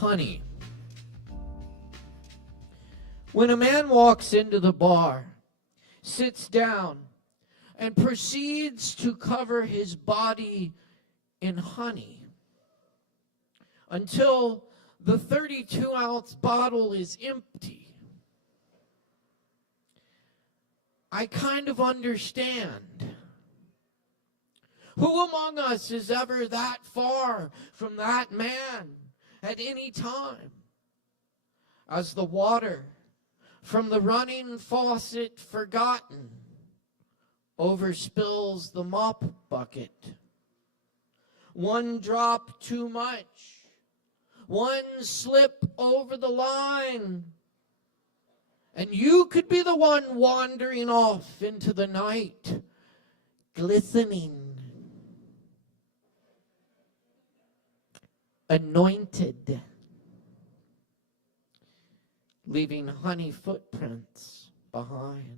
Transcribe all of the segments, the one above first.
honey. When a man walks into the bar, sits down, and proceeds to cover his body in honey until the 32-ounce bottle is empty, I kind of understand. Who among us is ever that far from that man at any time? As the water from the running faucet forgotten overspills the mop bucket. One drop too much, one slip over the line, and you could be the one wandering off into the night, glistening, anointed, leaving honey footprints behind.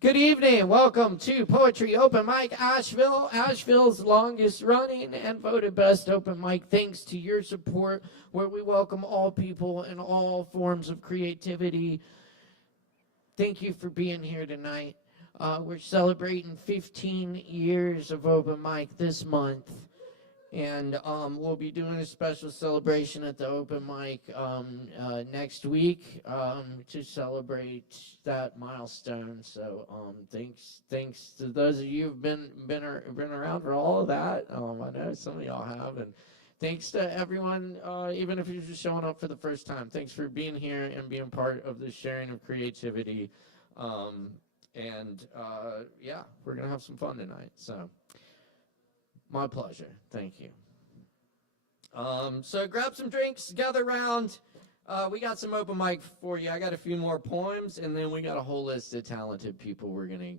Good evening. Welcome to Poetry Open Mic Asheville, Asheville's longest running and voted best open mic. Thanks to your support, where we welcome all people and all forms of creativity. Thank you for being here tonight. We're celebrating 15 years of open mic this month. And we'll be doing a special celebration at the open mic next week to celebrate that milestone. So thanks to those of you who've been around for all of that. I know some of y'all have, and thanks to everyone, even if you're just showing up for the first time. Thanks for being here and being part of the sharing of creativity. Yeah, we're gonna have some fun tonight. So. My pleasure. Thank you. So grab some drinks, gather around. We got some open mic for you. I got a few more poems, and then we got a whole list of talented people we're going to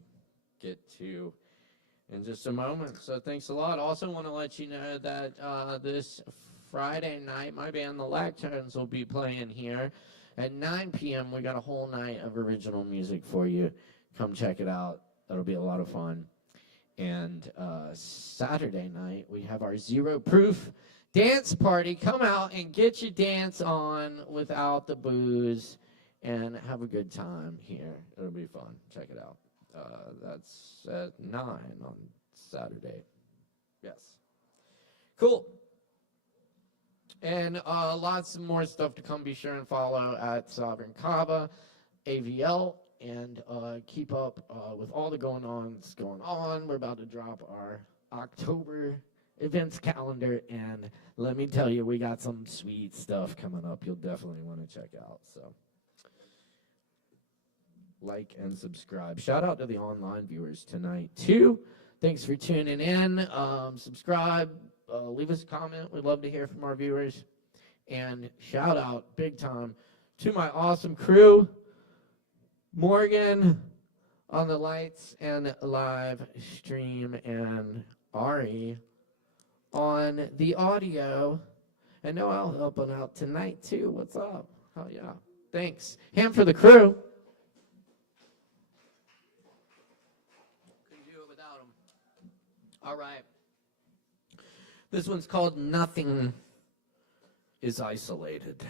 get to in just a moment. So thanks a lot. Also want to let you know that this Friday night, my band, The Lactones, will be playing here at 9 p.m. We got a whole night of original music for you. Come check it out. That'll be a lot of fun. And Saturday night, we have our Zero Proof dance party. Come out and get your dance on without the booze and have a good time here. It'll be fun. Check it out. That's at 9 on Saturday. Yes. Cool. And lots more stuff to come. Be sure and follow at Sovereign Kava, AVL. And keep up with all the going on. We're about to drop our October events calendar, and let me tell you, we got some sweet stuff coming up you'll definitely want to check out. So like and subscribe. Shout out to the online viewers tonight, too. Thanks for tuning in. Subscribe. Leave us a comment. We'd love to hear from our viewers. And shout out big time to my awesome crew. Morgan on the lights and live stream, and Ari on the audio. And Noel helping out tonight, too. What's up? Oh, yeah. Thanks. Hand for the crew. Couldn't do it without them. All right. This one's called Nothing is Isolated.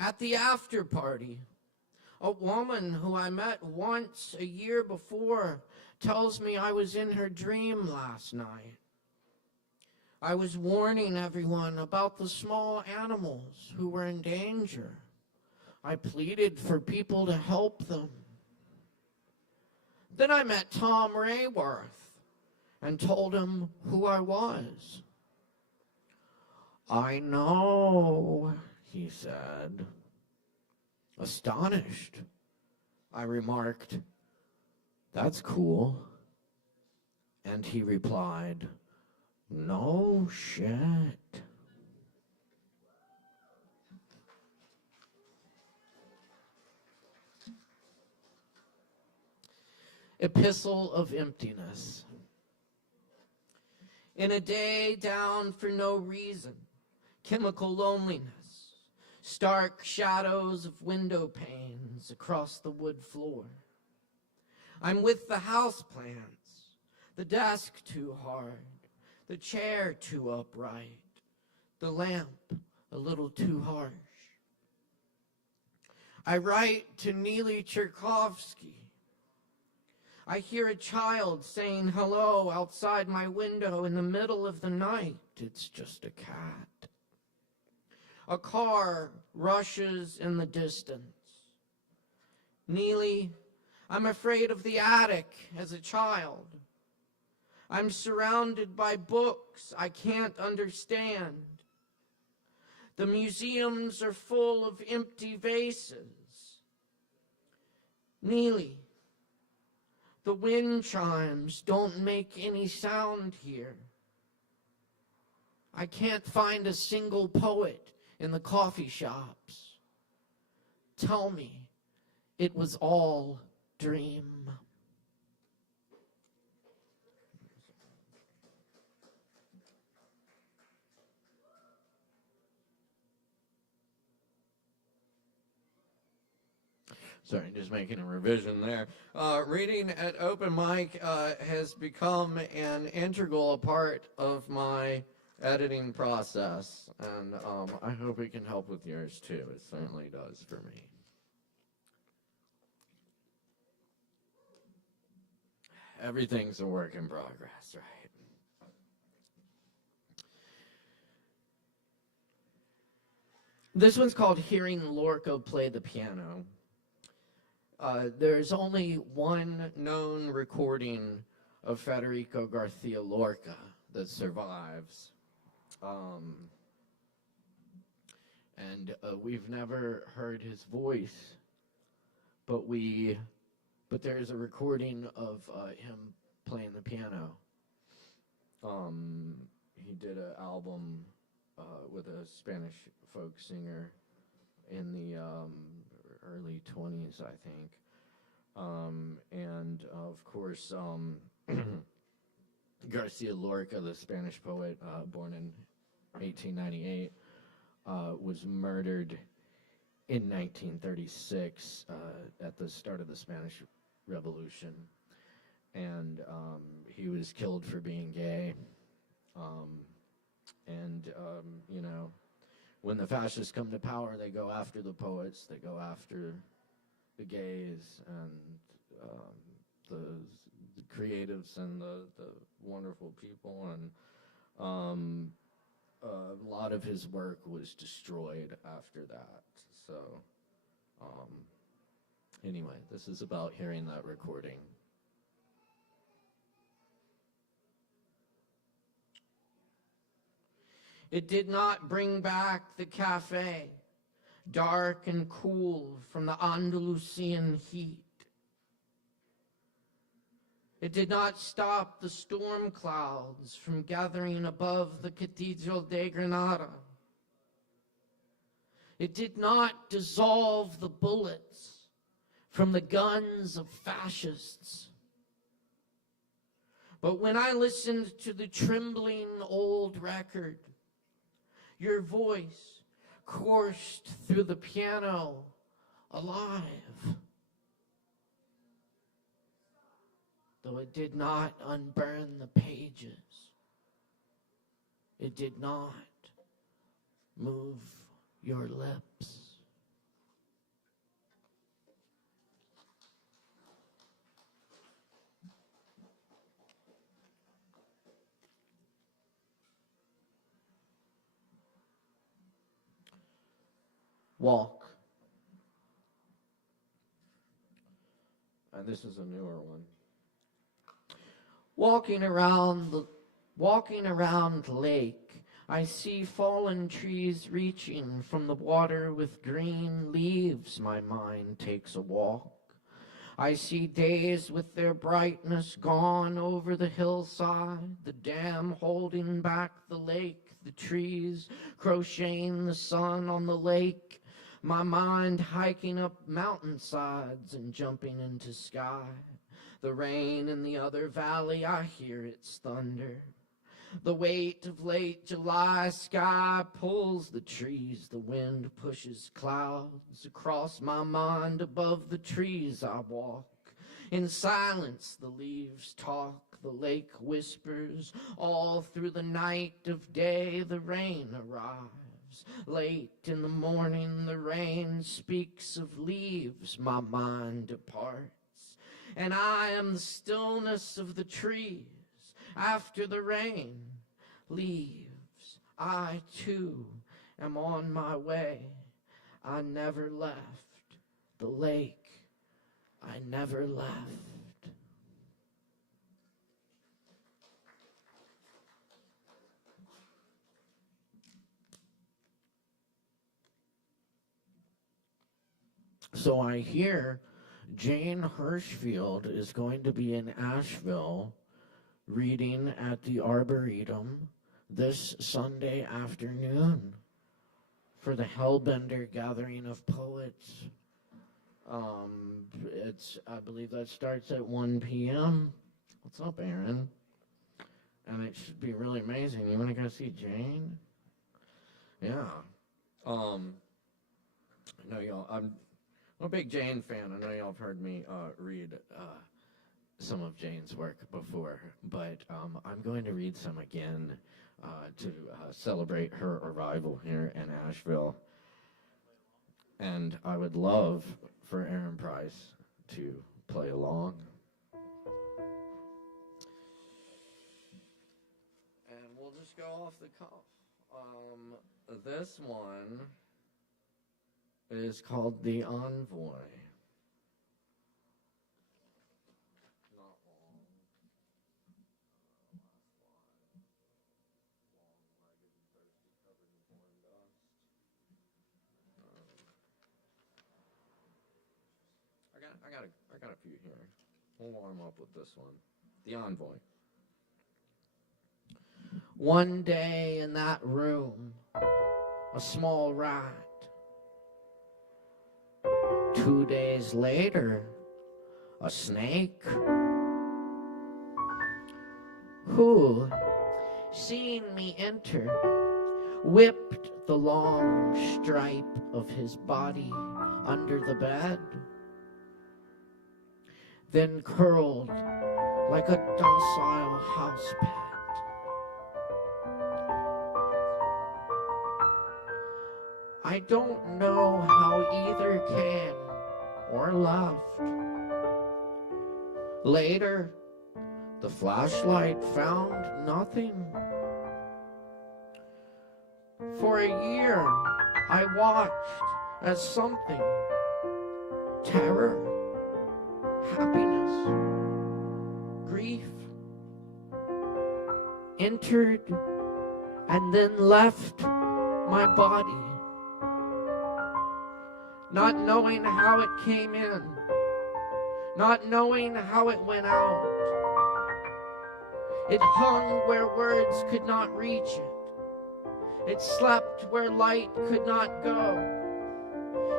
At the after party, a woman who I met once a year before tells me I was in her dream last night. I was warning everyone about the small animals who were in danger. I pleaded for people to help them. Then I met Tom Rayworth and told him who I was. I know, he said. Astonished, I remarked, that's cool. And he replied, no shit. Epistle of Emptiness. In a day down for no reason, chemical loneliness, stark shadows of window panes across the wood floor. I'm with the houseplants, the desk too hard, the chair too upright, the lamp a little too harsh. I write to Neely Tchaikovsky. I hear a child saying hello outside my window in the middle of the night. It's just a cat. A car rushes in the distance. Neely, I'm afraid of the attic as a child. I'm surrounded by books I can't understand. The museums are full of empty vases. Neely, the wind chimes don't make any sound here. I can't find a single poet in the coffee shops. Tell me it was all dream. Sorry, just making a revision there. Reading at open mic has become an integral part of my editing process, and I hope it can help with yours too. It certainly does for me. Everything's a work in progress, right? This one's called Hearing Lorca Play the Piano. There's only one known recording of Federico Garcia Lorca that survives. And we've never heard his voice, but there's a recording of him playing the piano. He did an album with a Spanish folk singer in the early 20s, I think. And of course, Garcia Lorca, the Spanish poet, born in 1898, was murdered in 1936 at the start of the Spanish Revolution. And he was killed for being gay. You know, when the fascists come to power, they go after the poets, they go after the gays, and the creatives, and the wonderful people, and a lot of his work was destroyed after that. So anyway, this is about hearing that recording. It did not bring back the cafe, dark and cool from the Andalusian heat. It did not stop the storm clouds from gathering above the Cathedral de Granada. It did not dissolve the bullets from the guns of fascists. But when I listened to the trembling old record, your voice coursed through the piano alive. Though it did not unburn the pages, it did not move your lips. Walk. And this is a newer one. Walking around the lake, I see fallen trees reaching from the water with green leaves. My mind takes a walk. I see days with their brightness gone over the hillside, the dam holding back the lake, the trees crocheting the sun on the lake. My mind hiking up mountainsides and jumping into sky. The rain in the other valley, I hear its thunder. The weight of late July sky pulls the trees. The wind pushes clouds across my mind. Above the trees I walk. In silence the leaves talk. the lake whispers. All through the night of day the rain arrives. Late in the morning the rain speaks of leaves. My mind departs, and I am the stillness of the trees. After the rain leaves, I too am on my way. I never left the lake. I never left. So I hear Jane Hirschfield is going to be in Asheville reading at the Arboretum this Sunday afternoon for the Hellbender Gathering of Poets. I believe that starts at 1 p.m. What's up, Aaron? And it should be really amazing. You want to go see Jane? Yeah. I know y'all. I'm a big Jane fan. I know y'all have heard me read some of Jane's work before, but I'm going to read some again to celebrate her arrival here in Asheville. And I would love for Aaron Price to play along. And we'll just go off the cuff. This one is called The Envoy. I got a few here. We'll warm up with this one. The Envoy. One day in that room, a small rat. 2 days later, a snake. Who, seeing me enter, whipped the long stripe of his body under the bed, then curled like a docile house pet. I don't know how either came or left. Later, the flashlight found nothing. For a year, I watched as something, terror, happiness, grief, entered and then left my body, not knowing how it came in, not knowing how it went out. It hung where words could not reach it. It slept where light could not go.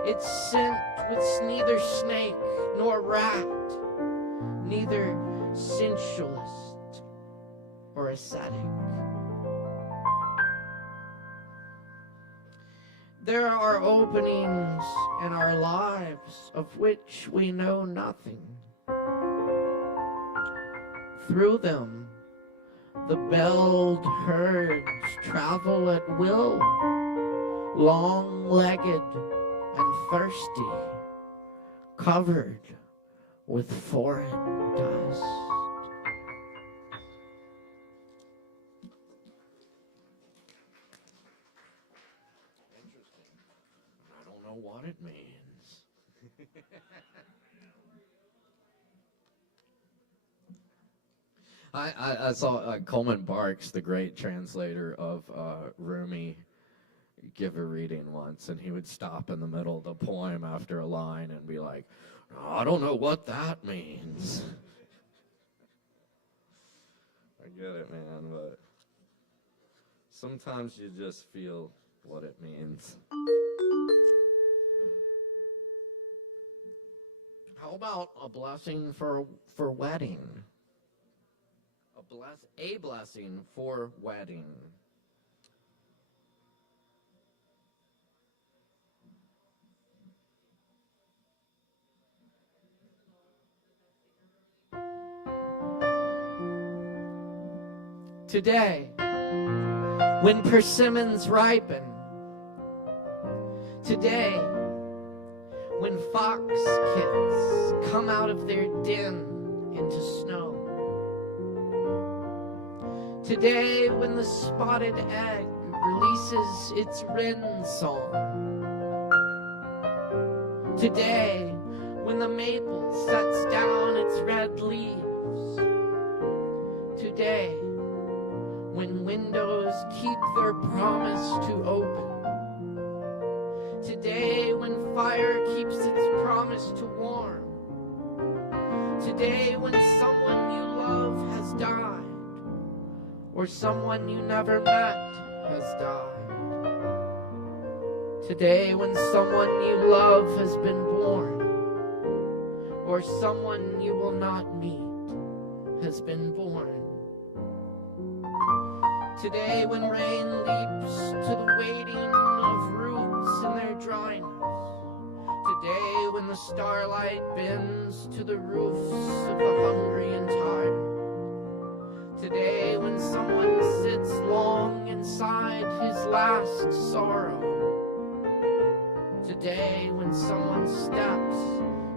It sent with neither snake nor rat, neither sensualist or ascetic. There are openings in our lives of which we know nothing. Through them, the belled herds travel at will, long-legged and thirsty, covered with foreign dust. Interesting. I don't know what it means. I saw Coleman Barks, the great translator of Rumi, give a reading once, and he would stop in the middle of the poem after a line and be like, oh, I don't know what that means. I get it, man, but sometimes you just feel what it means. How about a blessing for wedding? A blessing for wedding. Today, when persimmons ripen. Today, when fox kids come out of their den into snow. Today, when the spotted egg releases its wren song. Today, when the maple sets down its red leaves. Today, when windows keep their promise to open. Today, when fire keeps its promise to warm. Today, when someone you love has died, or someone you never met has died. Today, when someone you love has been born, or someone you will not meet has been born. Today, when rain leaps to the waiting of roots in their dryness. Today, when the starlight bends to the roofs of the hungry and tired. Today, when someone sits long inside his last sorrow. Today, when someone steps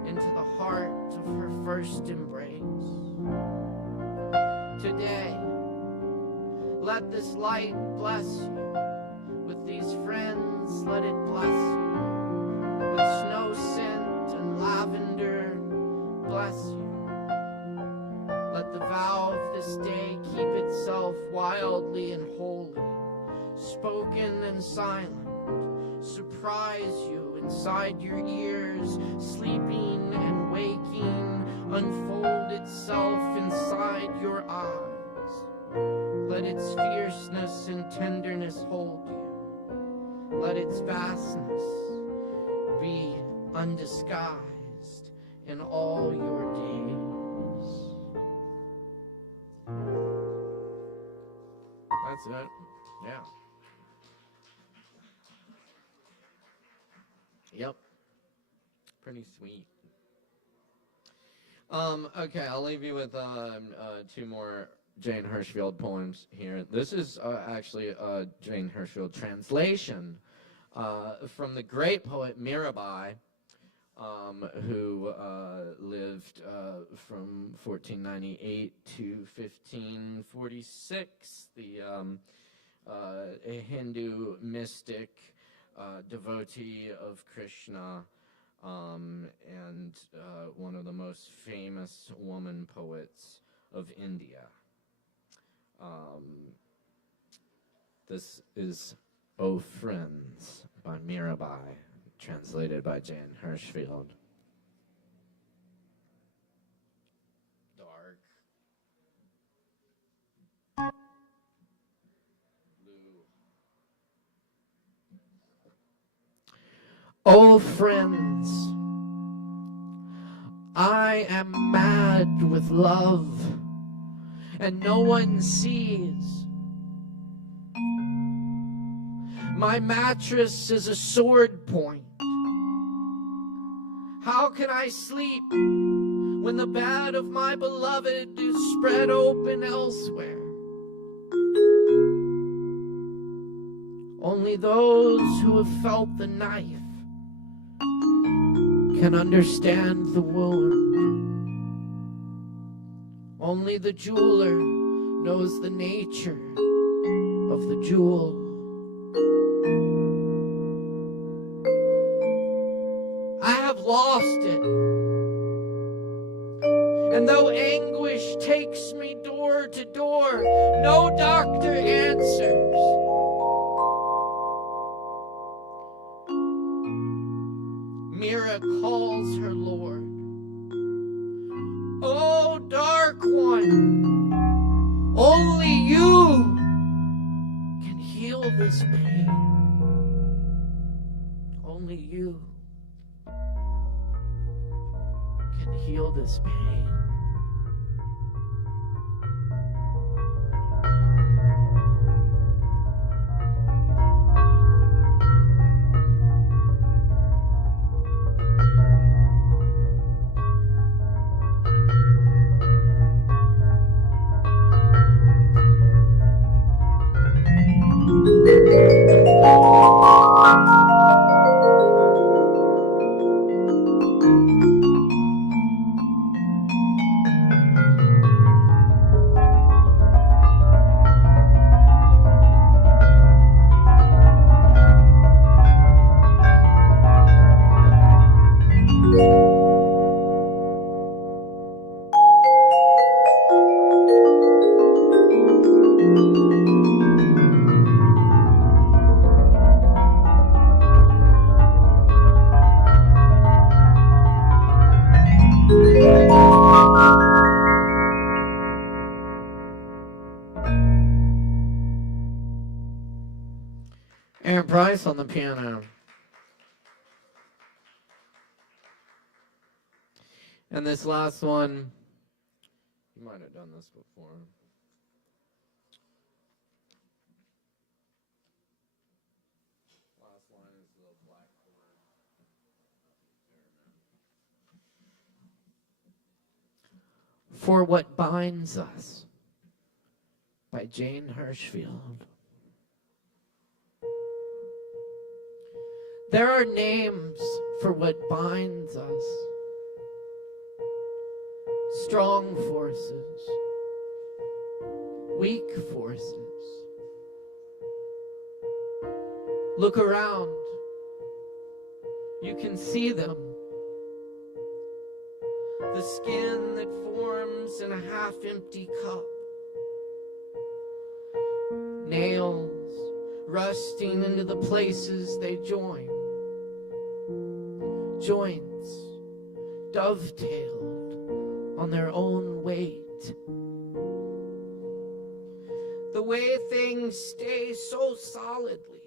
into the heart of her first embrace. Today, let this light bless you. With these friends, let it bless you. With snow scent and lavender, bless you. Let the vow of this day keep itself wildly and holy, spoken and silent, surprise you inside your ears, sleeping and waking, unfold itself inside your eyes. Let its fierceness and tenderness hold you. Let its vastness be undisguised in all your days. That's it. Yeah. Yep. Pretty sweet. Okay, I'll leave you with two more Jane Hirshfield poems here. This is actually a Jane Hirshfield translation from the great poet Mirabai, who lived from 1498 to 1546, a Hindu mystic, devotee of Krishna, and one of the most famous woman poets of India. This is O Friends by Mirabai, translated by Jane Hirshfield. Dark blue. O friends, I am mad with love, and no one sees. My mattress is a sword point. How can I sleep when the bed of my beloved is spread open elsewhere? Only those who have felt the knife can understand the wound. Only the jeweler knows the nature of the jewel. I have lost it, and though anguish takes me door to door, no doctor answers. Mira calls her Lord. Oh, dark one, only you can heal this pain. Only you can heal this pain. Price on the piano. And this last one, you might have done this before. Last line is the black chord. For What Binds Us by Jane Hirschfield. There are names for what binds us. Strong forces, weak forces. Look around. You can see them. The skin that forms in a half-empty cup. Nails rusting into the places they join. Joints dovetailed on their own weight. The way things stay so solidly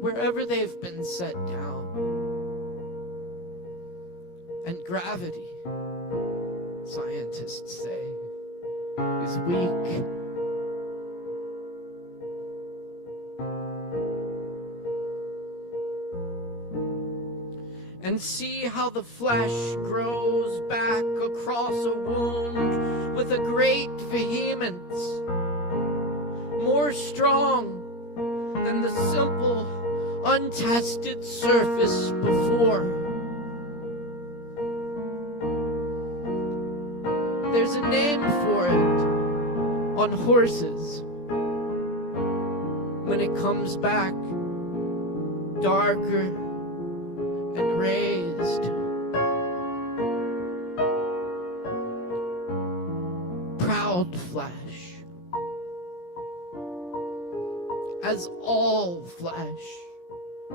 wherever they've been set down. And gravity, scientists say, is weak. And see how the flesh grows back across a wound with a great vehemence, more strong than the simple, untested surface before. There's a name for it on horses when it comes back darker and raised. Proud flesh, as all flesh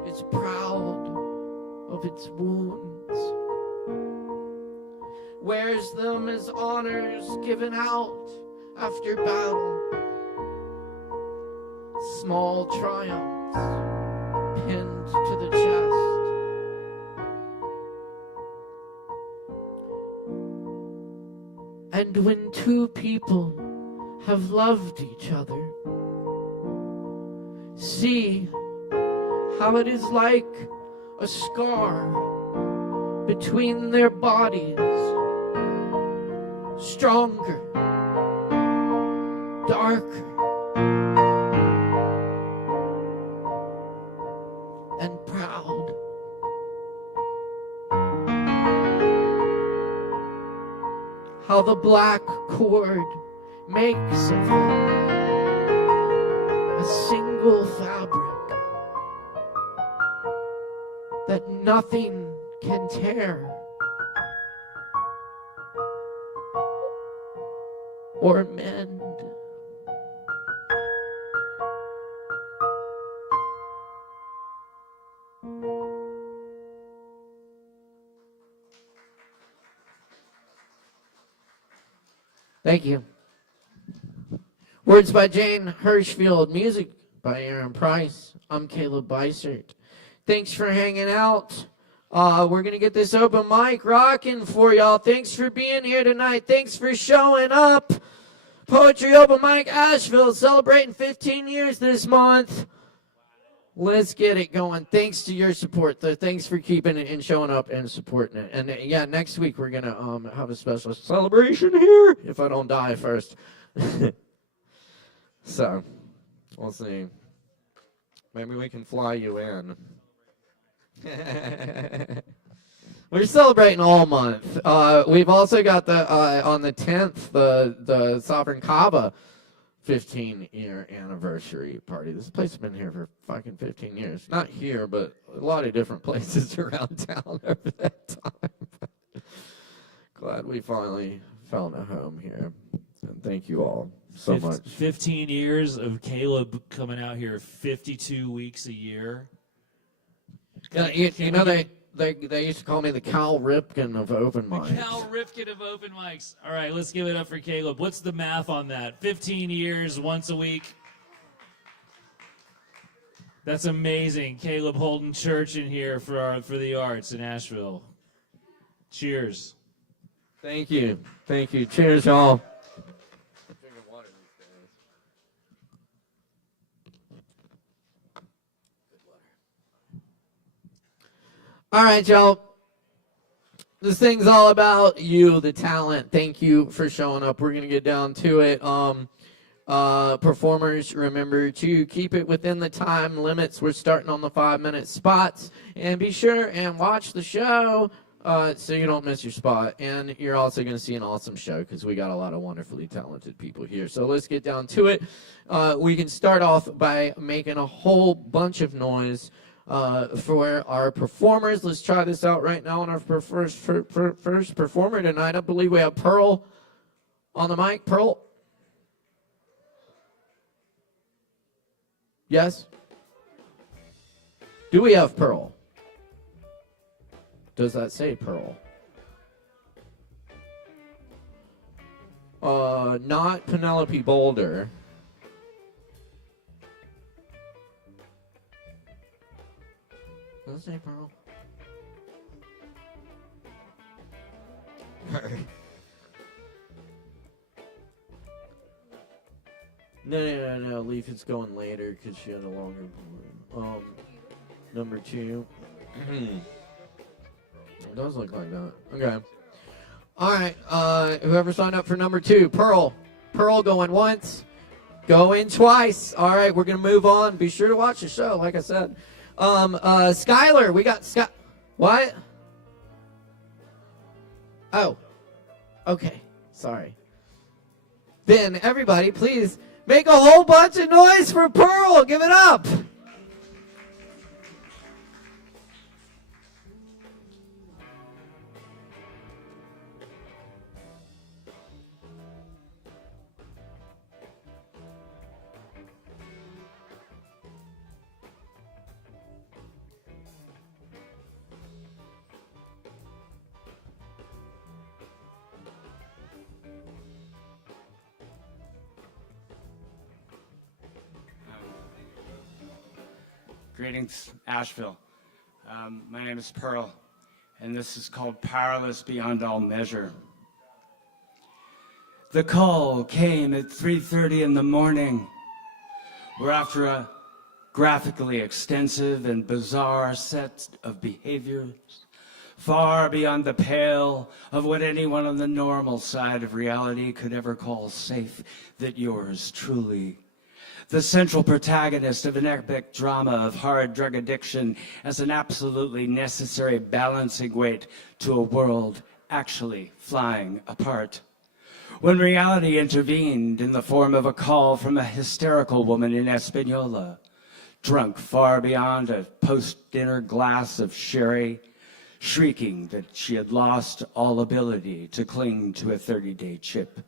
is proud of its wounds, wears them as honors given out after battle, small triumphs pinned to the chest. And when two people have loved each other, see how it is like a scar between their bodies, stronger, darker, and proud. How the black cord makes of them a single fabric that nothing can tear or mend. Thank you. Words by Jane Hirschfield, music by Aaron Price. I'm Caleb Beissert. Thanks for hanging out. We're going to get this open mic rocking for y'all. Thanks for being here tonight. Thanks for showing up. Poetry Open Mic Asheville celebrating 15 years this month. Let's get it going. Thanks to your support. Thanks for keeping it and showing up and supporting it. And yeah, next week we're going to have a special celebration here if I don't die first. So, we'll see. Maybe we can fly you in. We're celebrating all month. We've also got the on the 10th the Sovereign Kava 15-year anniversary party. This place has been here for fucking 15 years. Not here, but a lot of different places around town over that time. Glad we finally found a home here. And thank you all so much. 15 years of Caleb coming out here 52 weeks a year. Yeah, you know, they used to call me the Cal Ripken of open mics. The Cal Ripken of open mics. All right, let's give it up for Caleb. What's the math on that? 15 years, once a week. That's amazing. Caleb holding church in here for the arts in Asheville. Cheers. Thank you. Thank you. Cheers, y'all. All right, y'all. This thing's all about you, the talent. Thank you for showing up. We're going to get down to it. Performers, remember to keep it within the time limits. We're starting on the 5-minute spots. And be sure and watch the show so you don't miss your spot. And you're also going to see an awesome show because we got a lot of wonderfully talented people here. So let's get down to it. We can start off by making a whole bunch of noise for our performers. Let's try this out right now on our first performer tonight. I believe we have Pearl on the mic. Pearl? Yes? Do we have Pearl? Does that say Pearl? Not Penelope Boulder. Does it say Pearl? No. Leaf is going later because she had a longer one. Number 2. It does look like that. Okay. All right. Whoever signed up for number 2, Pearl. Pearl going once, going twice. All right, we're gonna move on. Be sure to watch the show, like I said. Skylar, we got What? Oh. Okay. Sorry. Then everybody, please make a whole bunch of noise for Pearl. Give it up. Greetings, Asheville. My name is Pearl, and this is called Powerless Beyond All Measure. The call came at 3:30 in the morning, where after a graphically extensive and bizarre set of behaviors, far beyond the pale of what anyone on the normal side of reality could ever call safe, that yours truly, the central protagonist of an epic drama of hard drug addiction as an absolutely necessary balancing weight to a world actually flying apart. When reality intervened in the form of a call from a hysterical woman in Espanola, drunk far beyond a post-dinner glass of sherry, shrieking that she had lost all ability to cling to a 30-day chip,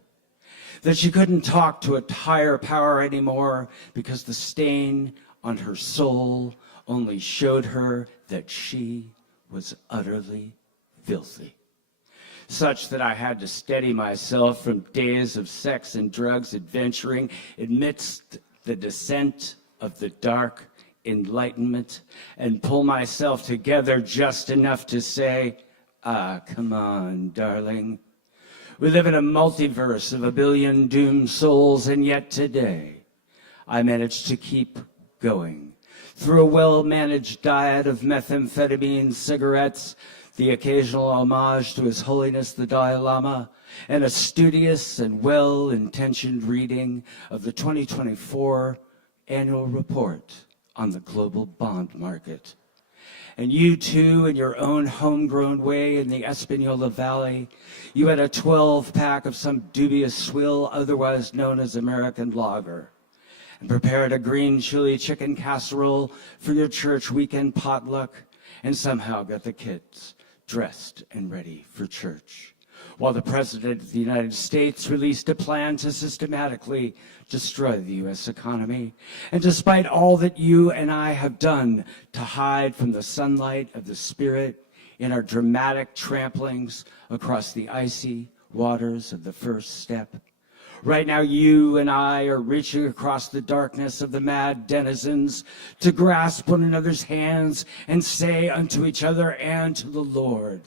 that she couldn't talk to a higher power anymore because the stain on her soul only showed her that she was utterly filthy, such that I had to steady myself from days of sex and drugs adventuring amidst the descent of the dark enlightenment and pull myself together just enough to say, come on, darling. We live in a multiverse of a billion doomed souls, and yet today I managed to keep going through a well-managed diet of methamphetamine, cigarettes, the occasional homage to His Holiness the Dalai Lama, and a studious and well-intentioned reading of the 2024 annual report on the global bond market. And you too, in your own homegrown way in the Espanola Valley, you had a 12-pack of some dubious swill, otherwise known as American lager, and prepared a green chili chicken casserole for your church weekend potluck, and somehow got the kids dressed and ready for church, while the President of the United States released a plan to systematically destroy the U.S. economy. And despite all that you and I have done to hide from the sunlight of the Spirit in our dramatic tramplings across the icy waters of the first step, Right now, you and I are reaching across the darkness of the mad denizens to grasp one another's hands and say unto each other and to the Lord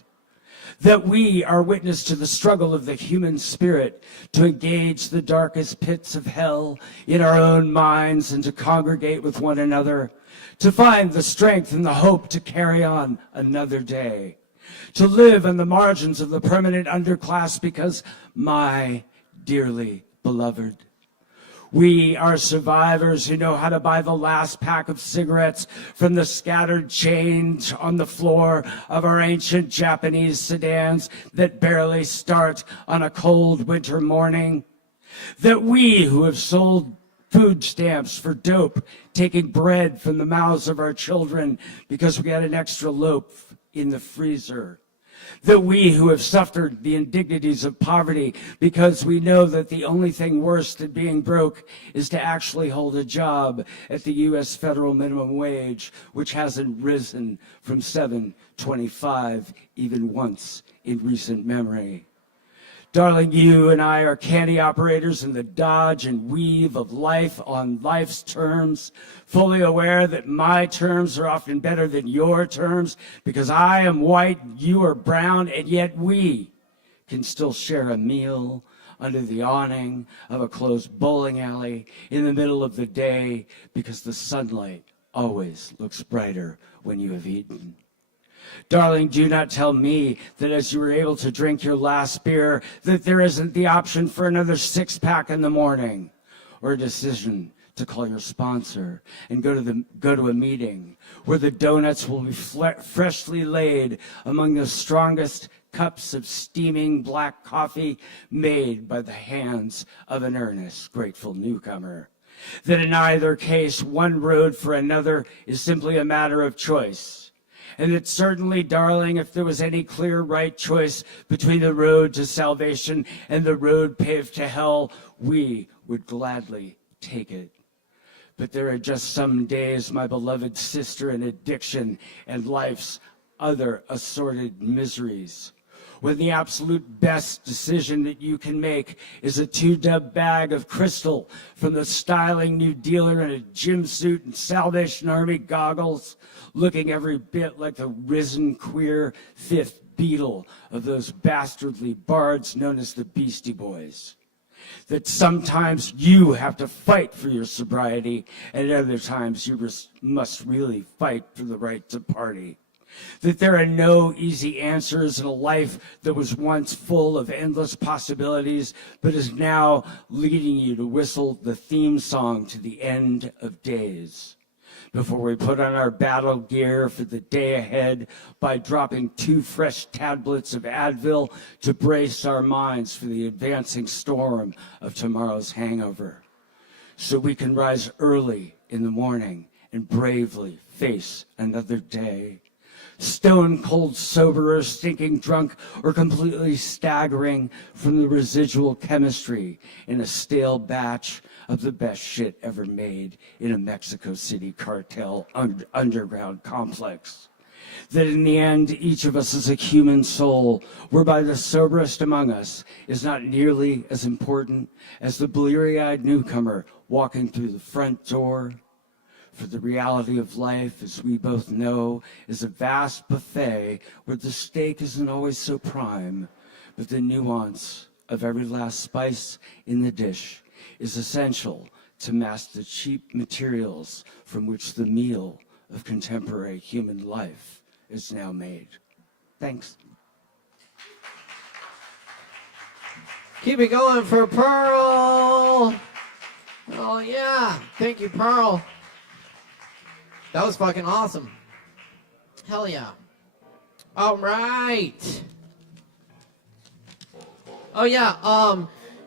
that we are witness to the struggle of the human spirit to engage the darkest pits of hell in our own minds and to congregate with one another, to find the strength and the hope to carry on another day, to live on the margins of the permanent underclass because my dearly beloved, we are survivors who know how to buy the last pack of cigarettes from the scattered change on the floor of our ancient Japanese sedans that barely start on a cold winter morning. That we who have sold food stamps for dope, taking bread from the mouths of our children because we had an extra loaf in the freezer. That we who have suffered the indignities of poverty because we know that the only thing worse than being broke is to actually hold a job at the U.S. federal minimum wage, which hasn't risen from $7.25 even once in recent memory. Darling, you and I are candy operators in the dodge and weave of life on life's terms, fully aware that my terms are often better than your terms because I am white, you are brown, and yet we can still share a meal under the awning of a closed bowling alley in the middle of the day because the sunlight always looks brighter when you have eaten. Darling, do not tell me that as you were able to drink your last beer, that there isn't the option for another six-pack in the morning, or a decision to call your sponsor and go to a meeting where the donuts will be freshly laid among the strongest cups of steaming black coffee made by the hands of an earnest, grateful newcomer. That in either case, one road for another is simply a matter of choice. And that certainly, darling, if there was any clear right choice between the road to salvation and the road paved to hell, we would gladly take it. But there are just some days, my beloved sister, in addiction and life's other assorted miseries, when the absolute best decision that you can make is a 2-dub bag of crystal from the styling new dealer in a gym suit and Salvation Army goggles, looking every bit like the risen queer fifth Beatle of those bastardly bards known as the Beastie Boys. That sometimes you have to fight for your sobriety, and at other times you must really fight for the right to party. That there are no easy answers in a life that was once full of endless possibilities, but is now leading you to whistle the theme song to the end of days. Before we put on our battle gear for the day ahead by dropping 2 fresh tablets of Advil to brace our minds for the advancing storm of tomorrow's hangover. So we can rise early in the morning and bravely face another day. Stone cold sober or stinking drunk or completely staggering from the residual chemistry in a stale batch of the best shit ever made in a Mexico City cartel underground complex. That in the end, each of us is a human soul, whereby the soberest among us is not nearly as important as the bleary-eyed newcomer walking through the front door. For the reality of life, as we both know, is a vast buffet where the steak isn't always so prime, but the nuance of every last spice in the dish is essential to mask the cheap materials from which the meal of contemporary human life is now made. Thanks. Keep it going for Pearl. Oh, yeah. Thank you, Pearl. That was fucking awesome. Hell yeah. All right. Oh, yeah.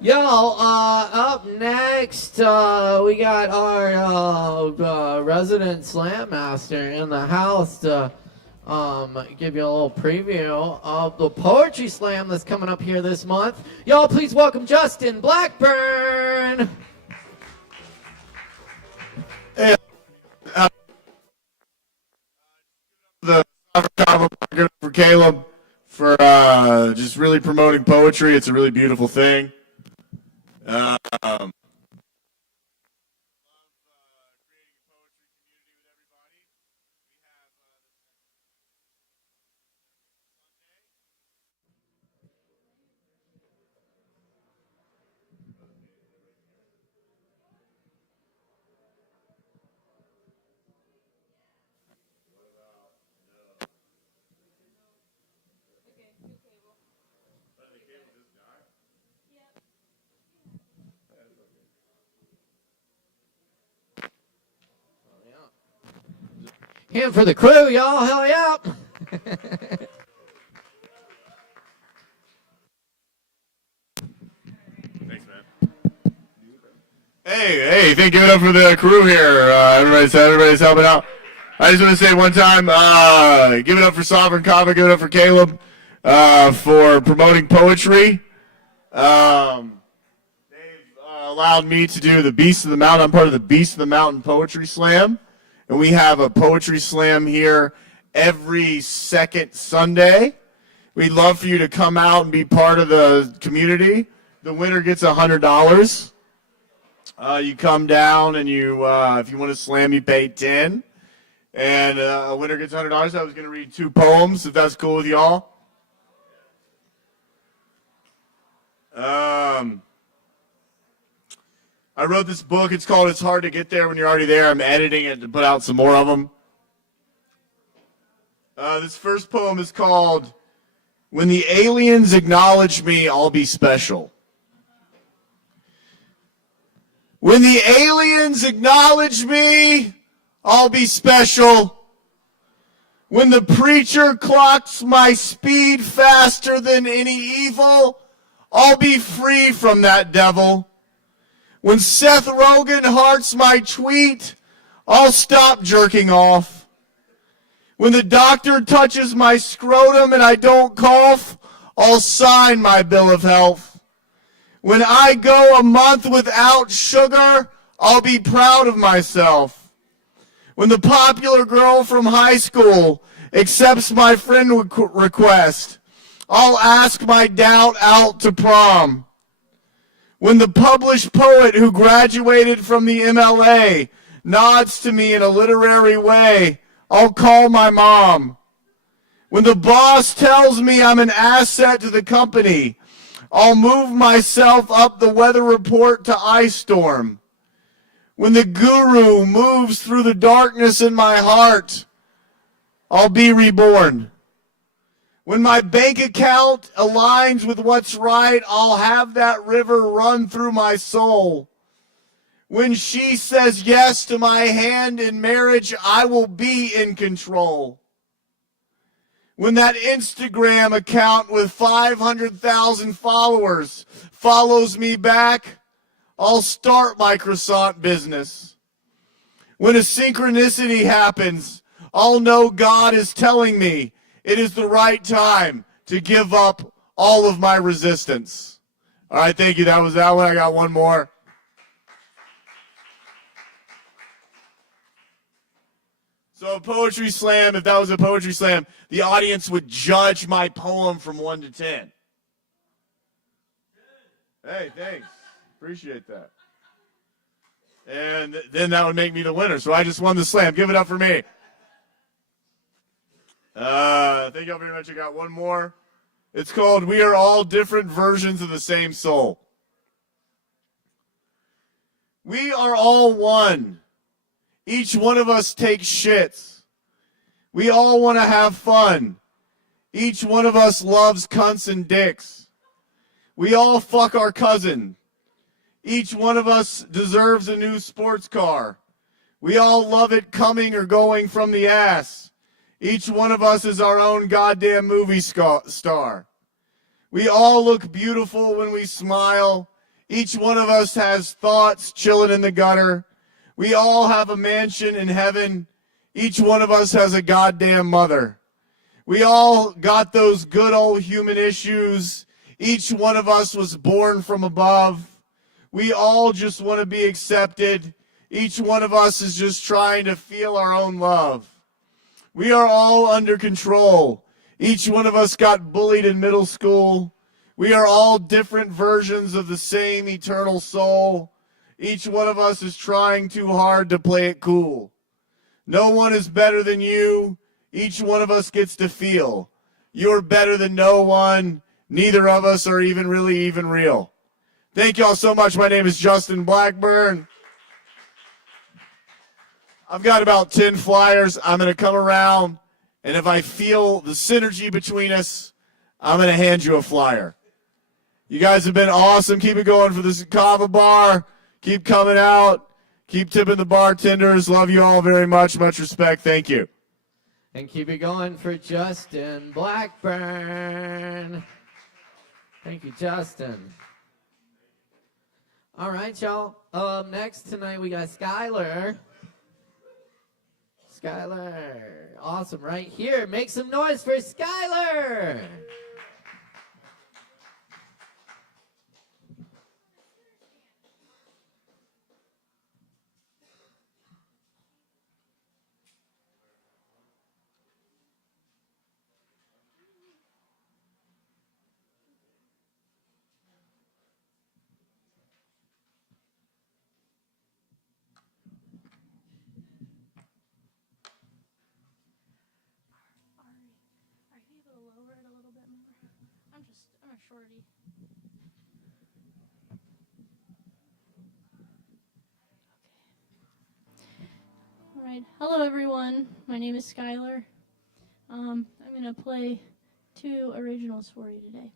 Y'all, up next, we got our resident slam master in the house to give you a little preview of the poetry slam that's coming up here this month. Y'all, please welcome Justin Blackburn. Hey, the Kava for Caleb for just really promoting poetry. It's a really beautiful thing. Um, And for the crew, y'all, hell yeah. Thanks, man. Hey, thank you up for the crew here. Everybody's helping out. I just want to say one time, give it up for Sovereign Kava, give it up for Caleb for promoting poetry. They've allowed me to do the Beast of the Mountain. I'm part of the Beast of the Mountain Poetry Slam. And we have a poetry slam here every second Sunday. We'd love for you to come out and be part of the community. The winner gets $100. You come down and you, if you want to slam, you pay $10. And a winner gets $100. I was going to read 2 poems, if that's cool with y'all. I wrote this book. It's called It's Hard to Get There When You're Already There. I'm editing it to put out some more of them. This first poem is called When the Aliens Acknowledge Me, I'll Be Special. When the aliens acknowledge me, I'll be special. When the preacher clocks my speed faster than any evil, I'll be free from that devil. When Seth Rogen hearts my tweet, I'll stop jerking off. When the doctor touches my scrotum and I don't cough, I'll sign my bill of health. When I go a month without sugar, I'll be proud of myself. When the popular girl from high school accepts my friend request, I'll ask my doubt out to prom. When the published poet who graduated from the MLA nods to me in a literary way, I'll call my mom. When the boss tells me I'm an asset to the company, I'll move myself up the weather report to ice storm. When the guru moves through the darkness in my heart, I'll be reborn. When my bank account aligns with what's right, I'll have that river run through my soul. When she says yes to my hand in marriage, I will be in control. When that Instagram account with 500,000 followers follows me back, I'll start my croissant business. When a synchronicity happens, I'll know God is telling me it is the right time to give up all of my resistance. All right, thank you. That was that one. I got one more. So a poetry slam, if that was a poetry slam, the audience would judge my poem from 1 to 10. Hey, thanks. Appreciate that. And then that would make me the winner. So I just won the slam. Give it up for me. Thank y'all very much. I got one more. It's called We Are All Different Versions of the Same Soul. We are all one. Each one of us takes shits. We all want to have fun. Each one of us loves cunts and dicks. We all fuck our cousin. Each one of us deserves a new sports car. We all love it coming or going from the ass. Each one of us is our own goddamn movie star. We all look beautiful when we smile. Each one of us has thoughts chilling in the gutter. We all have a mansion in heaven. Each one of us has a goddamn mother. We all got those good old human issues. Each one of us was born from above. We all just want to be accepted. Each one of us is just trying to feel our own love. We are all under control. Each one of us got bullied in middle school. We are all different versions of the same eternal soul. Each one of us is trying too hard to play it cool. No one is better than you. Each one of us gets to feel. You're better than no one. Neither of us are even really even real. Thank y'all so much. My name is Justin Blackburn. I've got about 10 flyers. I'm going to come around, and if I feel the synergy between us, I'm going to hand you a flyer. You guys have been awesome. Keep it going for this Kava bar. Keep coming out. Keep tipping the bartenders. Love you all very much. Much respect. Thank you. And keep it going for Justin Blackburn. Thank you, Justin. All right, y'all. Next tonight we got Skylar. Skylar. Awesome. Right here. Make some noise for Skylar. I'm a shorty. Okay. All right. Hello, everyone. My name is Skylar. I'm going to play 2 originals for you today.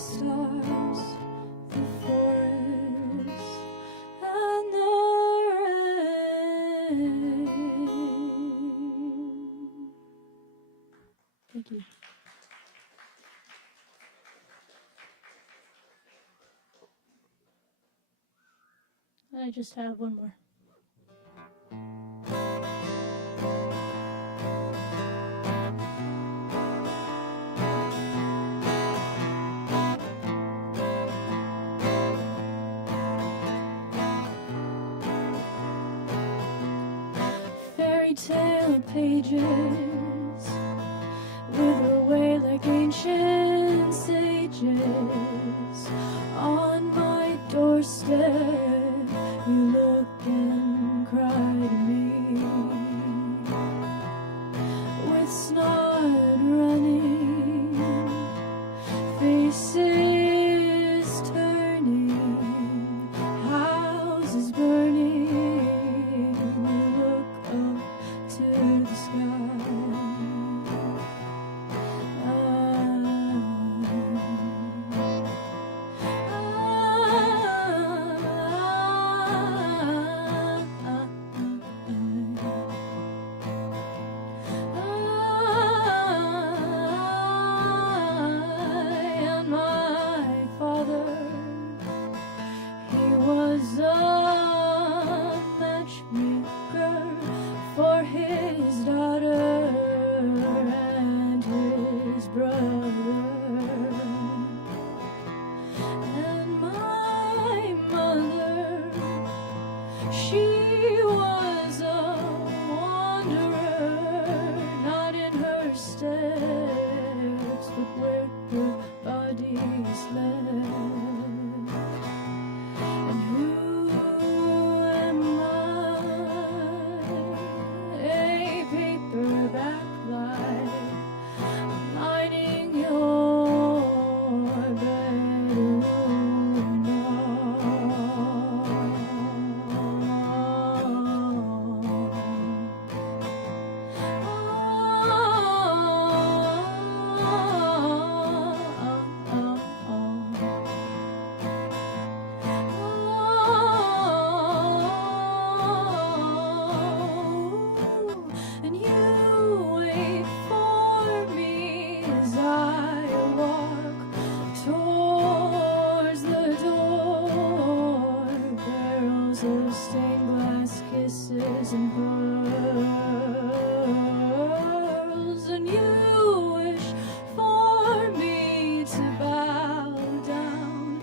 stars, the forest, and the rain. Thank you. I just have one more. Fairy tale pages wither away like ancient sages. On my doorstep you look and cry to me, with snot running, faces turning, houses burning. You look up to the sky. And my father, he was a matchmaker for his daughter and his brother. And my mother, she was a wanderer, not in her steps, but where her body slept. And who am I? A paperback light lighting your bedroom and you wait for me as I walk towards the door. Barrels of stained glass kisses and pearls, and you wish for me to bow down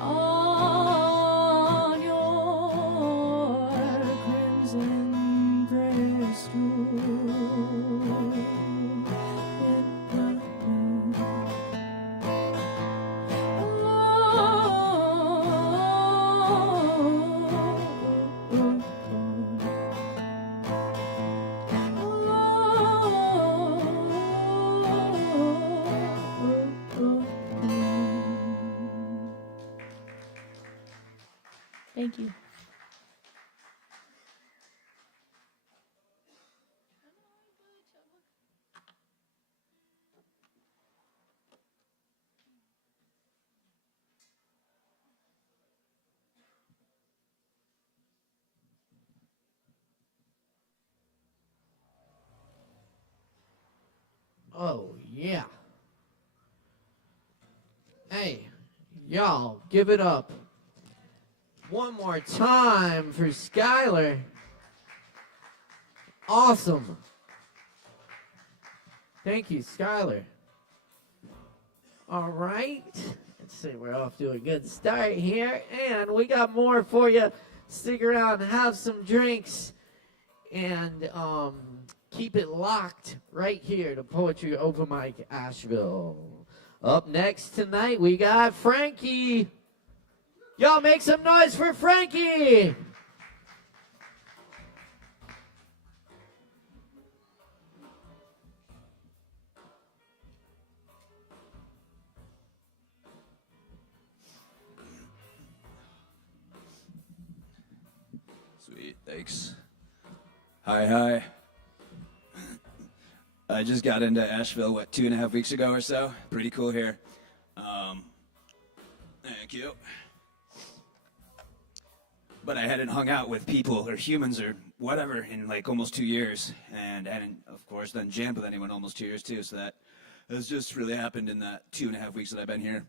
on your crimson prayer stool. Thank you. Oh, yeah. Hey, y'all, give it up one more time for Skylar. Awesome. Thank you, Skylar. All right. Let's see, we're off to a good start here, and we got more for you. Stick around, have some drinks, and keep it locked right here to Poetry Open Mic Asheville. Up next tonight, we got Frankie. Y'all make some noise for Frankie. Sweet, thanks. Hi. I just got into Asheville, 2.5 weeks ago or so. Pretty cool here. Thank you. But I hadn't hung out with people or humans or whatever in like almost 2 years. And I hadn't, of course, done jammed with anyone almost 2 years too. So that has just really happened in that 2.5 weeks that I've been here.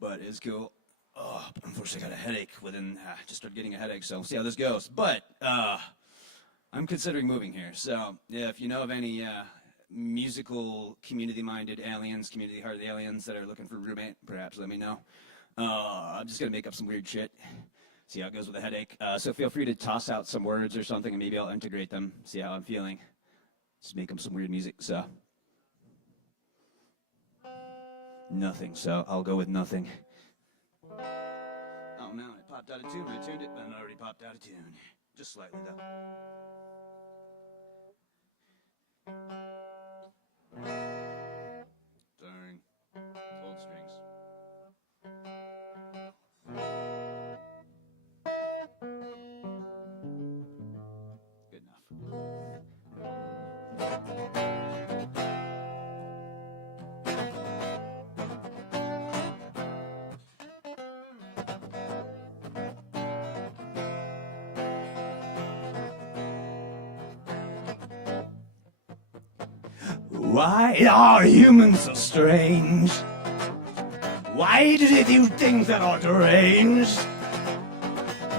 But it's cool. Oh, unfortunately I got a headache just started getting a headache. So we'll see how this goes. But I'm considering moving here. So yeah, if you know of any musical community-minded aliens, community heart of the aliens that are looking for a roommate, perhaps let me know. I'm just going to make up some weird shit. See how it goes with a headache. So feel free to toss out some words or something, and maybe I'll integrate them, see how I'm feeling. Just make them some weird music, so. Nothing, so I'll go with nothing. Oh, no, it popped out of tune. I tuned it, but it already popped out of tune. Just slightly, though. Darn. Old strings. Good enough. Why are humans so strange? Why do they do things that are deranged?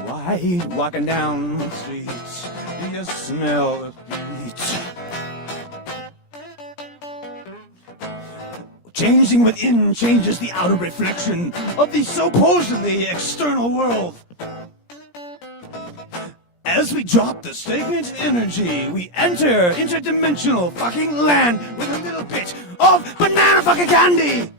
Why, walking down the street, do you smell the beach? Changing within changes the outer reflection of the supposedly external world. As we drop the stagnant energy, we enter interdimensional fucking land with a little bit of banana fucking candy.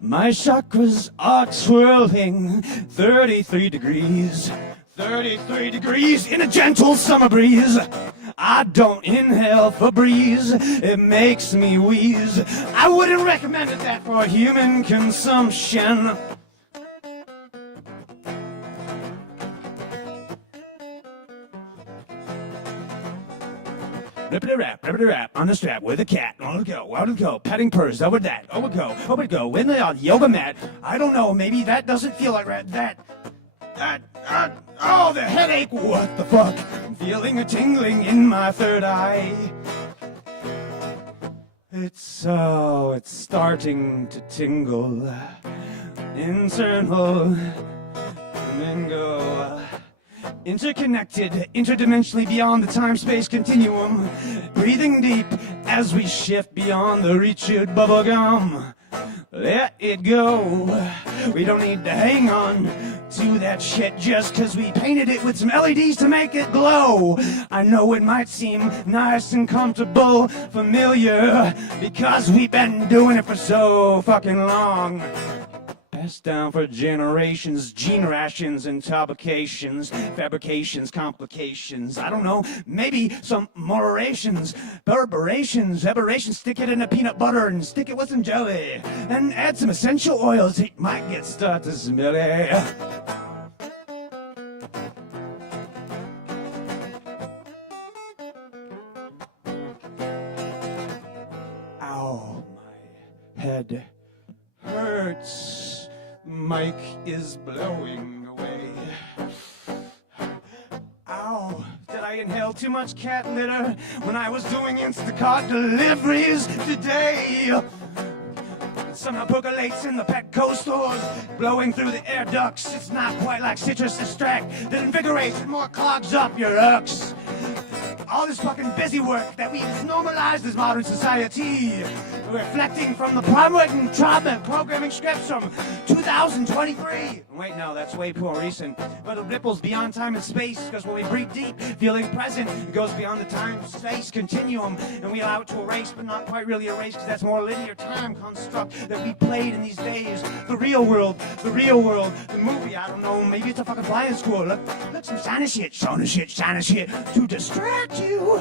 My chakras are swirling 33 degrees. 33 degrees in a gentle summer breeze. I don't inhale Febreze, it makes me wheeze. I wouldn't recommend that for human consumption. Rippity rap, on the strap with a cat. On it go, petting purrs, over that, over go, in the yoga mat. I don't know, maybe that doesn't feel like oh, the headache, what the fuck? I'm feeling a tingling in my third eye. It's starting to tingle. Internal flamingo. Interconnected, interdimensionally beyond the time-space continuum. Breathing deep as we shift beyond the reach of bubblegum. Let it go. We don't need to hang on to that shit just cause we painted it with some LEDs to make it glow. I know it might seem nice and comfortable, familiar, because we've been doing it for so fucking long. Passed down for generations, gene rations, intoxications, fabrications, complications. I don't know, maybe some moderations, aberrations, stick it in a peanut butter and stick it with some jelly. And add some essential oils, it might start to smelly. Ow, my head hurts. Mike is blowing away. Ow, did I inhale too much cat litter when I was doing Instacart deliveries today? It somehow percolates in the Petco stores, blowing through the air ducts. It's not quite like citrus extract that invigorates and more clogs up your ucks. All this fucking busy work that we've normalized as modern society, reflecting from the programming scripts from 2023. Wait, no, that's way more recent. But it ripples beyond time and space, because when we breathe deep, feeling present, it goes beyond the time-space continuum, and we allow it to erase, but not quite really erase, because that's more linear time construct that we played in these days. The real world, the movie, I don't know, maybe it's a fucking flying school. Look, some shiny shit, to distract you.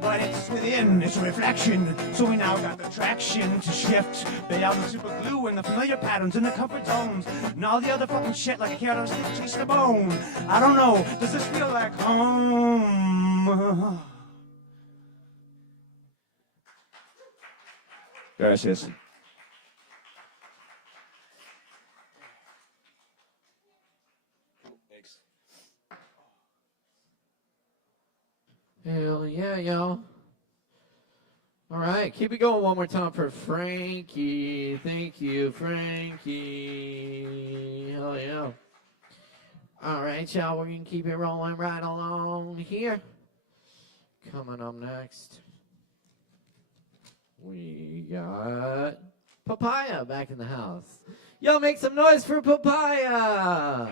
But it's within, it's a reflection, so we now got the traction to shift beyond the super glue and the familiar patterns and the comfort zones and all the other fucking shit like a carrot or a stick chasing a bone. I don't know, does this feel like home? Gracias. Hell yeah, y'all. All right, keep it going one more time for Frankie. Thank you, Frankie. Hell yeah. All right, y'all, we're going to keep it rolling right along here. Coming up next, we got Papaya back in the house. Y'all make some noise for Papaya.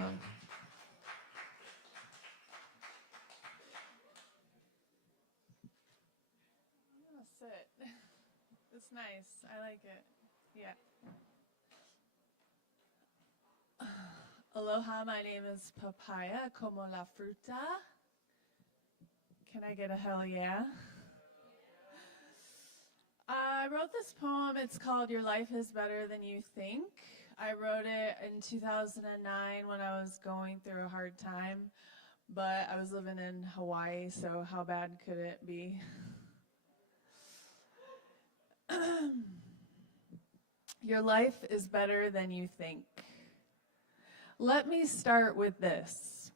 Sit. It's nice. I like it. Yeah. Aloha, my name is Papaya, como la fruta. Can I get a hell yeah? I wrote this poem. It's called Your Life is Better Than You Think. I wrote it in 2009 when I was going through a hard time, but I was living in Hawaii, so how bad could it be? Your life is better than you think. Let me start with this.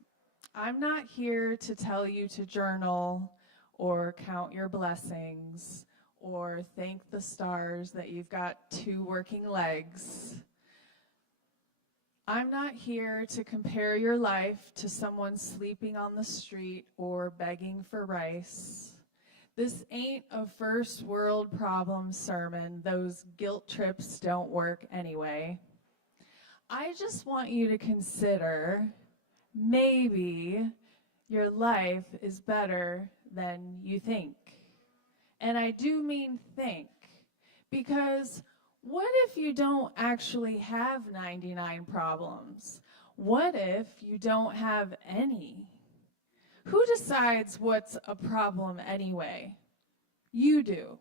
I'm not here to tell you to journal or count your blessings or thank the stars that you've got 2 working legs. I'm not here to compare your life to someone sleeping on the street or begging for rice. This ain't a first world problem sermon. Those guilt trips don't work anyway. I just want you to consider maybe your life is better than you think. And I do mean think, because what if you don't actually have 99 problems? What if you don't have any? Who decides what's a problem anyway? You do.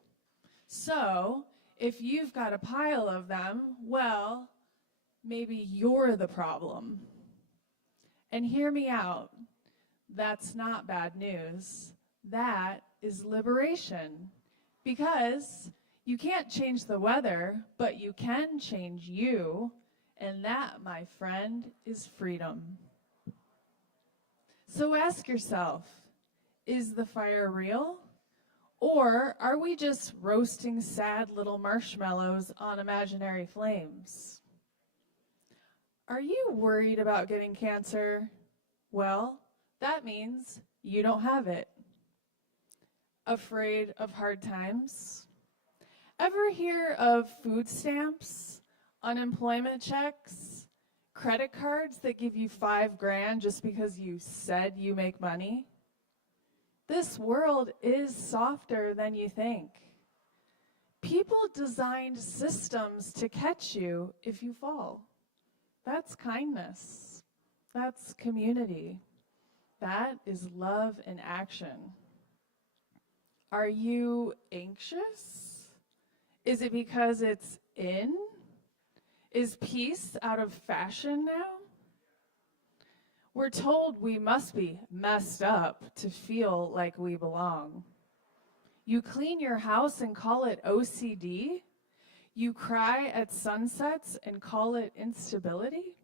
So, if you've got a pile of them, well, maybe you're the problem. And hear me out. That's not bad news. That is liberation. Because you can't change the weather, but you can change you. And that, my friend, is freedom. So ask yourself, is the fire real? Or are we just roasting sad little marshmallows on imaginary flames? Are you worried about getting cancer? Well, that means you don't have it. Afraid of hard times? Ever hear of food stamps, unemployment checks, credit cards that give you $5,000 just because you said you make money? This world is softer than you think. People designed systems to catch you if you fall. That's kindness. That's community. That is love in action. Are you anxious? Is it because it's in? Is peace out of fashion now? We're told we must be messed up to feel like we belong. You clean your house and call it OCD? You cry at sunsets and call it instability?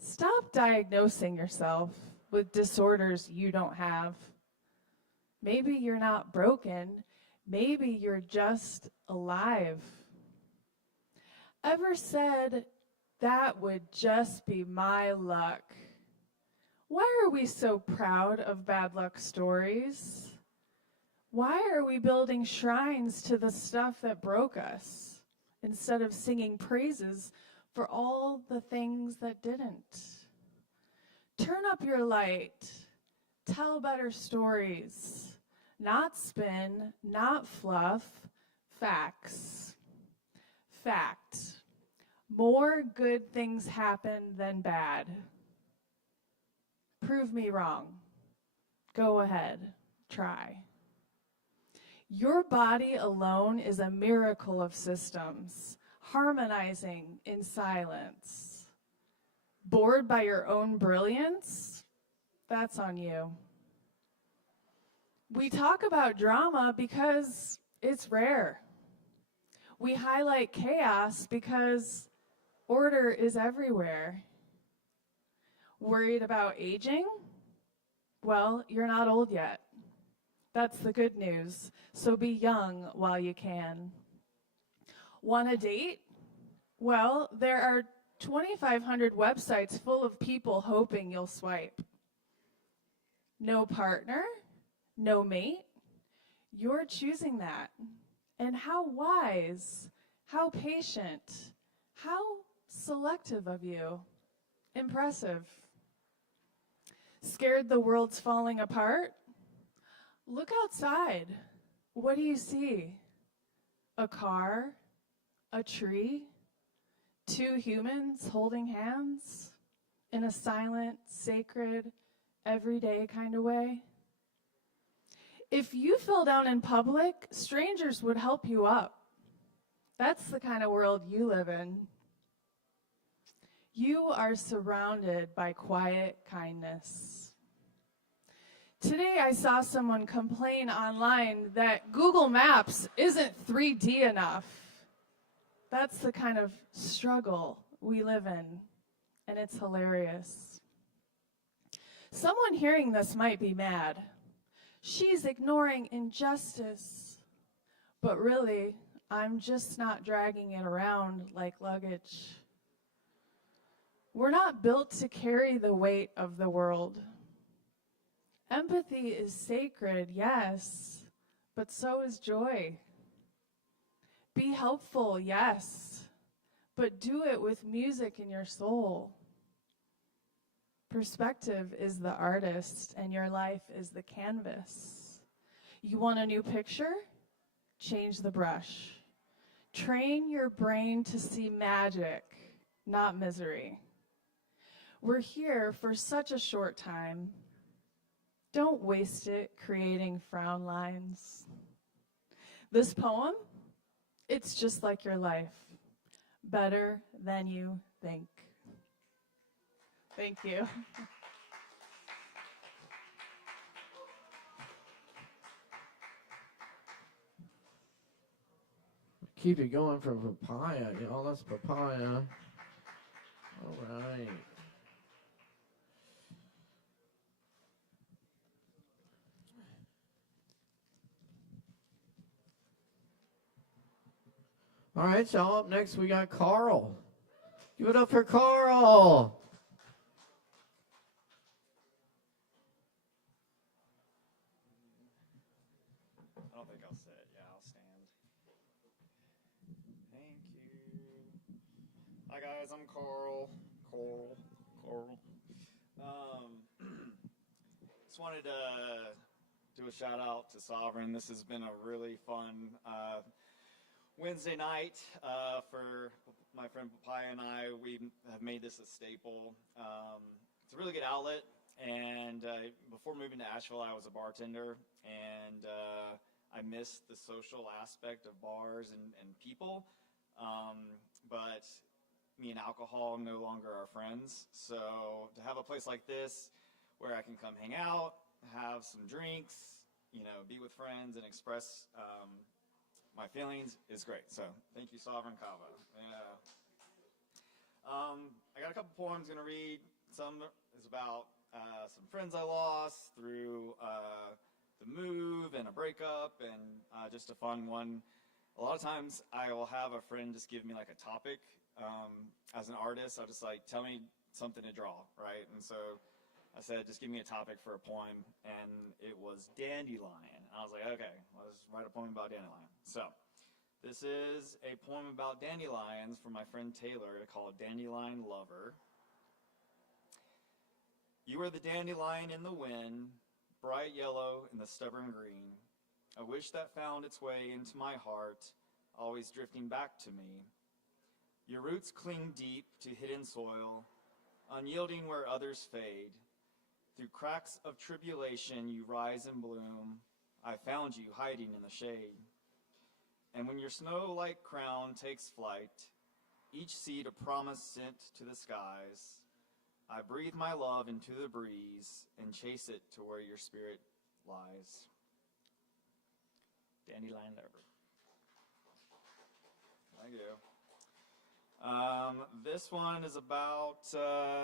Stop diagnosing yourself with disorders you don't have. Maybe you're not broken. Maybe you're just alive. Ever said, that would just be my luck? Why are we so proud of bad luck stories? Why are we building shrines to the stuff that broke us instead of singing praises for all the things that didn't? Turn up your light. Tell better stories. Not spin, not fluff, facts. Fact. More good things happen than bad. Prove me wrong. Go ahead. Try. Your body alone is a miracle of systems, harmonizing in silence. Bored by your own brilliance? That's on you. We talk about drama because it's rare. We highlight chaos because order is everywhere. Worried about aging? Well, you're not old yet. That's the good news. So be young while you can. Want a date? Well, there are 2,500 websites full of people hoping you'll swipe. No partner? No mate? You're choosing that. And how wise, how patient, how selective of you. Impressive. Scared the world's falling apart? Look outside. What do you see? A car? A tree? Two humans holding hands? In a silent, sacred, everyday kind of way? If you fell down in public, strangers would help you up. That's the kind of world you live in. You are surrounded by quiet kindness. Today I saw someone complain online that Google Maps isn't 3D enough. That's the kind of struggle we live in, and it's hilarious. Someone hearing this might be mad. She's ignoring injustice. But really, I'm just not dragging it around like luggage. We're not built to carry the weight of the world. Empathy is sacred, yes, but so is joy. Be helpful, yes, but do it with music in your soul. Perspective is the artist, and your life is the canvas. You want a new picture? Change the brush. Train your brain to see magic, not misery. We're here for such a short time. Don't waste it creating frown lines. This poem, it's just like your life. Better than you think. Thank you. Keep it going for papaya, y'all. That's papaya. All right. All right, y'all. Up next, we got Carl. Give it up for Carl. I don't think I'll sit. Yeah, I'll stand. Thank you. Hi guys, I'm Carl. Coral. Just wanted to do a shout out to Sovereign. This has been a really fun Wednesday night for my friend Papaya and I. We have made this a staple. It's a really good outlet. And before moving to Asheville, I was a bartender, and I missed the social aspect of bars and people. But me and alcohol no longer are friends. So to have a place like this where I can come hang out, have some drinks, be with friends and express my feelings is great. So thank you, Sovereign Kava. I got a couple poems I'm going to read. Some is about some friends I lost through the move and a breakup, and just a fun one. A lot of times I will have a friend just give me like a topic. As an artist, I'll just like, tell me something to draw, right? And so I said, just give me a topic for a poem, and it was dandelion. I was like, okay, I'll just write a poem about dandelion. So this is a poem about dandelions from my friend Taylor called Dandelion Lover. You are the dandelion in the wind, bright yellow in the stubborn green, a wish that found its way into my heart, always drifting back to me. Your roots cling deep to hidden soil, unyielding where others fade. Through cracks of tribulation you rise and bloom. I found you hiding in the shade. And when your snow-like crown takes flight, each seed a promise sent to the skies, I breathe my love into the breeze and chase it to where your spirit lies. Dandelion Lover. Thank you. This one is about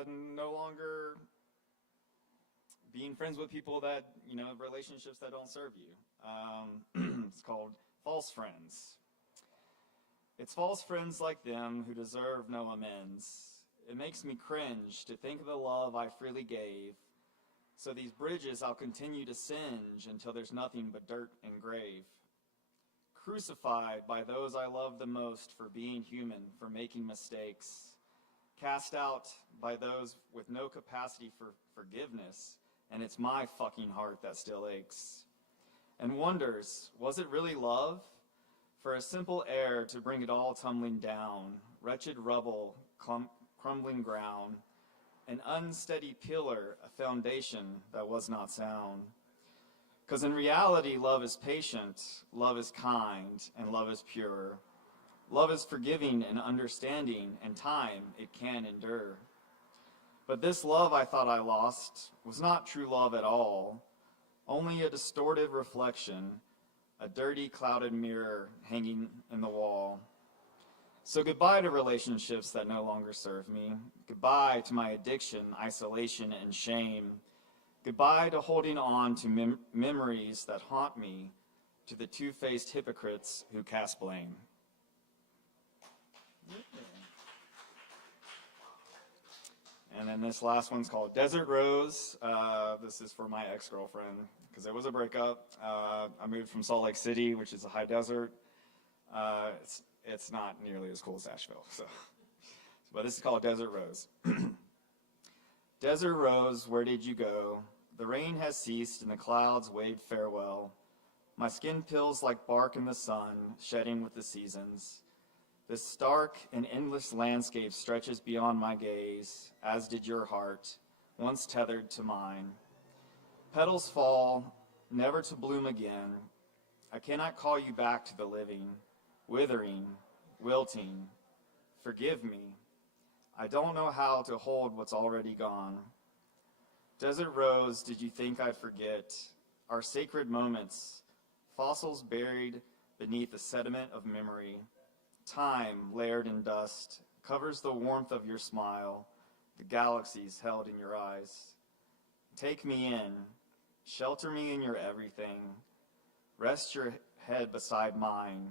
no longer being friends with people that, relationships that don't serve you. It's called False Friends. It's false friends like them who deserve no amends. It makes me cringe to think of the love I freely gave. So these bridges I'll continue to singe until there's nothing but dirt and grave. Crucified by those I love the most for being human, for making mistakes. Cast out by those with no capacity for forgiveness, and it's my fucking heart that still aches. And wonders, was it really love? For a simple air to bring it all tumbling down, wretched rubble, crumbling ground, an unsteady pillar, a foundation that was not sound. Because in reality, love is patient, love is kind, and love is pure. Love is forgiving and understanding, and time it can endure. But this love I thought I lost was not true love at all, only a distorted reflection, a dirty, clouded mirror hanging in the wall. So goodbye to relationships that no longer serve me. Goodbye to my addiction, isolation, and shame. Goodbye to holding on to memories that haunt me, to the two-faced hypocrites who cast blame. And then this last one's called Desert Rose. This is for my ex-girlfriend, because it was a breakup. I moved from Salt Lake City, which is a high desert. It's not nearly as cool as Asheville, but this is called Desert Rose. Desert Rose, where did you go? The rain has ceased and the clouds waved farewell. My skin peels like bark in the sun, shedding with the seasons. This stark and endless landscape stretches beyond my gaze, as did your heart, once tethered to mine. Petals fall, never to bloom again. I cannot call you back to the living, withering, wilting. Forgive me. I don't know how to hold what's already gone. Desert Rose, did you think I'd forget our sacred moments, fossils buried beneath the sediment of memory? Time, layered in dust, covers the warmth of your smile, the galaxies held in your eyes. Take me in, shelter me in your everything. Rest your head beside mine.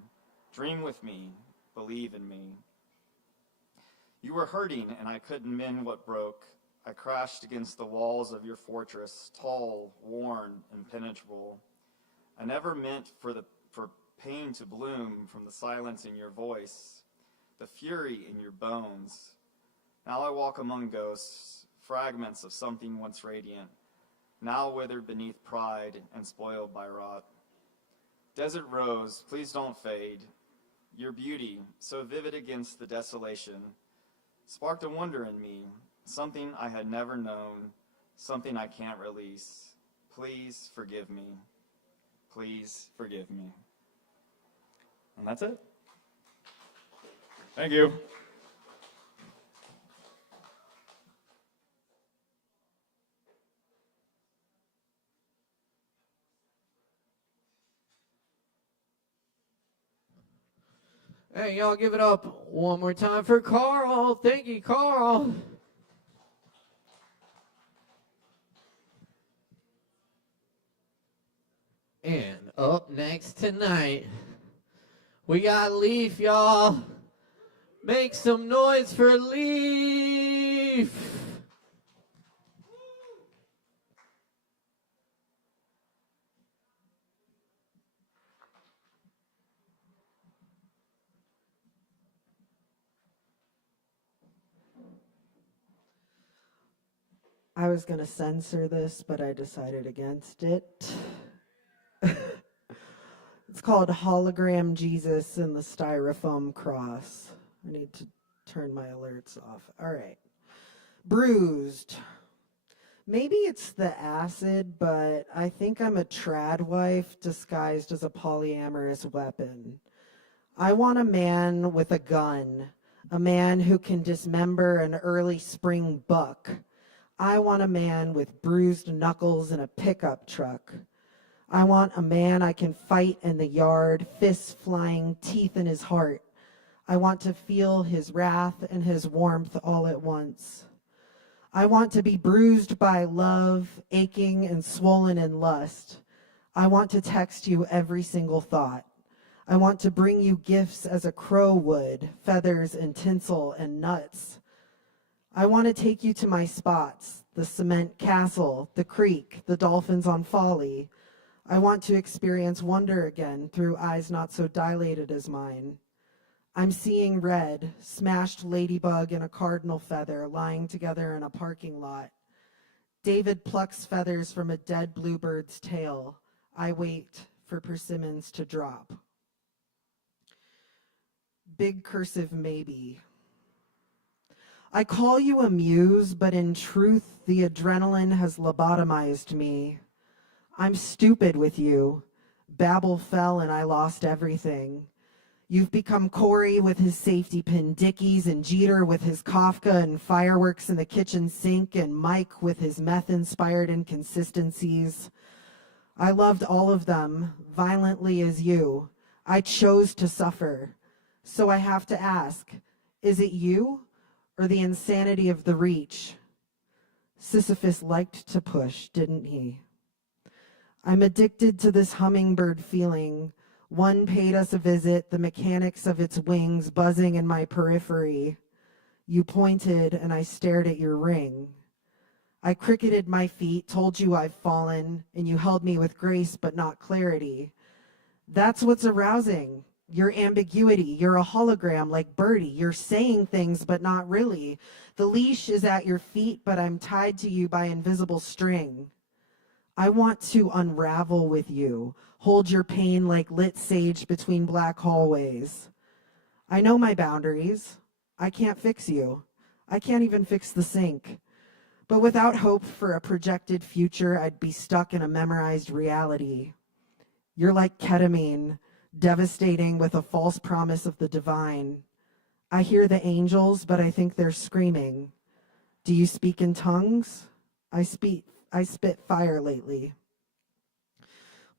Dream with me, believe in me. You were hurting and I couldn't mend what broke. I crashed against the walls of your fortress, tall, worn, impenetrable. I never meant for pain to bloom from the silence in your voice, the fury in your bones. Now I walk among ghosts, fragments of something once radiant, now withered beneath pride and spoiled by rot. Desert Rose, please don't fade. Your beauty, so vivid against the desolation, sparked a wonder in me, something I had never known, something I can't release. Please forgive me. Please forgive me. And that's it. Thank you. Hey, y'all give it up one more time for Carl. Thank you, Carl. And up next tonight, we got Leaf, y'all. Make some noise for Leaf. I was going to censor this, but I decided against it. It's called Hologram Jesus and the Styrofoam Cross. I need to turn my alerts off. All right. Bruised. Maybe it's the acid, but I think I'm a trad wife disguised as a polyamorous weapon. I want a man with a gun, a man who can dismember an early spring buck. I want a man with bruised knuckles and a pickup truck. I want a man I can fight in the yard, fists flying, teeth in his heart. I want to feel his wrath and his warmth all at once. I want to be bruised by love, aching and swollen in lust. I want to text you every single thought. I want to bring you gifts as a crow would, feathers and tinsel and nuts. I want to take you to my spots, the cement castle, the creek, the dolphins on Folly. I want to experience wonder again through eyes not so dilated as mine. I'm seeing red, smashed ladybug and a cardinal feather lying together in a parking lot. David plucks feathers from a dead bluebird's tail. I wait for persimmons to drop. Big cursive maybe. I call you a muse, but in truth, the adrenaline has lobotomized me. I'm stupid with you. Babel fell and I lost everything. You've become Corey with his safety pin Dickies and Jeter with his Kafka and fireworks in the kitchen sink and Mike with his meth-inspired inconsistencies. I loved all of them, violently as you. I chose to suffer. So I have to ask, is it you or the insanity of the reach? Sisyphus liked to push, didn't he? I'm addicted to this hummingbird feeling. One paid us a visit, the mechanics of its wings buzzing in my periphery. You pointed and I stared at your ring. I cricketed my feet, told you I've fallen, and you held me with grace but not clarity. That's what's arousing. Your ambiguity. You're a hologram like Birdie. You're saying things but not really. The leash is at your feet, but I'm tied to you by invisible string. I want to unravel with you, hold your pain like lit sage between black hallways. I know my boundaries. I can't fix you. I can't even fix the sink. But without hope for a projected future, I'd be stuck in a memorized reality. You're like ketamine, devastating with a false promise of the divine. I hear the angels, but I think they're screaming. Do you speak in tongues? I spit fire lately.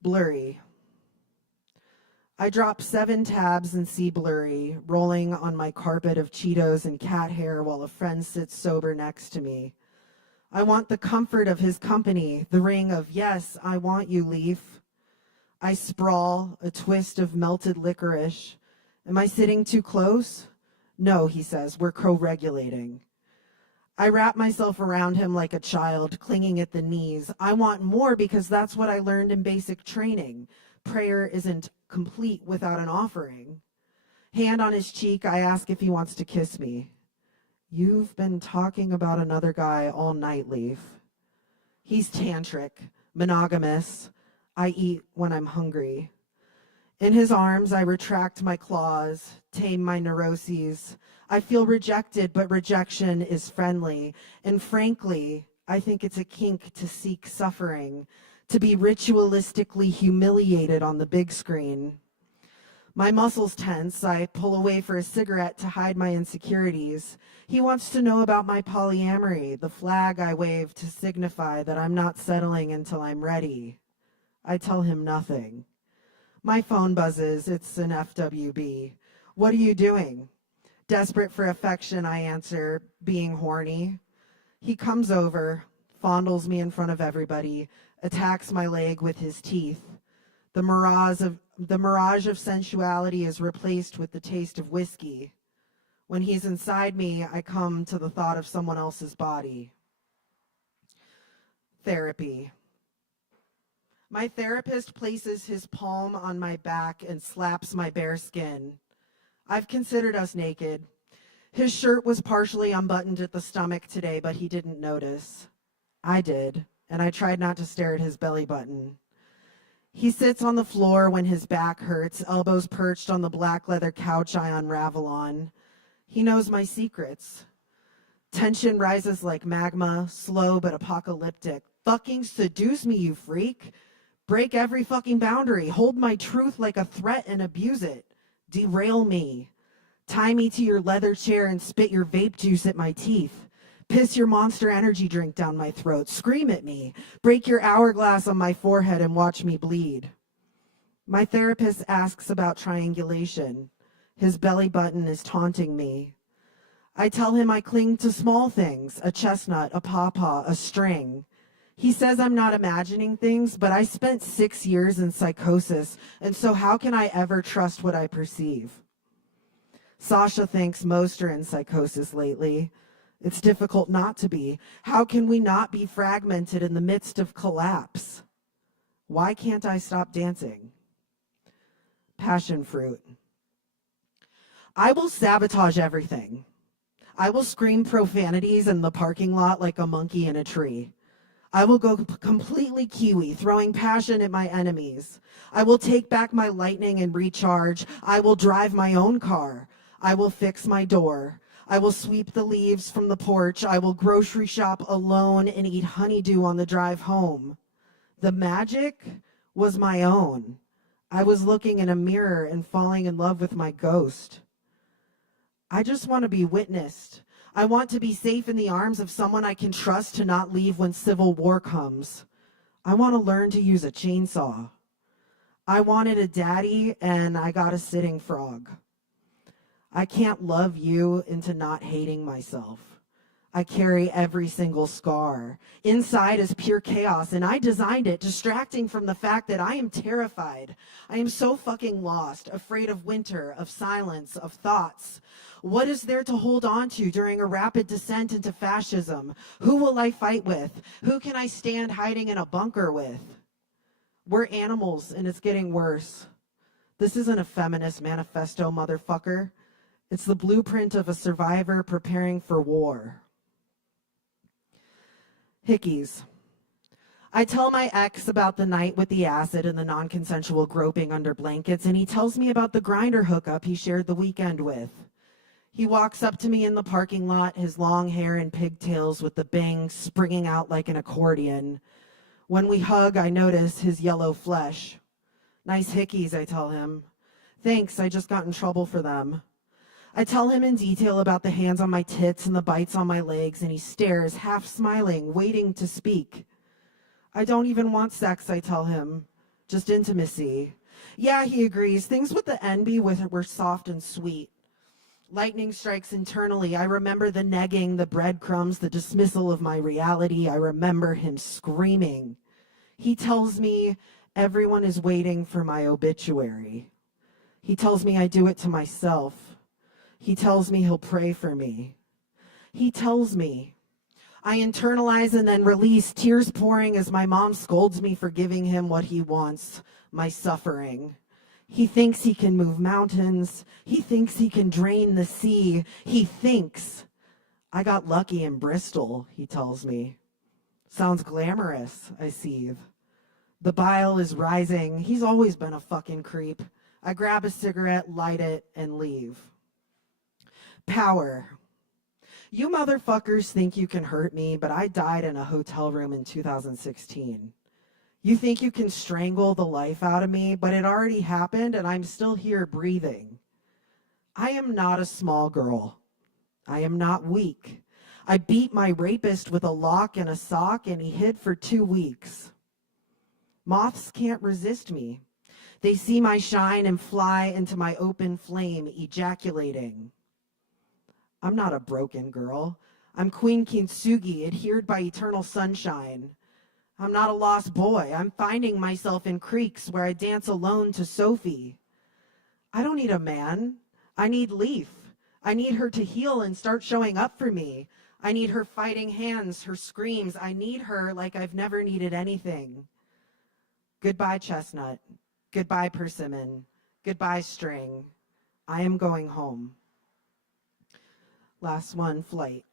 Blurry. I drop 7 tabs and see blurry, rolling on my carpet of Cheetos and cat hair while a friend sits sober next to me. I want the comfort of his company, the ring of, yes, I want you, Leaf. I sprawl, a twist of melted licorice. Am I sitting too close? No, he says, we're co-regulating. I wrap myself around him like a child, clinging at the knees. I want more because that's what I learned in basic training. Prayer isn't complete without an offering. Hand on his cheek, I ask if he wants to kiss me. You've been talking about another guy all night, Leaf. He's tantric, monogamous. I eat when I'm hungry. In his arms, I retract my claws, tame my neuroses. I feel rejected, but rejection is friendly. And frankly, I think it's a kink to seek suffering, to be ritualistically humiliated on the big screen. My muscles tense. I pull away for a cigarette to hide my insecurities. He wants to know about my polyamory, the flag I wave to signify that I'm not settling until I'm ready. I tell him nothing. My phone buzzes. It's an FWB. What are you doing? Desperate for affection, I answer, being horny. He comes over, fondles me in front of everybody, attacks my leg with his teeth. The mirage of sensuality is replaced with the taste of whiskey. When he's inside me, I come to the thought of someone else's body. Therapy. My therapist places his palm on my back and slaps my bare skin. I've considered us naked. His shirt was partially unbuttoned at the stomach today, but he didn't notice. I did, and I tried not to stare at his belly button. He sits on the floor when his back hurts, elbows perched on the black leather couch I unravel on. He knows my secrets. Tension rises like magma, slow but apocalyptic. Fucking seduce me, you freak. Break every fucking boundary. Hold my truth like a threat and abuse it. Derail me. Tie me to your leather chair and spit your vape juice at my teeth. Piss your Monster Energy drink down my throat. Scream at me. Break your hourglass on my forehead and watch me bleed. My therapist asks about triangulation. His belly button is taunting me. I tell him I cling to small things, a chestnut, a pawpaw, a string. He says I'm not imagining things, but I spent 6 years in psychosis, and so how can I ever trust what I perceive? Sasha thinks most are in psychosis lately. It's difficult not to be. How can we not be fragmented in the midst of collapse? Why can't I stop dancing? Passion fruit. I will sabotage everything. I will scream profanities in the parking lot like a monkey in a tree. I will go completely Kiwi, throwing passion at my enemies. I will take back my lightning and recharge. I will drive my own car. I will fix my door. I will sweep the leaves from the porch. I will grocery shop alone and eat honeydew on the drive home. The magic was my own. I was looking in a mirror and falling in love with my ghost. I just want to be witnessed. I want to be safe in the arms of someone I can trust to not leave when civil war comes. I want to learn to use a chainsaw. I wanted a daddy and I got a sitting frog. I can't love you into not hating myself. I carry every single scar. Inside is pure chaos, and I designed it, distracting from the fact that I am terrified. I am so fucking lost, afraid of winter, of silence, of thoughts. What is there to hold on to during a rapid descent into fascism? Who will I fight with? Who can I stand hiding in a bunker with? We're animals, and it's getting worse. This isn't a feminist manifesto, motherfucker. It's the blueprint of a survivor preparing for war. Hickeys. I tell my ex about the night with the acid and the non-consensual groping under blankets, and he tells me about the grinder hookup he shared the weekend with. He walks up to me in the parking lot, his long hair and pigtails with the bangs springing out like an accordion. When we hug, I notice his yellow flesh. Nice hickeys, I tell him. Thanks, I just got in trouble for them. I tell him in detail about the hands on my tits and the bites on my legs, and he stares, half smiling, waiting to speak. I don't even want sex, I tell him. Just intimacy. Yeah, he agrees. Things with the NB were soft and sweet. Lightning strikes internally. I remember the negging, the breadcrumbs, the dismissal of my reality. I remember him screaming. He tells me everyone is waiting for my obituary. He tells me I do it to myself. He tells me he'll pray for me. He tells me. I internalize and then release, tears pouring as my mom scolds me for giving him what he wants, my suffering. He thinks he can move mountains. He thinks he can drain the sea. He thinks. I got lucky in Bristol, he tells me. Sounds glamorous, I seethe. The bile is rising. He's always been a fucking creep. I grab a cigarette, light it, and leave. Power. You motherfuckers think you can hurt me, but I died in a hotel room in 2016. You think you can strangle the life out of me, but it already happened and I'm still here breathing. I am not a small girl. I am not weak. I beat my rapist with a lock and a sock and he hid for 2 weeks. Moths can't resist me. They see my shine and fly into my open flame, ejaculating. I'm not a broken girl. I'm Queen Kintsugi, adhered by eternal sunshine. I'm not a lost boy. I'm finding myself in creeks where I dance alone to Sophie. I don't need a man. I need Leaf. I need her to heal and start showing up for me. I need her fighting hands, her screams. I need her like I've never needed anything. Goodbye, chestnut. Goodbye, persimmon. Goodbye, string. I am going home. Last one, flight.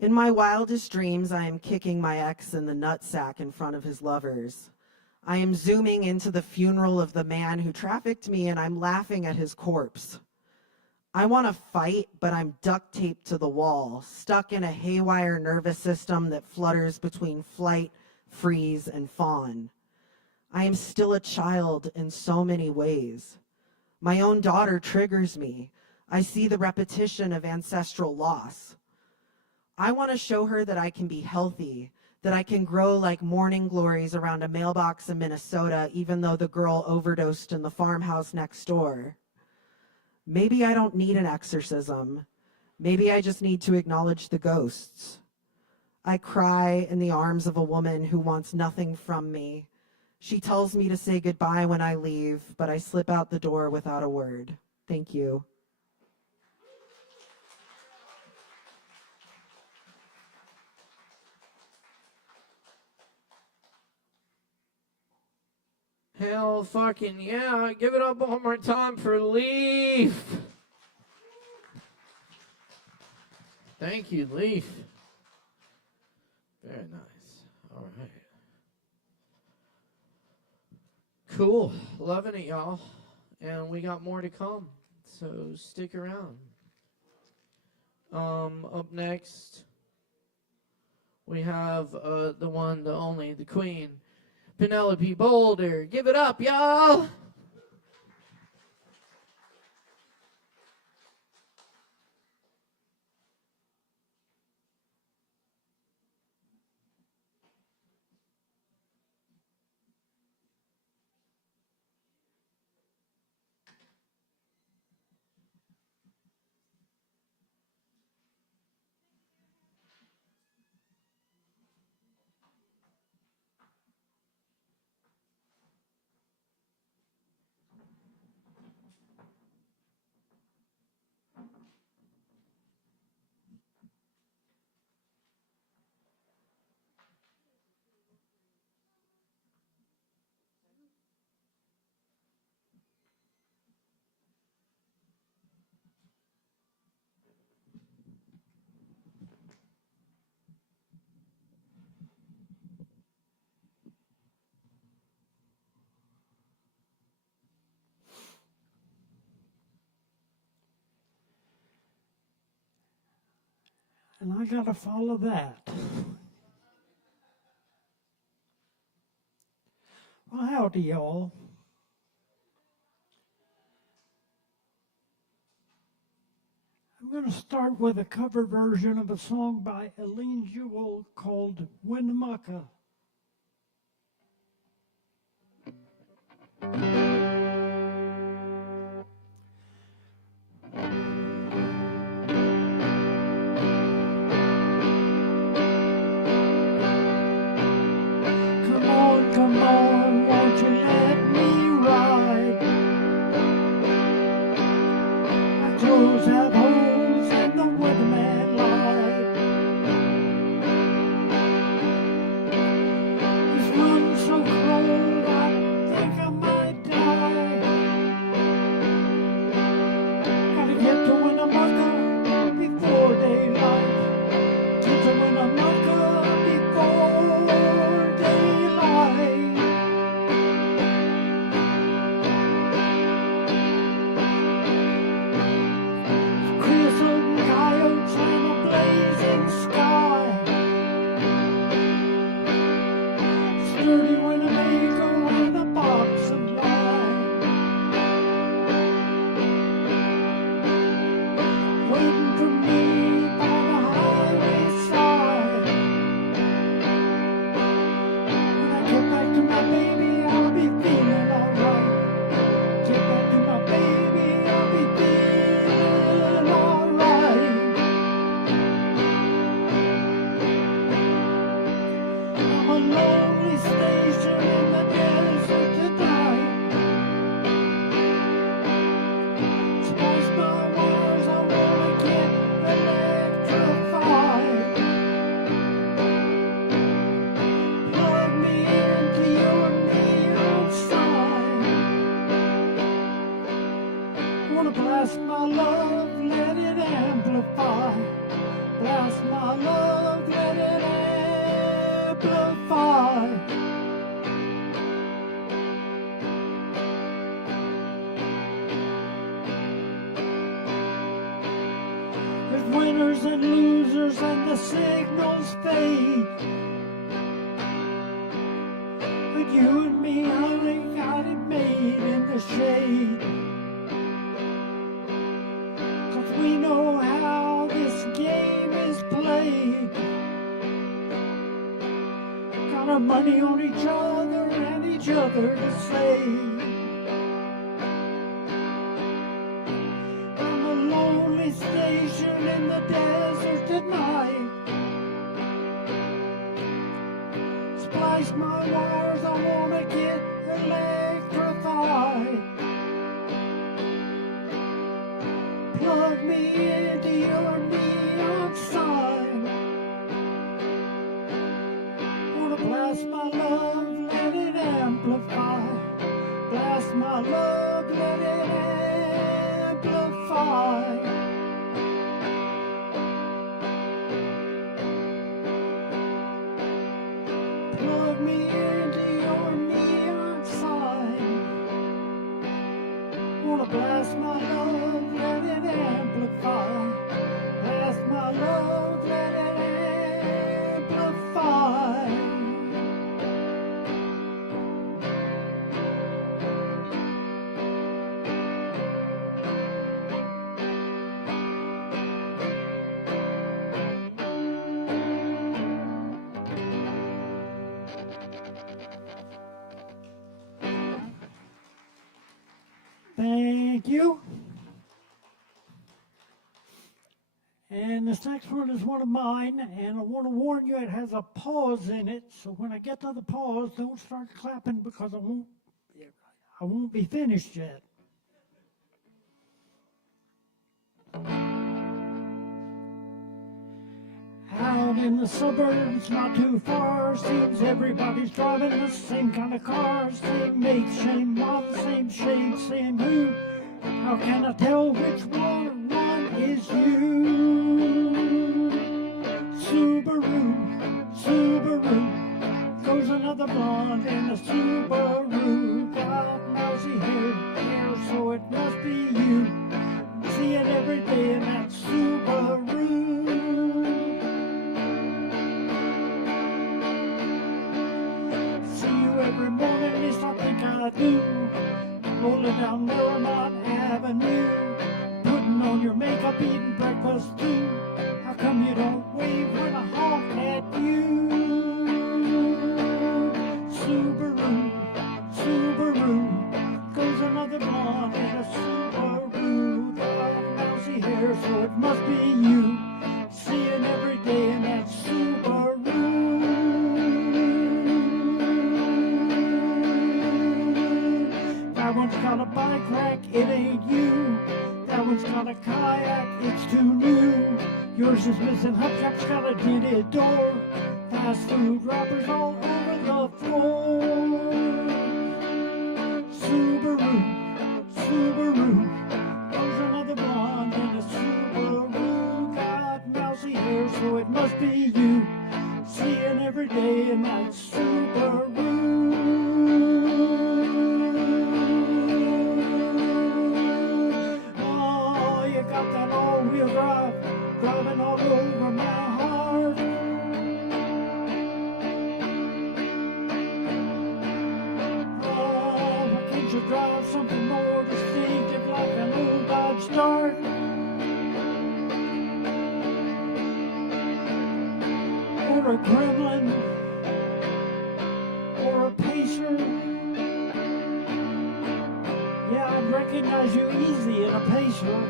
In my wildest dreams, I am kicking my ex in the nutsack in front of his lovers. I am zooming into the funeral of the man who trafficked me, and I'm laughing at his corpse. I want to fight, but I'm duct taped to the wall, stuck in a haywire nervous system that flutters between flight, freeze, and fawn. I am still a child in so many ways. My own daughter triggers me. I see the repetition of ancestral loss. I want to show her that I can be healthy, that I can grow like morning glories around a mailbox in Minnesota, even though the girl overdosed in the farmhouse next door. Maybe I don't need an exorcism. Maybe I just need to acknowledge the ghosts. I cry in the arms of a woman who wants nothing from me. She tells me to say goodbye when I leave, but I slip out the door without a word. Thank you. Hell fucking yeah. Give it up one more time for Leaf. Thank you, Leaf. Very nice. All right. Cool. Loving it, y'all. And we got more to come. So stick around. Up next, we have the one, the only, the queen, Penelope Boulder. Give it up, y'all. And I got to follow that. Well, howdy, y'all. I'm going to start with a cover version of a song by Eileen Jewell called Winnemucca. Come on, won't you let me ride? My clothes have holes and the weatherman lied. This room's so cold, I think I might die. Gotta get to Winnemucca before daylight. Get to Winnemucca before daylight. Blast my love, let it amplify. Blast my love, let it amplify. There's winners and losers and the signals fade. But you and me, honey, got it made in the shade. We know how this game is played. Got our money on each other and each other to save. in the desert at night. Splice my wires, I wanna get electrified. Plug me into your neon sign. Wanna blast my love, let it amplify. Blast my love, let it amplify. Plug me into your neon sign. Wanna blast my love, let it amplify. Blast my love, let it amplify. Thank you. And this next one is one of mine, and I want to warn you it has a pause in it, so when I get to the pause, don't start clapping because I won't be finished yet. Out in the suburbs, not too far, seems everybody's driving the same kind of cars, same make, same model, same shade, same hue. How can I tell which one is you? Subaru, Subaru, goes another blonde in a Subaru. Got mousy hair, so it must be you. See it every day in that Subaru. Every morning, at least I think I do. Rolling down Marymount Avenue, putting on your makeup, eating breakfast too. How come you don't wave when I honk at you? Subaru, Subaru, goes another blonde in a Subaru. Got mousy hair, so it must be you. Seeing every day in that Subaru. That one's got a bike rack, it ain't you. That one's got a kayak, it's too new. Yours is missing hubcaps, got a tinted door. Fast food wrappers all over the floor. Subaru, Subaru, there's another blonde in a Subaru. Got mousy hair, so it must be you. Seeing every day in that Subaru. Got that all-wheel drive, driving all over my heart. Oh, why can't you drive something more distinctive like an old Dodge Dart? Or a Gremlin, or a Pacer. Yeah, I'd recognize you easy in a Pacer.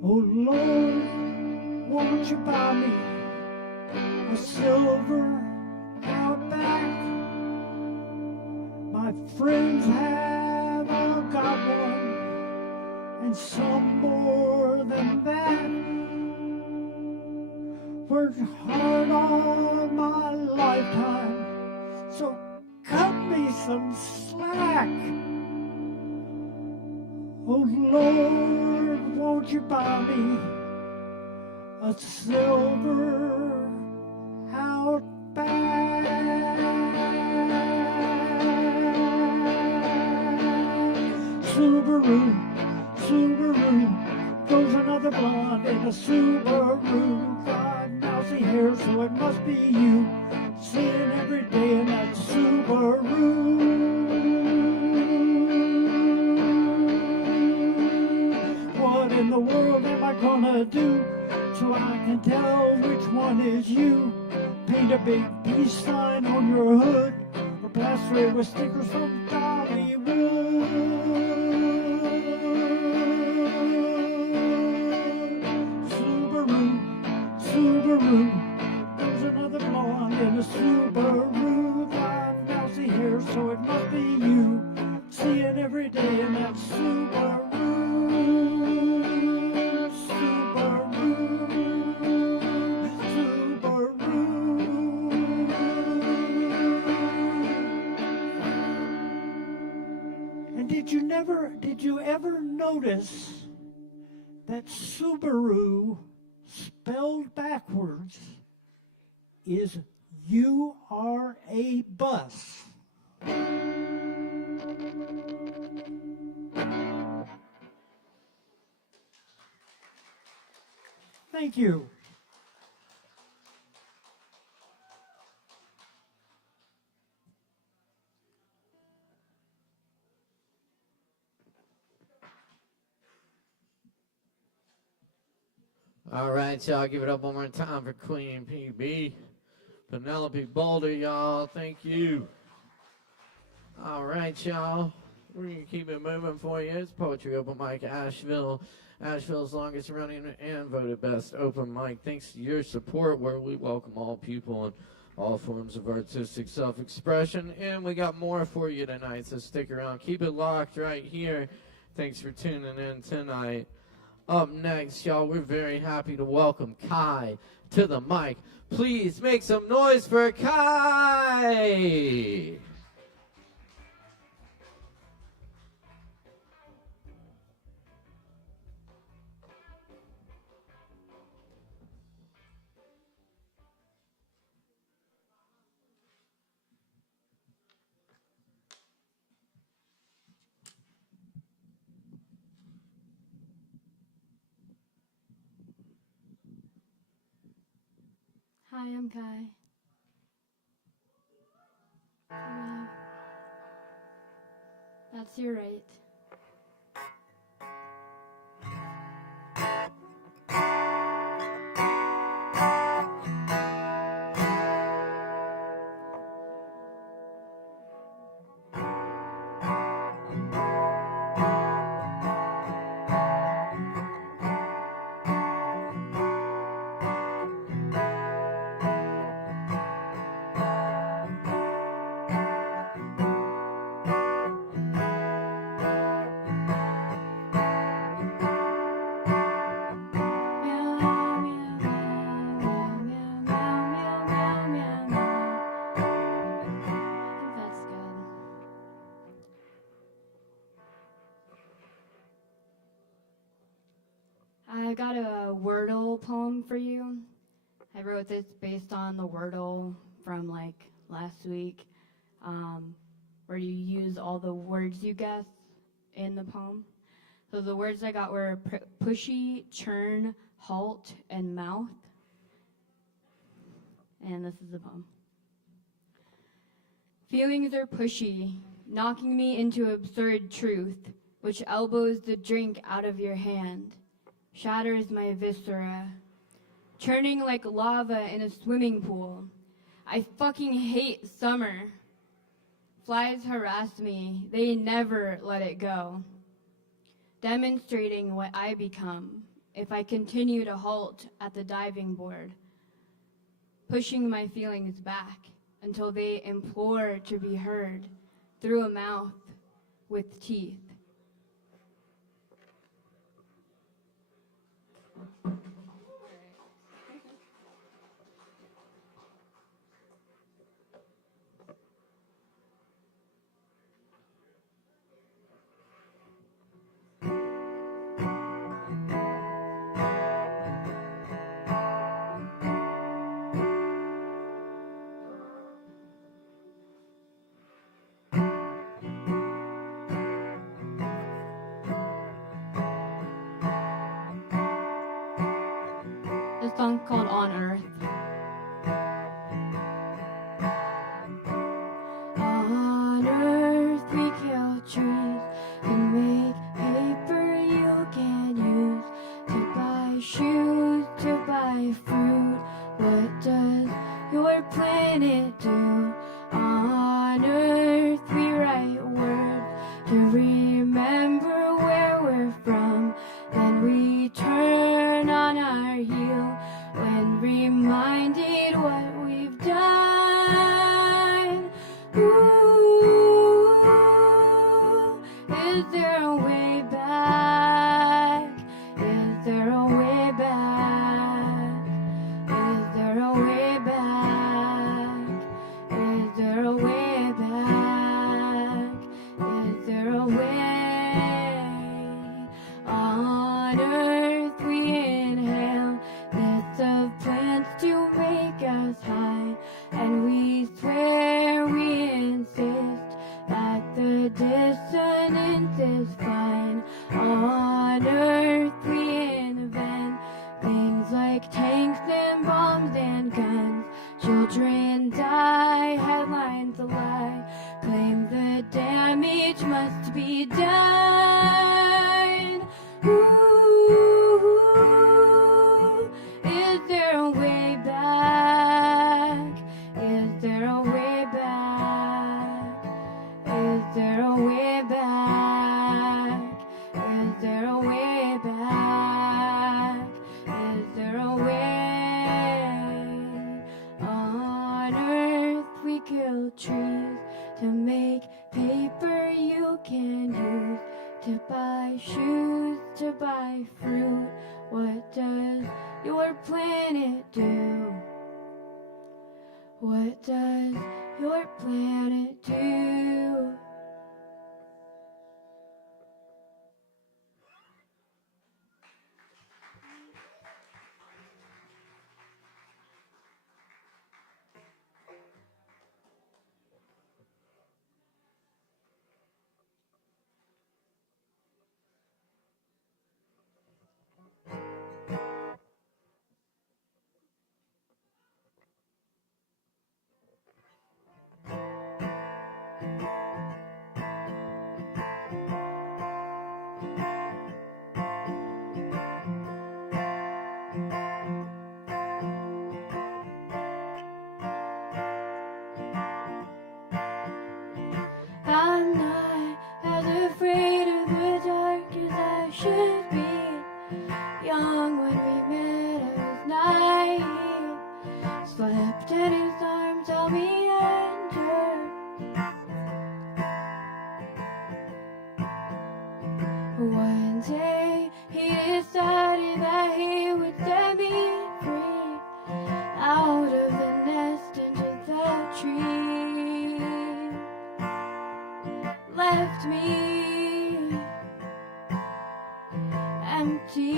Oh Lord, won't you buy me a silver Outback? My friends have all got one, and some more than that. Worked hard all my lifetime, so cut me some slack. Oh Lord, won't you buy me a silver Outback? Subaru, Subaru, goes another blonde in a Subaru. Got mousy hair, so it must be you. Seeing every day in that Subaru. What in the world am I gonna do so I can tell which one is you? Paint a big peace sign on your hood, or plaster it with stickers from Dollywood. another blonde in a Subaru. Got mousy hair, so it must be you. See it every day in that Subaru. Subaru. Subaru. And did you ever notice that Subaru spelled backwards is you are a bus? Thank you. All right, y'all, give it up one more time for Queen PB. Penelope Boulder, y'all. Thank you. All right, y'all. We're going to keep it moving for you. It's Poetry Open Mic Asheville. Asheville's longest running and voted best open mic. Thanks to your support, where we welcome all people and all forms of artistic self-expression. And we got more for you tonight, so stick around. Keep it locked right here. Thanks for tuning in tonight. Up next, y'all, we're very happy to welcome Kai to the mic. Please make some noise for Kai! Hi, I'm Kai. Hello. That's your right. I got a Wordle poem for you. I wrote this based on the Wordle from like last week, where you use all the words you guess in the poem. So the words I got were pushy, churn, halt, and mouth. And this is the poem. Feelings are pushy, knocking me into absurd truth, which elbows the drink out of your hand, shatters my viscera, churning like lava in a swimming pool. I fucking hate summer. Flies harass me, they never let it go, demonstrating what I become if I continue to halt at the diving board, pushing my feelings back until they implore to be heard through a mouth with teeth. This song's called On Earth. On Earth we kill trees to make paper you can use, to buy shoes, to buy fruit. What does your planet do? On Earth we write words to remember where we're from. Then we turn on our heel when reminded what we've children die, headlines a lie, claim the damage must be done. Ooh, is there a way back? Is there a way back? Is there a way back? Is there a way back? Is there a way? On earth we kill trees to make paper you can use, to buy shoes, to buy fruit. What does your planet do? What does your planet do? I'm not as afraid of the dark as I should be. Young when we met, I was naive. Slept in his arms, held me under. One day he decided that he would set me free, out of the nest into the tree. Left me empty.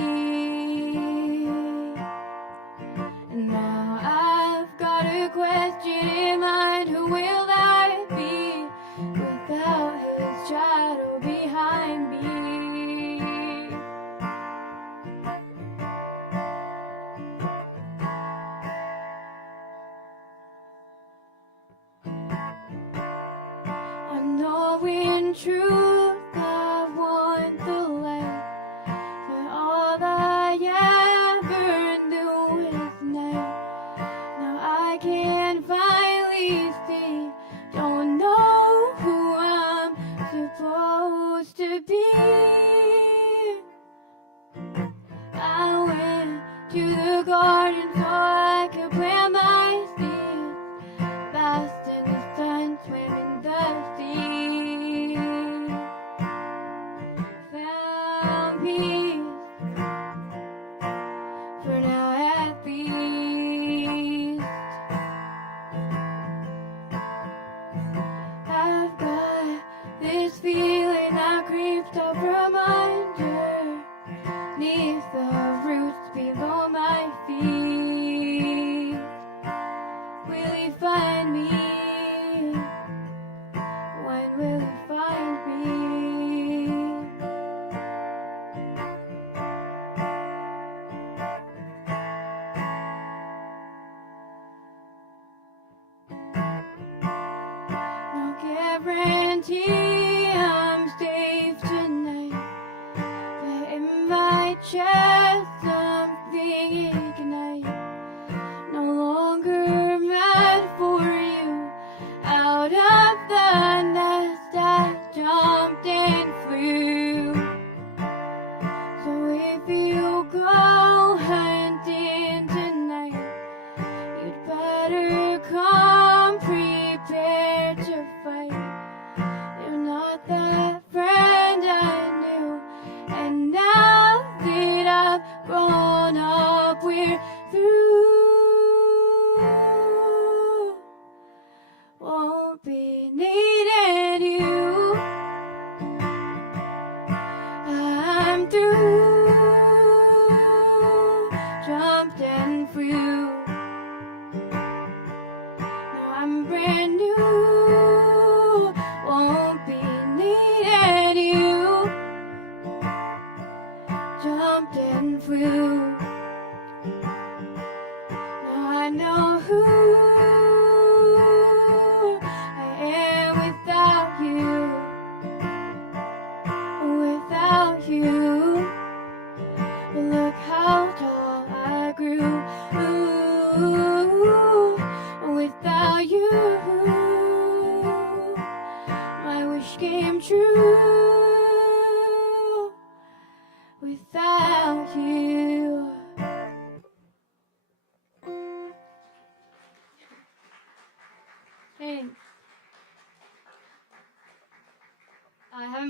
And now I've got a question in mind: who will I be without his shadow behind me? I know in truth I want the light, but all I ever knew is night. Now I can finally see, don't know who I'm supposed to be. I went to the garden so I could plant my seeds, basked in the sun, swam in the sea, found peace, for now at least. I've got this feeling that creeps up from underneath the roots below my feet. Will he find me? When will he find me? No guarantee I'm safe tonight, but in my chest something ignites. No longer mad for you, out of the nest I jumped and flew. So if you go hunting tonight, you'd better come prepared to fight. You're not that friend I knew, and now that I've grown up, we're through. Won't be needing you. I'm through. Jumped and flew.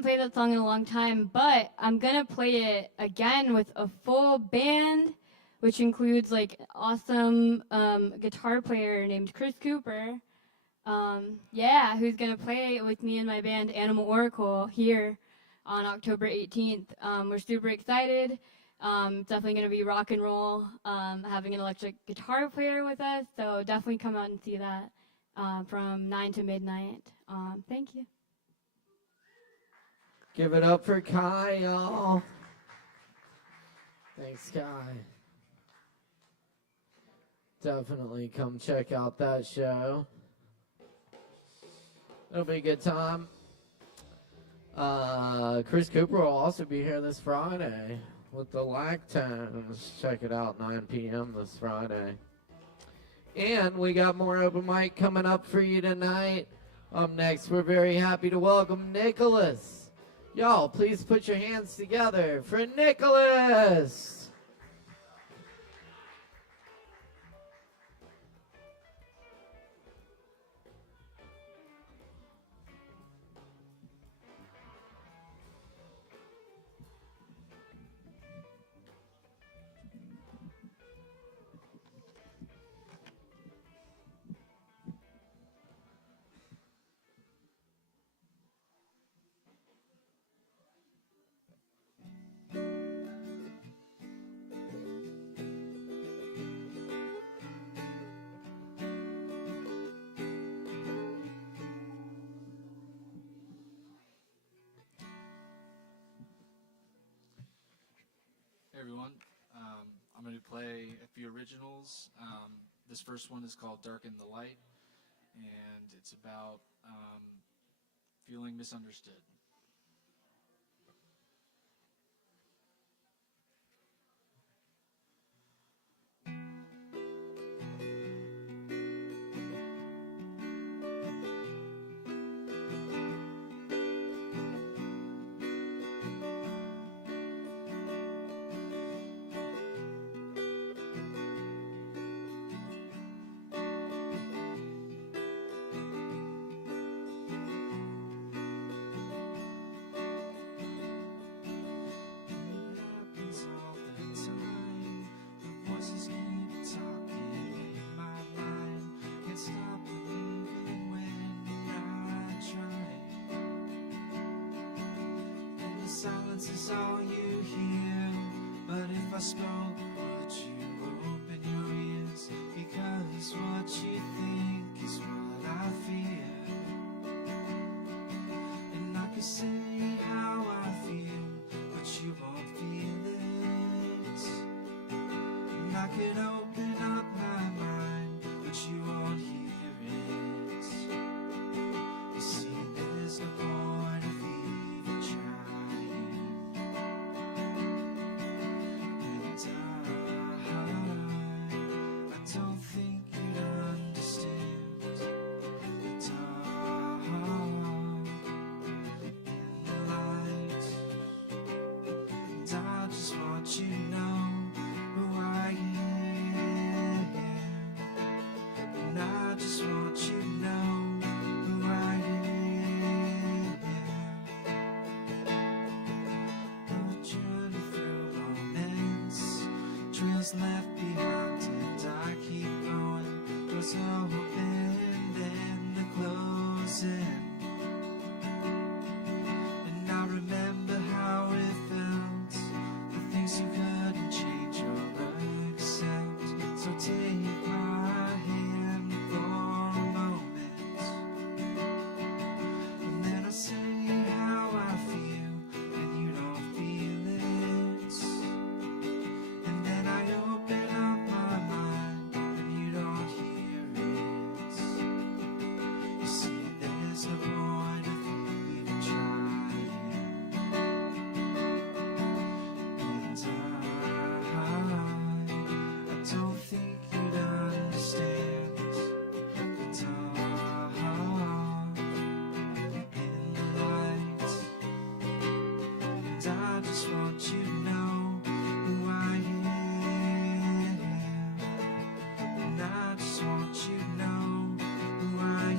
haven't played that song in a long time, but I'm gonna play it again with a full band, which includes like an awesome guitar player named Chris Cooper. Who's gonna play with me in my band Animal Oracle here on October 18th. We're super excited. Definitely gonna be rock and roll, having an electric guitar player with us, so definitely come out and see that from 9 to midnight. Thank you. Give it up for Kyle. Thanks, Kai. Definitely come check out that show. It'll be a good time. Chris Cooper will also be here this Friday with the Lactones. Check it out, 9 p.m. this Friday. And we got more open mic coming up for you tonight. Up next, we're very happy to welcome Nicholas. Y'all, please put your hands together for Nicholas. Everyone, I'm going to play a few originals. This first one is called Darken the Light, and it's about feeling misunderstood. Silence is all you hear, but if I spoke, would you open your ears? Because what you think is what I fear. And I can say how I feel, but you won't feel it. And I can open up my mind, but you won't hear it. You see, there's no point of even trying. I don't think you'd understand the dark in the light. And I just want you to know who I am. And I just want you to know who I am. A journey through romance, trails left behind, and I keep going. Doors open and they're closing. And I remember how it felt, the things you couldn't change or accept. So take my hand for a moment, and then I say how I feel, and you don't feel it. And then I open up my mind, and you don't hear it. You see, there's no point of even trying. And I don't think you'd understand the dark in the light. And I just want you to know who I am. And I just want you to know who I am.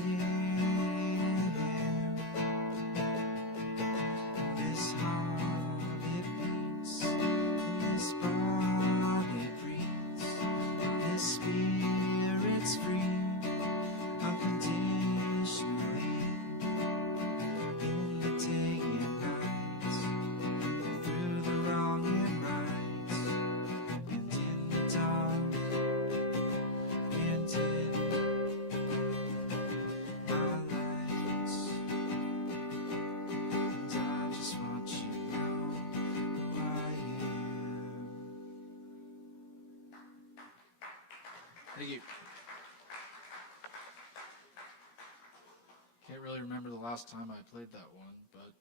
Can't really remember the last time I played that one, but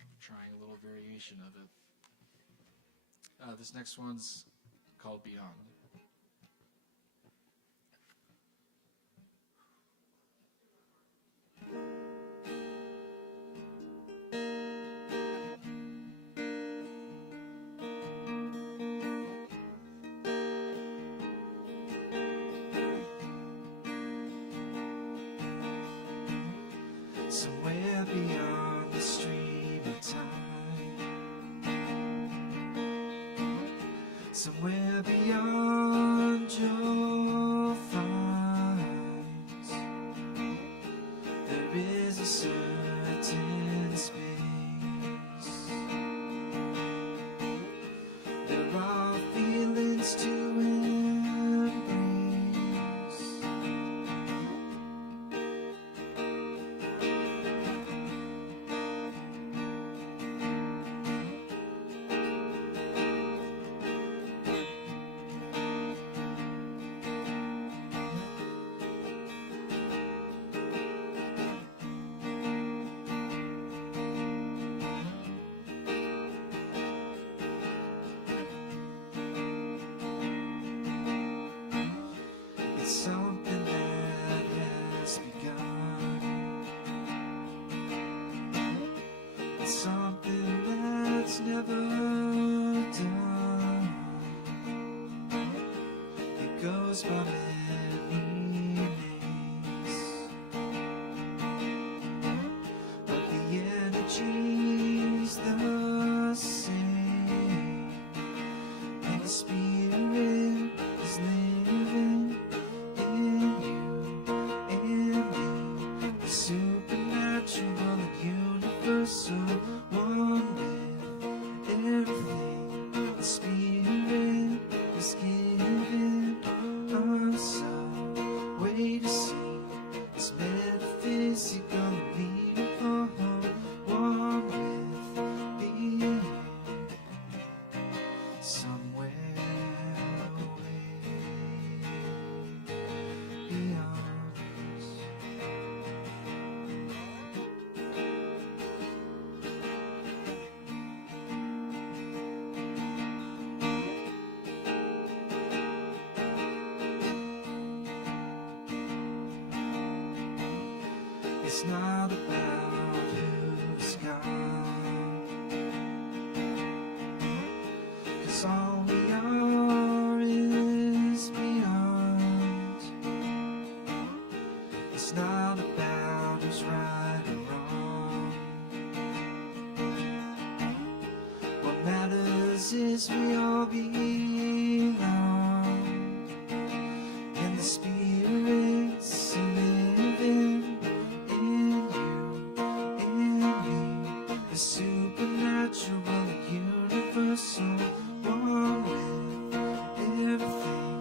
I'm trying a little variation of it. This next one's called Beyond. Somewhere beyond the stream of time, somewhere beyond your thoughts, there is a certain space. There are feelings to embrace. It's something that has begun. It's something that's never done. It goes by many names, but the energy's the same, and the spirit is living in you and me. The supernatural and universal, one with everything. The spirit is giving us a way to see. It's metaphysical and meaningful, one with being somewhere away beyond us. It's not about who's gone, 'cause all we are is beyond. It's not about who's right or wrong. What matters is we all belong, and the spirit's living in you and me. The supernatural and universal, one with everything.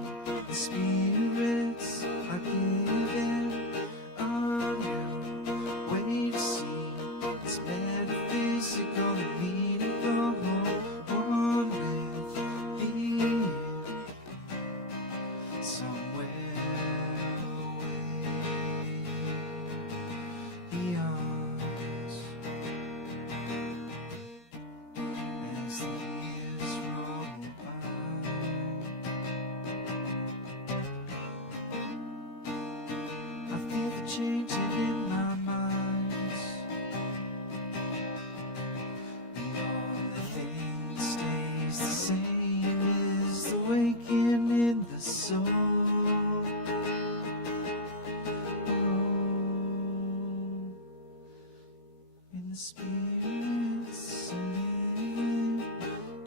The spirits are giving a new way to see. It's metaphysical and meaningful, one with being somewhere away beyond us. As the years roll by, I feel the changing in my mind. The only thing that stays the same is the waking in the soul. In the spirits living in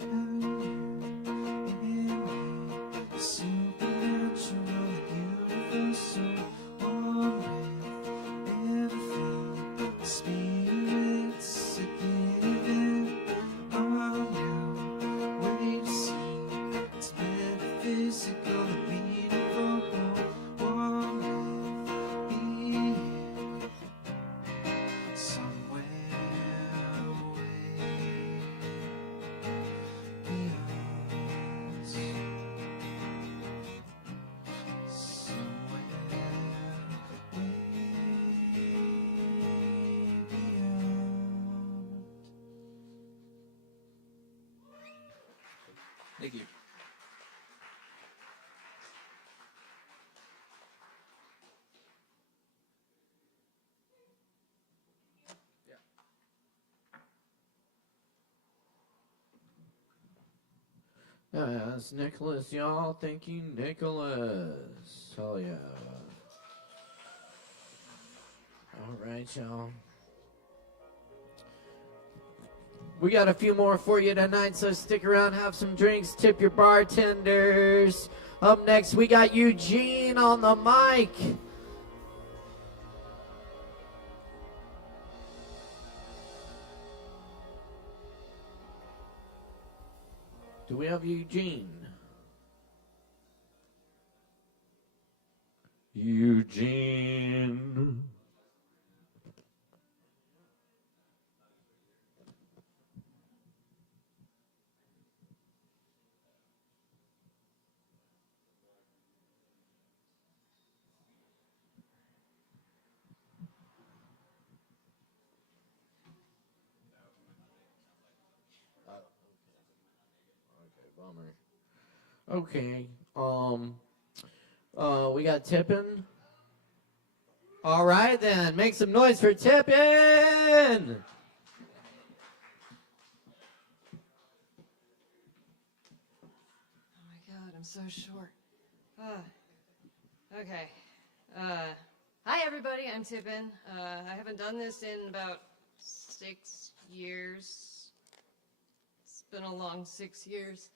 you and me. The supernatural and universal, one with everything. The spirits are giving a new way to see. It's metaphysical and meaningful, one with being somewhere Yes, Nicholas, y'all. Thank you, Nicholas. Oh, yeah. All right, y'all. We got a few more for you tonight, so stick around, have some drinks, tip your bartenders. Up next, we got Eugene on the mic. Do we have Eugene? Eugene. Okay. We got Tippin. All right then, make some noise for Tippin. Oh my God, I'm so short. Okay. Hi everybody, I'm Tippin. I haven't done this in about 6 years. It's been a long 6 years.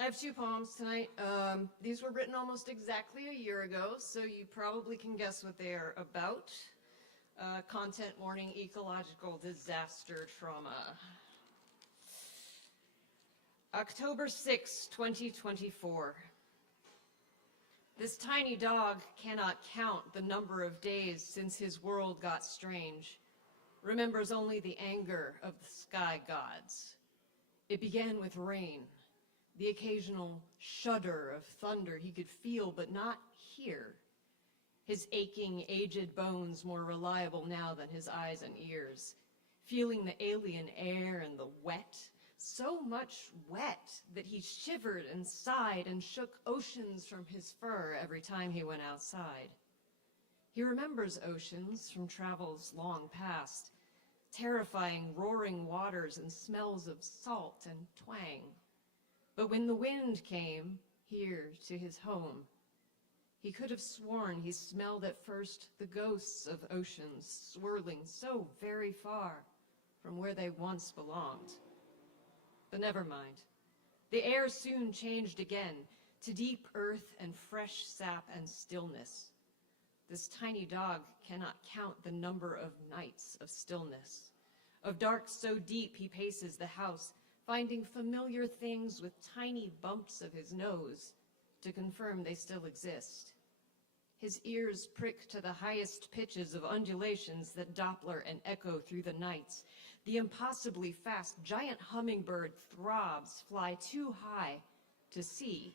I have 2 poems tonight. These were written almost exactly a year ago, so you probably can guess what they are about. Content warning, ecological disaster trauma. October 6, 2024. This tiny dog cannot count the number of days since his world got strange. Remembers only the anger of the sky gods. It began with rain. The occasional shudder of thunder he could feel but not hear. His aching, aged bones more reliable now than his eyes and ears. Feeling the alien air and the wet, so much wet that he shivered and sighed and shook oceans from his fur every time he went outside. He remembers oceans from travels long past, terrifying roaring waters and smells of salt and twang. But when the wind came here to his home, he could have sworn he smelled at first the ghosts of oceans swirling so very far from where they once belonged. But never mind. The air soon changed again to deep earth and fresh sap and stillness. This tiny dog cannot count the number of nights of stillness, of dark so deep he paces the house, finding familiar things with tiny bumps of his nose to confirm they still exist. His ears prick to the highest pitches of undulations that Doppler and echo through the nights. The impossibly fast giant hummingbird throbs, fly too high to see,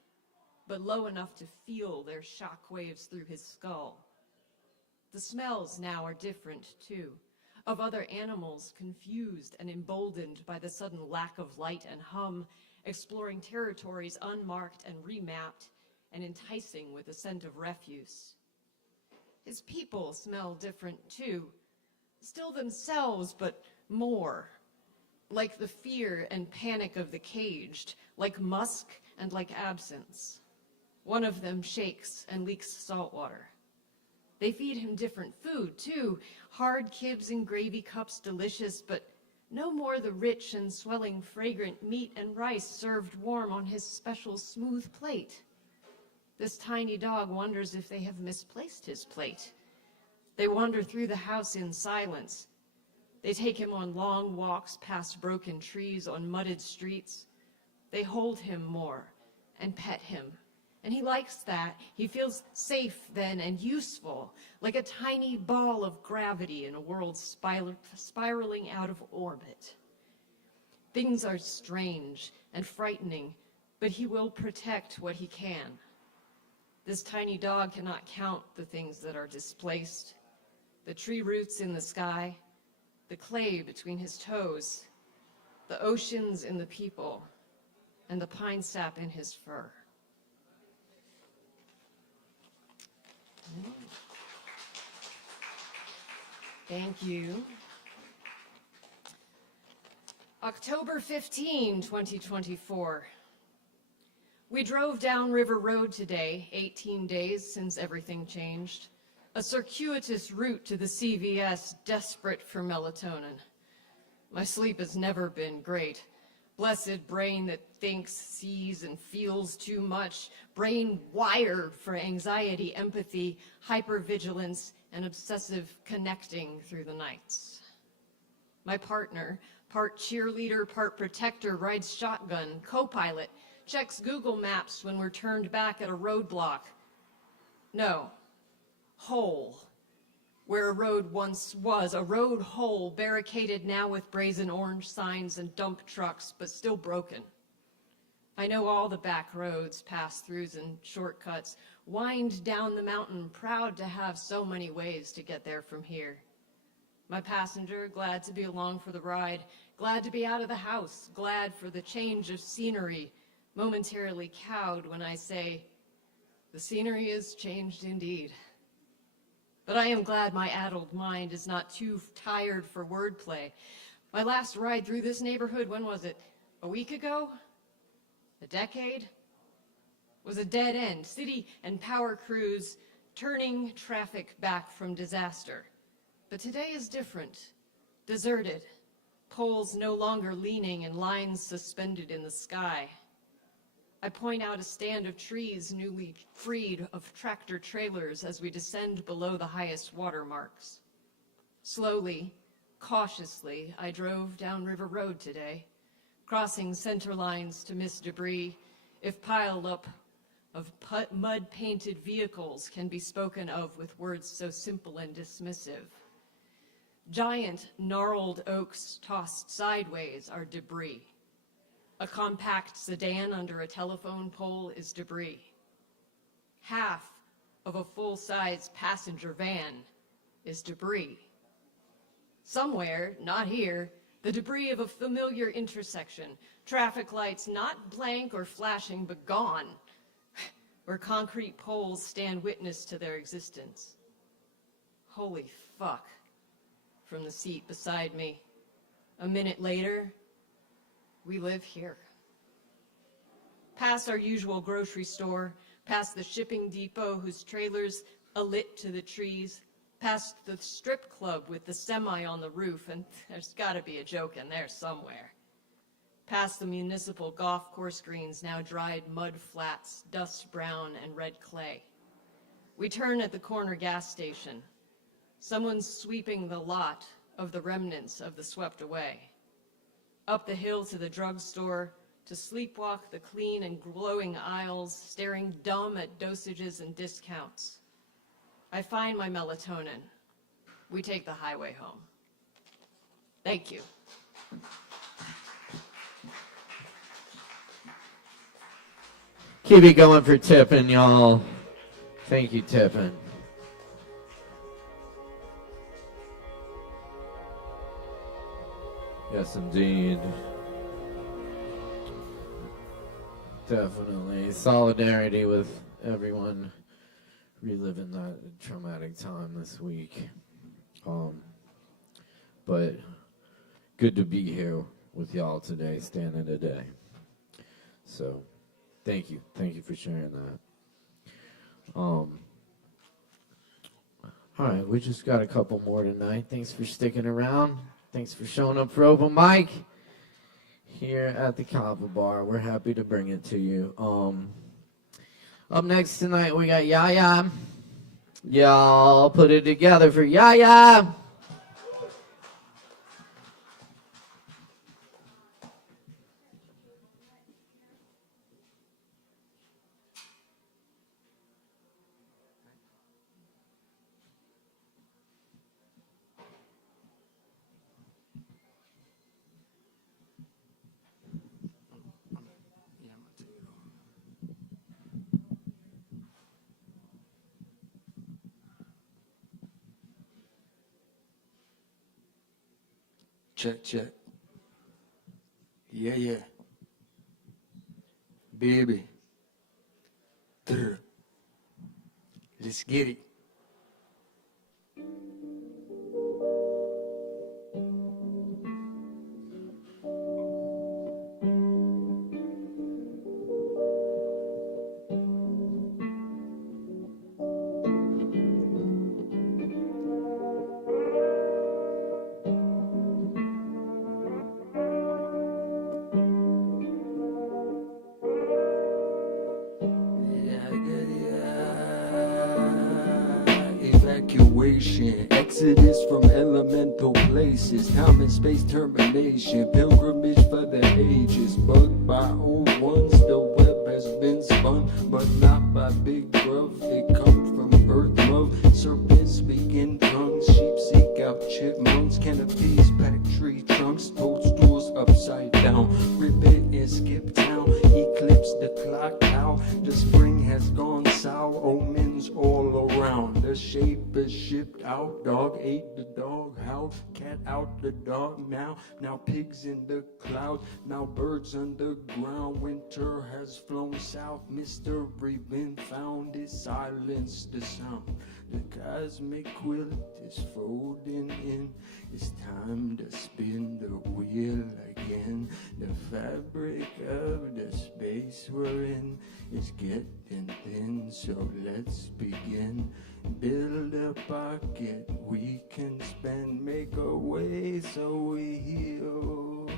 but low enough to feel their shock waves through his skull. The smells now are different, too, of other animals confused and emboldened by the sudden lack of light and hum, exploring territories unmarked and remapped, and enticing with a scent of refuse. His people smell different, too, still themselves, but more, like the fear and panic of the caged, like musk and like absence. One of them shakes and leaks salt water. They feed him different food, too. Hard kibs and gravy cups delicious, but no more the rich and swelling fragrant meat and rice served warm on his special smooth plate. This tiny dog wonders if they have misplaced his plate. They wander through the house in silence. They take him on long walks past broken trees on mudded streets. They hold him more and pet him. And he likes that. He feels safe then and useful, like a tiny ball of gravity in a world spiraling out of orbit. Things are strange and frightening, but he will protect what he can. This tiny dog cannot count the things that are displaced, the tree roots in the sky, the clay between his toes, the oceans in the people, and the pine sap in his fur. Thank you. October 15, 2024. We drove down River Road today, 18 days since everything changed. A circuitous route to the CVS, desperate for melatonin. My sleep has never been great. Blessed brain that thinks, sees, and feels too much. Brain wired for anxiety, empathy, hypervigilance, and obsessive connecting through the nights. My partner, part cheerleader, part protector, rides shotgun, co-pilot, checks Google Maps when we're turned back at a roadblock. No, hole. Where a road once was, a road hole barricaded now with brazen orange signs and dump trucks, but still broken. I know all the back roads, pass-throughs, and shortcuts, wind down the mountain, proud to have so many ways to get there from here. My passenger, glad to be along for the ride, glad to be out of the house, glad for the change of scenery, momentarily cowed when I say, the scenery is changed indeed. But I am glad my addled mind is not too tired for wordplay. My last ride through this neighborhood, when was it? A week ago? A decade? Was a dead end, city and power crews turning traffic back from disaster. But today is different, deserted, poles no longer leaning and lines suspended in the sky. I point out a stand of trees newly freed of tractor trailers as we descend below the highest water marks. Slowly, cautiously, I drove down River Road today, crossing center lines to miss debris, if piled up of mud-painted vehicles can be spoken of with words so simple and dismissive. Giant, gnarled oaks tossed sideways are debris. A compact sedan under a telephone pole is debris. Half of a full-size passenger van is debris. Somewhere, not here, the debris of a familiar intersection, traffic lights not blank or flashing but gone, where concrete poles stand witness to their existence. Holy fuck, from the seat beside me. A minute later, we live here. Past our usual grocery store, past the shipping depot whose trailers alit to the trees, past the strip club with the semi on the roof, and there's gotta be a joke in there somewhere. Past the municipal golf course greens, now dried mud flats, dust brown and red clay. We turn at the corner gas station. Someone's sweeping the lot of the remnants of the swept away. Up the hill to the drugstore, to sleepwalk the clean and glowing aisles, staring dumb at dosages and discounts. I find my melatonin. We take the highway home. Thank you. Keep it going for Tippin, y'all. Thank you, Tippin. Yes, indeed. Definitely. Solidarity with everyone reliving that traumatic time this week. But good to be here with y'all today, standing today. So, thank you. Thank you for sharing that. All right, we just got a couple more tonight. Thanks for sticking around. Thanks for showing up for open mic here at the Kava Bar. We're happy to bring it to you. Up next tonight, we got Yaya. Y'all put it together for Yaya. Check, check. Yeah, yeah. Baby. Brr. Let's get it. evacuation, exodus from elemental places, time and space termination, pilgrimage for the ages, bugged by old ones, the web has been spun, but not by big bruv, it come from earth love, serpents speak in tongues, sheep seek out chipmunks, canopies pack tree trunks, toadstools upside down, rip it and skip town, eclipse the clock now, the spring has gone sour, omens all around, the shape is shipped out, dog ate the dog house, cat out the dog now pigs in the clouds, now birds underground, winter has flown south, mystery been found, it silenced the sound, the cosmic quilt is folding in, it's time to spin the wheel again, the fabric of the space we're in is getting thin, so let's begin, build a pocket we can spend, make a way so we heal,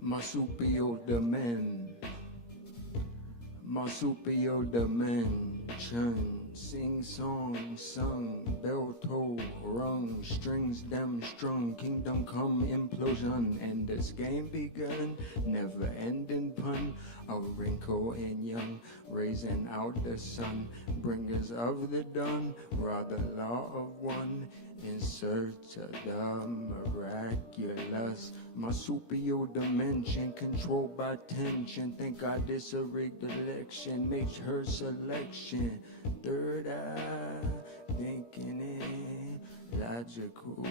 marsupial dimension, sing song sung, bell toll rung, strings them strung, kingdom come implosion, and this game begun, never ending pun, a wrinkle in young, raising out the sun, bringers of the dawn, rather law of one, in search of the miraculous, marsupial dimension, controlled by tension, thank God this a rigged election, makes her selection, third eye, thinking it, logical,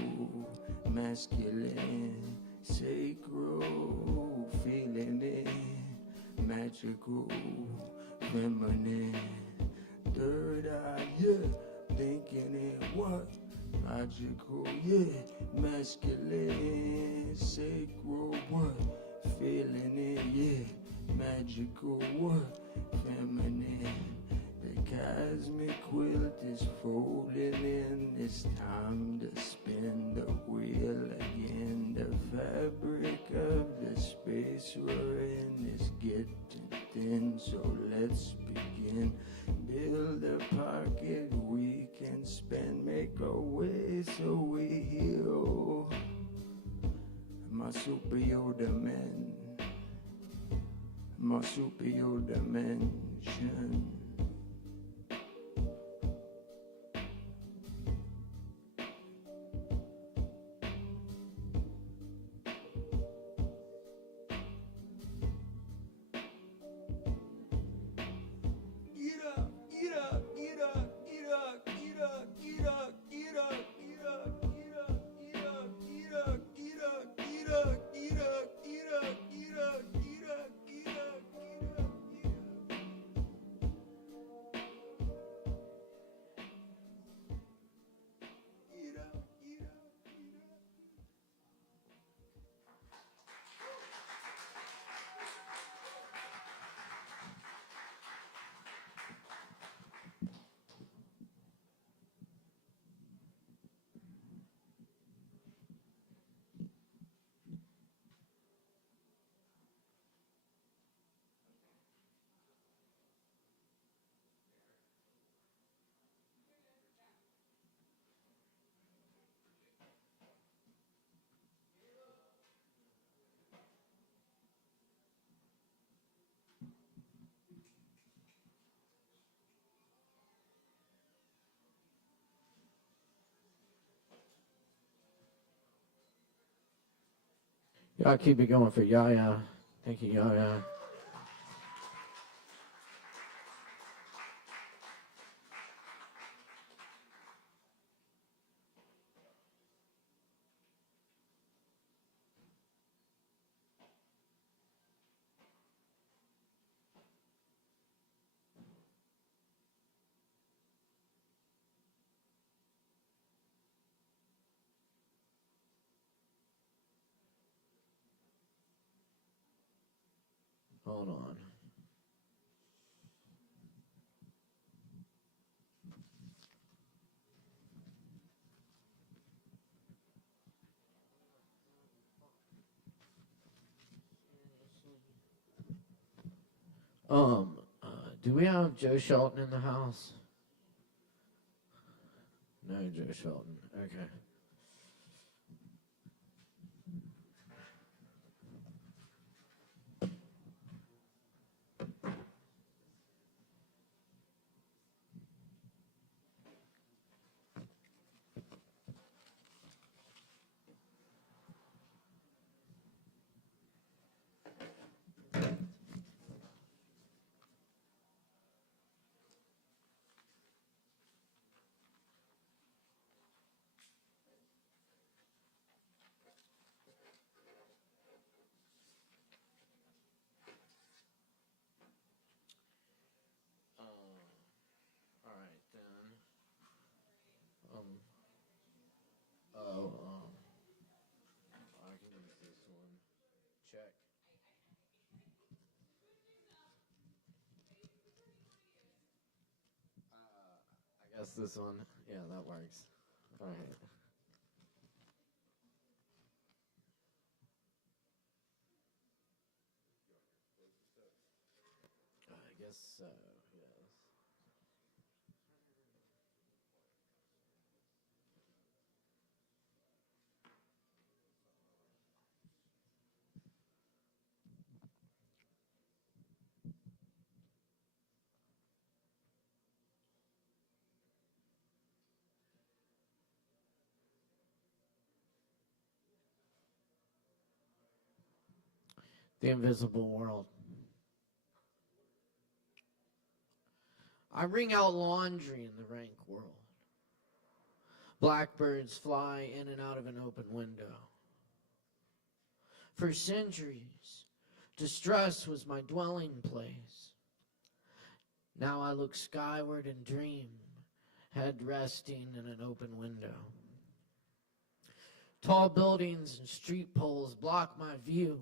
masculine, sacred, feeling it, magical, feminine, third eye, yeah, thinking it, what? Logical, yeah, masculine, sacral, what? Feeling it, yeah, magical, what? Feminine, the cosmic quilt is folding in, it's time to spin the wheel again, the fabric of the space we're in is getting thin, so let's begin, build a pocket we can spend, make a way so we heal, marsupial dimension. Y'all keep it going for Yaya. Thank you, Yaya. Hold on. Do we have Joe Shelton in the house? No, Joe Shelton. Okay. All right then. I can use this one. Check. I guess this one. Yeah, that works. All right. I guess so. Yes. The invisible world. I wring out laundry in the rank world. Blackbirds fly in and out of an open window. For centuries, distress was my dwelling place. Now I look skyward and dream, head resting in an open window. Tall buildings and street poles block my view,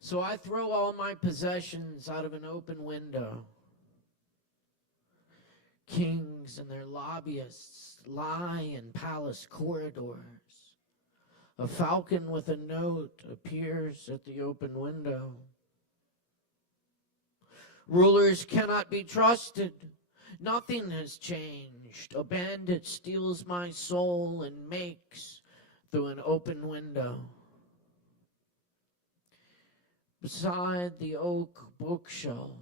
so I throw all my possessions out of an open window. Kings and their lobbyists lie in palace corridors. A falcon with a note appears at the open window. Rulers cannot be trusted. Nothing has changed. A bandit steals my soul and makes through an open window. Beside the oak bookshelf,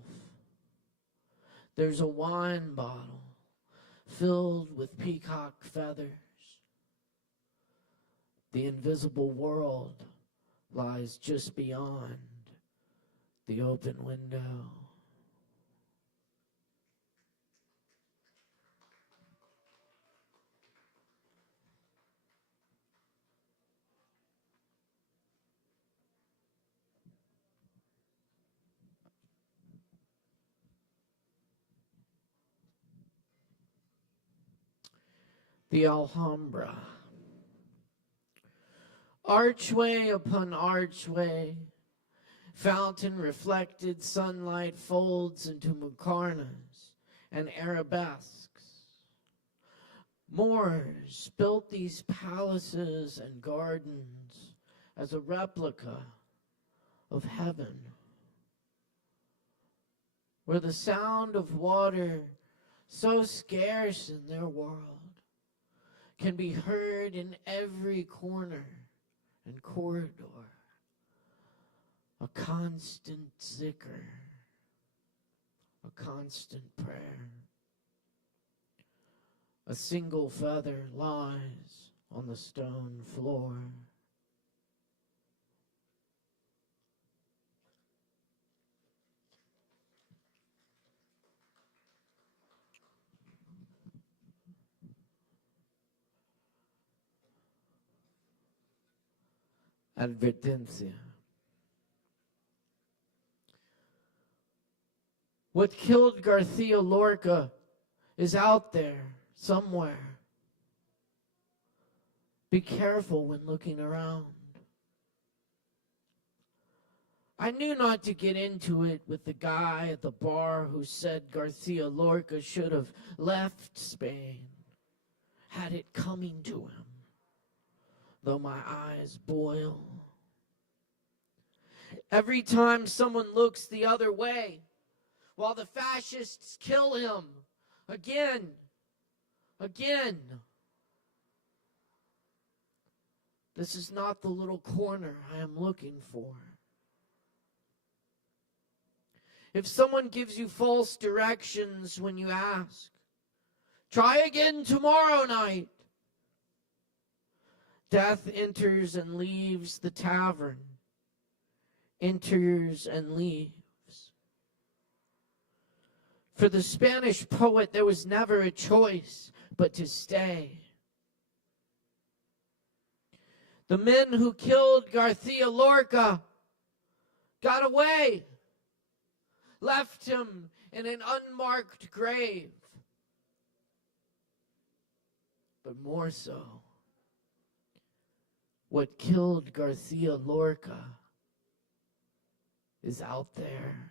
there's a wine bottle filled with peacock feathers. The invisible world lies just beyond the open window. The Alhambra. Archway upon archway, fountain reflected sunlight folds into muqarnas and arabesques. Moors built these palaces and gardens as a replica of heaven, where the sound of water, so scarce in their world, can be heard in every corner and corridor. A constant zikr, a constant prayer. A single feather lies on the stone floor. Advertencia. What killed Garcia Lorca is out there somewhere. Be careful when looking around. I knew not to get into it with the guy at the bar who said Garcia Lorca should have left Spain, had it coming to him, though my eyes boil. Every time someone looks the other way, while the fascists kill him, again, This is not the little corner I am looking for. If someone gives you false directions when you ask, try again tomorrow night. Death enters and leaves the tavern, enters and leaves. For the Spanish poet, there was never a choice but to stay. The men who killed Garcia Lorca got away, left him in an unmarked grave. But more so, what killed Garcia Lorca is out there.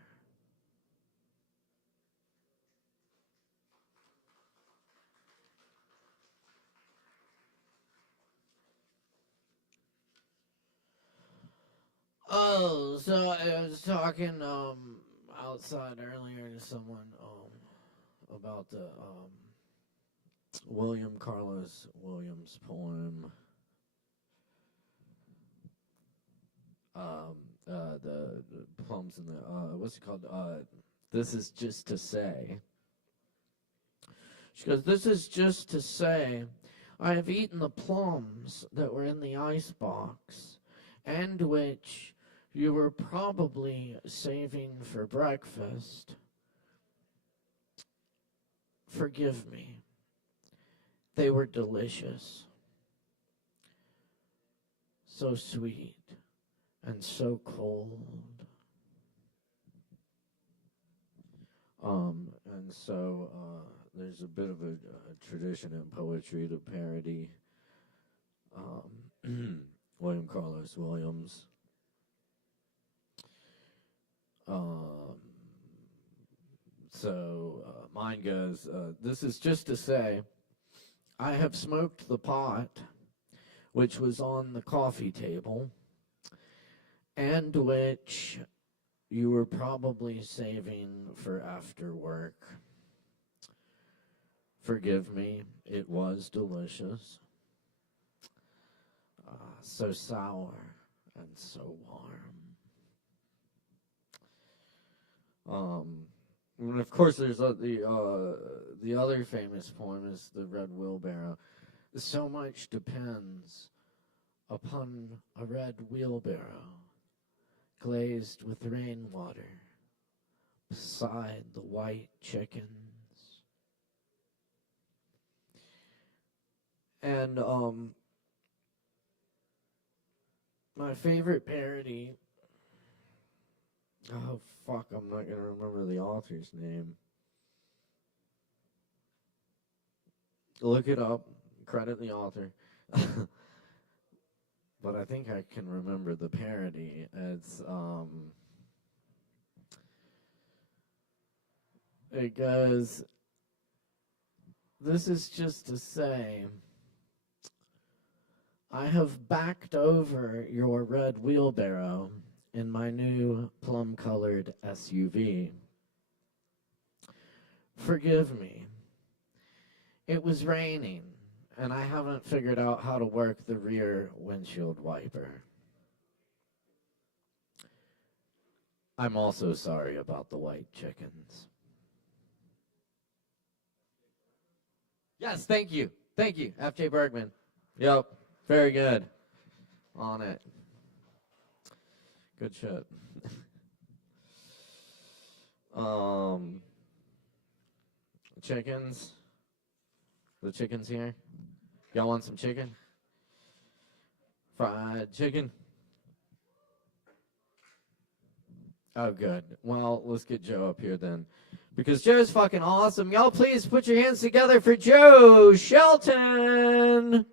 Oh, so I was talking outside earlier to someone about the William Carlos Williams poem. The plums in the what's it called? This is just to say. She goes, this is just to say, I have eaten the plums that were in the icebox, and which you were probably saving for breakfast. Forgive me. They were delicious. So sweet and so cold. And so there's a bit of a tradition in poetry to parody William Carlos Williams. Mine goes, this is just to say, I have smoked the pot, which was on the coffee table, and which you were probably saving for after work. Forgive me, it was delicious. So sour and so warm. And of course, there's the other famous poem is the Red Wheelbarrow. So much depends upon a red wheelbarrow glazed with rainwater beside the white chickens. And my favorite parody, oh fuck, I'm not gonna remember the author's name. Look it up, credit the author. But I think I can remember the parody. It goes, this is just to say, I have backed over your red wheelbarrow in my new plum-colored SUV. Forgive me. It was raining, and I haven't figured out how to work the rear windshield wiper. I'm also sorry about the white chickens. Yes, thank you. Thank you, F.J. Bergman. Yep, very good. On it. Good shit. Chickens. The chicken's here. Y'all want some chicken? Fried chicken. Oh, good. Well, let's get Joe up here then. Because Joe's fucking awesome. Y'all please put your hands together for Joe Shelton.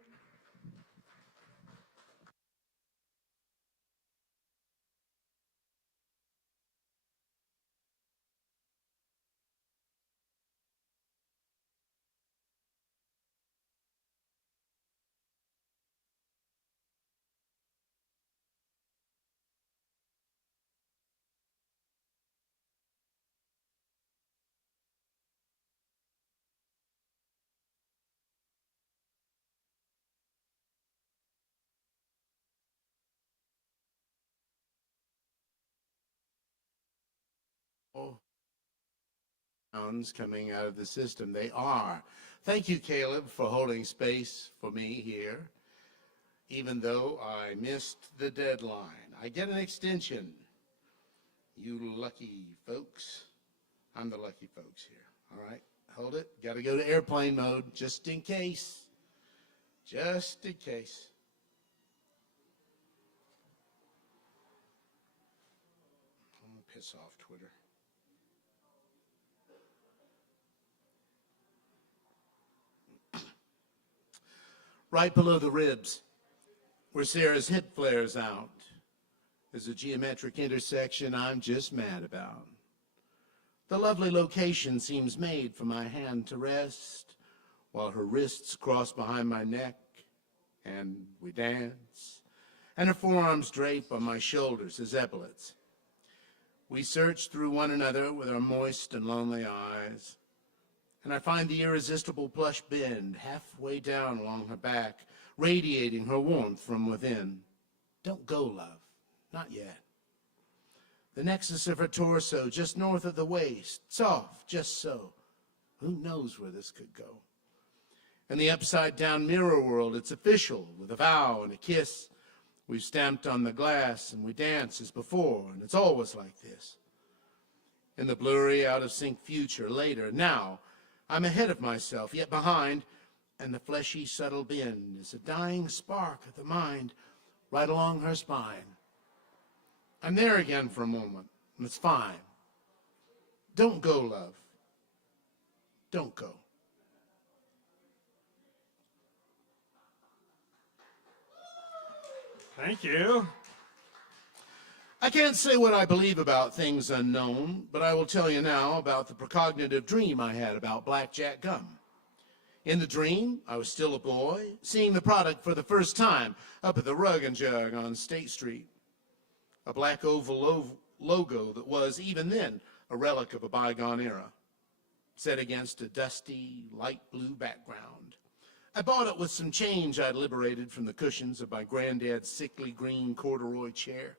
sounds coming out of the system. They are. Thank you, Caleb, for holding space for me here. Even though I missed the deadline, I get an extension. You lucky folks. I'm the lucky folks here. All right, hold it. Got to go to airplane mode just in case. Just in case. I'm gonna piss off Twitter. Right below the ribs, where Sarah's hip flares out, is a geometric intersection I'm just mad about. The lovely location seems made for my hand to rest, while her wrists cross behind my neck, and we dance, and her forearms drape on my shoulders as epaulets. We search through one another with our moist and lonely eyes, and I find the irresistible plush bend halfway down along her back, radiating her warmth from within. Don't go, love. Not yet. The nexus of her torso just north of the waist, soft, just so. Who knows where this could go? In the upside-down mirror world, it's official, with a vow and a kiss. We've stamped on the glass, and we dance as before, and it's always like this. In the blurry, out-of-sync future, later, now, I'm ahead of myself, yet behind, and the fleshy, subtle bend is a dying spark of the mind right along her spine. I'm there again for a moment, and it's fine. Don't go, love. Don't go. Thank you. I can't say what I believe about things unknown, but I will tell you now about the precognitive dream I had about blackjack gum. In the dream, I was still a boy, seeing the product for the first time up at the Rug and Jug on State Street. A black oval logo that was, even then, a relic of a bygone era, set against a dusty, light blue background. I bought it with some change I'd liberated from the cushions of my granddad's sickly green corduroy chair.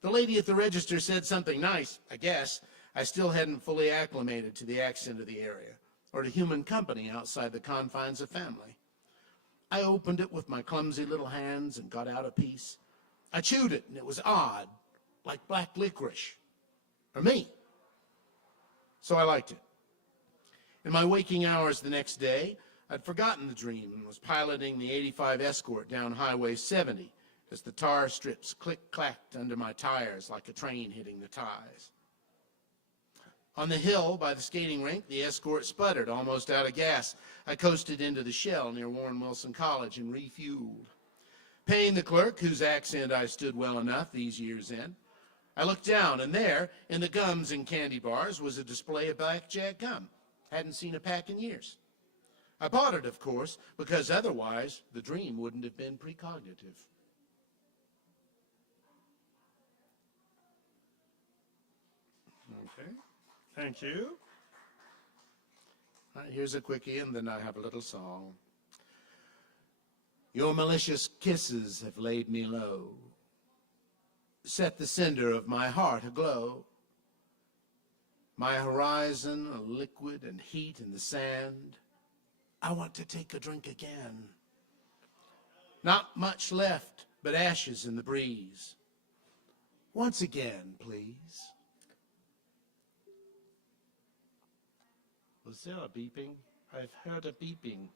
The lady at the register said something nice, I guess. I still hadn't fully acclimated to the accent of the area, or to human company outside the confines of family. I opened it with my clumsy little hands and got out a piece. I chewed it, and it was odd, like black licorice, or me. So I liked it. In my waking hours the next day, I'd forgotten the dream and was piloting the 85 Escort down Highway 70 as the tar strips click-clacked under my tires like a train hitting the ties. On the hill by the skating rink, the Escort sputtered, almost out of gas. I coasted into the Shell near Warren Wilson College and refueled. Paying the clerk, whose accent I stood well enough these years in, I looked down, and there, in the gums and candy bars, was a display of blackjack gum. Hadn't seen a pack in years. I bought it, of course, because otherwise the dream wouldn't have been precognitive. Okay, thank you. All right, here's a quickie, and then I have a little song. Your malicious kisses have laid me low, set the cinder of my heart aglow. My horizon a liquid and heat in the sand. I want to take a drink again. Not much left but ashes in the breeze. Once again, please. Was there a beeping? I've heard a beeping.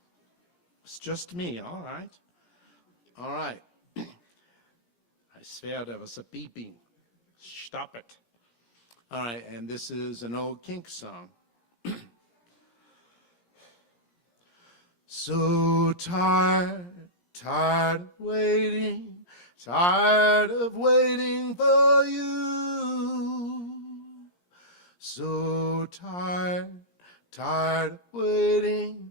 It's just me, all right. All right. I swear there was a beeping. Stop it. All right, and this is an old Kink song. So tired, tired of waiting for you. So tired, tired of waiting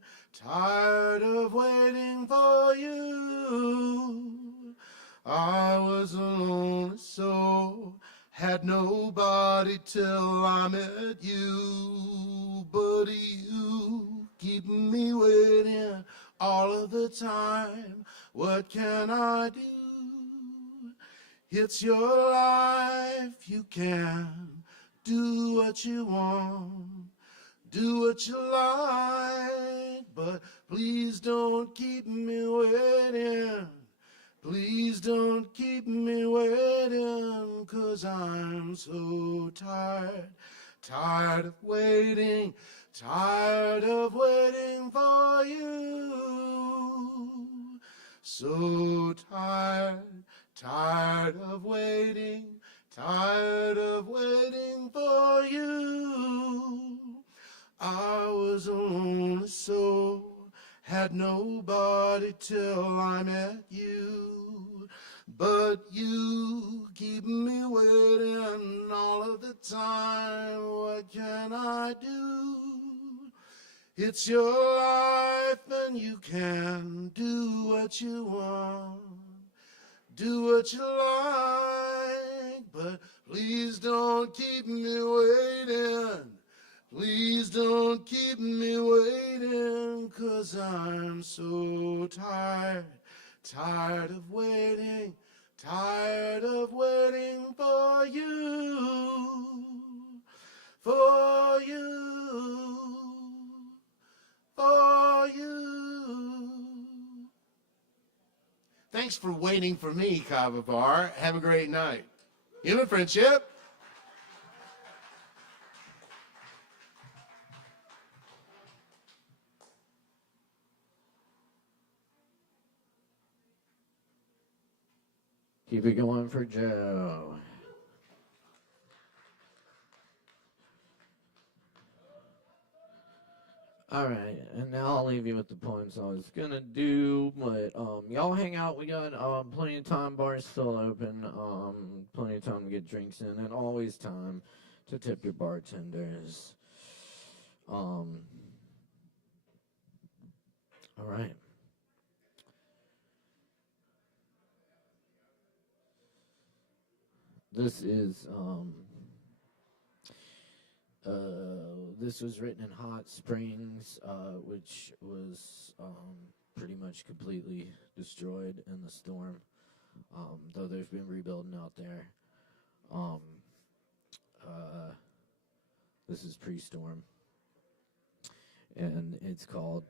for you. I was a lonely soul, had nobody till I met you, but you keeping me waiting all of the time. What can I do? It's your life, you can do what you want. do what you like, but please don't keep me waiting. Please don't keep me waiting, 'cause I'm so tired, tired of waiting for you. So tired, tired of waiting for you. I was a lonely soul, had nobody till I met you. But you keep me waiting all of the time. What can I do? It's your life and you can do what you want. Do what you like, but please don't keep me waiting. Please don't keep me waiting, 'cause I'm so tired, tired of waiting for you, for you, for you. Thanks for waiting for me, Kava Bar. Have a great night. Human friendship. Keep it going for Joe. All right, and now I'll leave you with the poems I was gonna do, but y'all hang out. We got plenty of time. Bars still open. Plenty of time to get drinks in, and always time to tip your bartenders. All right. This was written in Hot Springs, which was pretty much completely destroyed in the storm, though there's been rebuilding out there. This is pre-storm, and it's called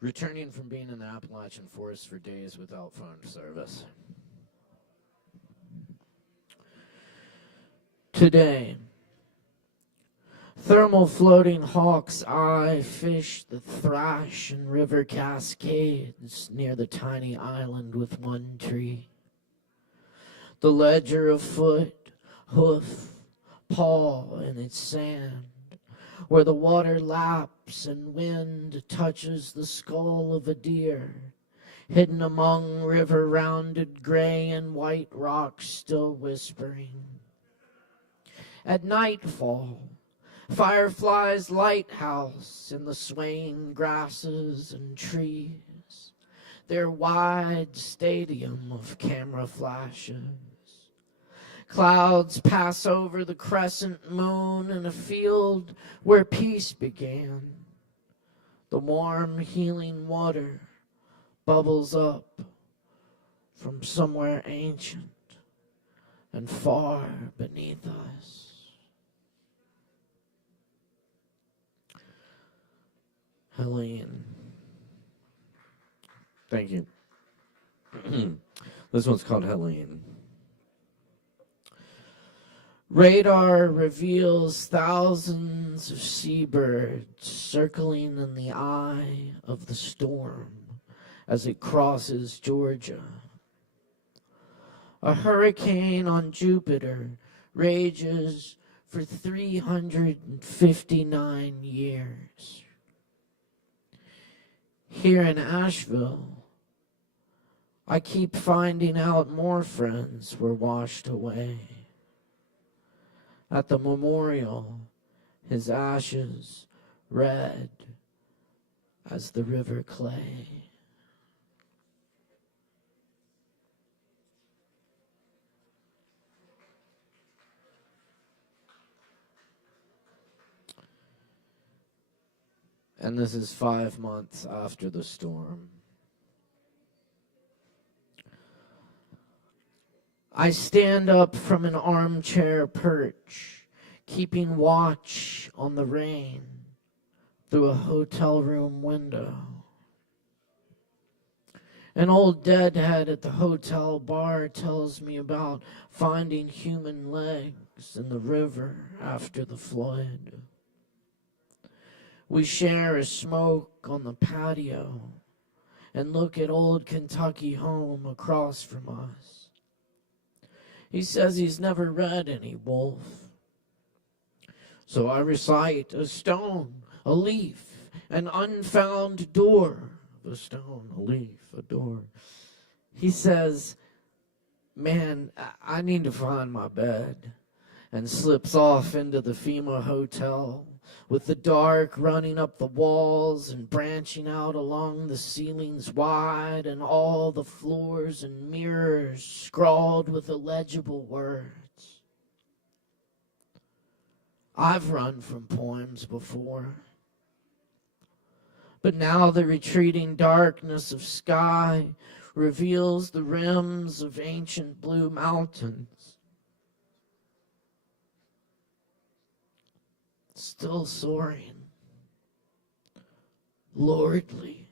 Returning from Being in the Appalachian Forest for Days Without Phone Service. Today, thermal floating hawk's eye fish the thrash and river cascades near the tiny island with one tree. The ledger of foot, hoof, paw in its sand, where the water laps and wind touches the skull of a deer, hidden among river-rounded gray and white rocks still whispering. At nightfall, fireflies' lighthouse in the swaying grasses and trees, their wide stadium of camera flashes. Clouds pass over the crescent moon in a field where peace began. The warm, healing water bubbles up from somewhere ancient and far beneath us. Helene. Thank you. This one's called Helene. Radar reveals thousands of seabirds circling in the eye of the storm as it crosses Georgia. A hurricane on Jupiter rages for 359 years. Here in Asheville, I keep finding out more friends were washed away. At the memorial, his ashes red as the river clay. And this is 5 months after the storm. I stand up from an armchair perch, keeping watch on the rain through a hotel room window. An old deadhead at the hotel bar tells me about finding human legs in the river after the flood. We share a smoke on the patio and look at old Kentucky home across from us. He says he's never read any Wolf. So I recite a stone, a leaf, an unfound door. A stone, a leaf, a door. He says, man, I need to find my bed, and slips off into the FEMA hotel with the dark running up the walls and branching out along the ceilings wide and all the floors and mirrors scrawled with illegible words. I've run from poems before. But now the retreating darkness of sky reveals the rims of ancient blue mountains. Still soaring, lordly,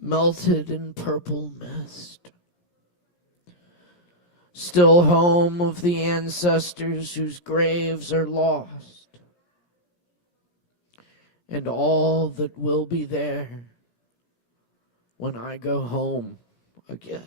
melted in purple mist. Still home of the ancestors whose graves are lost. And all that will be there when I go home again.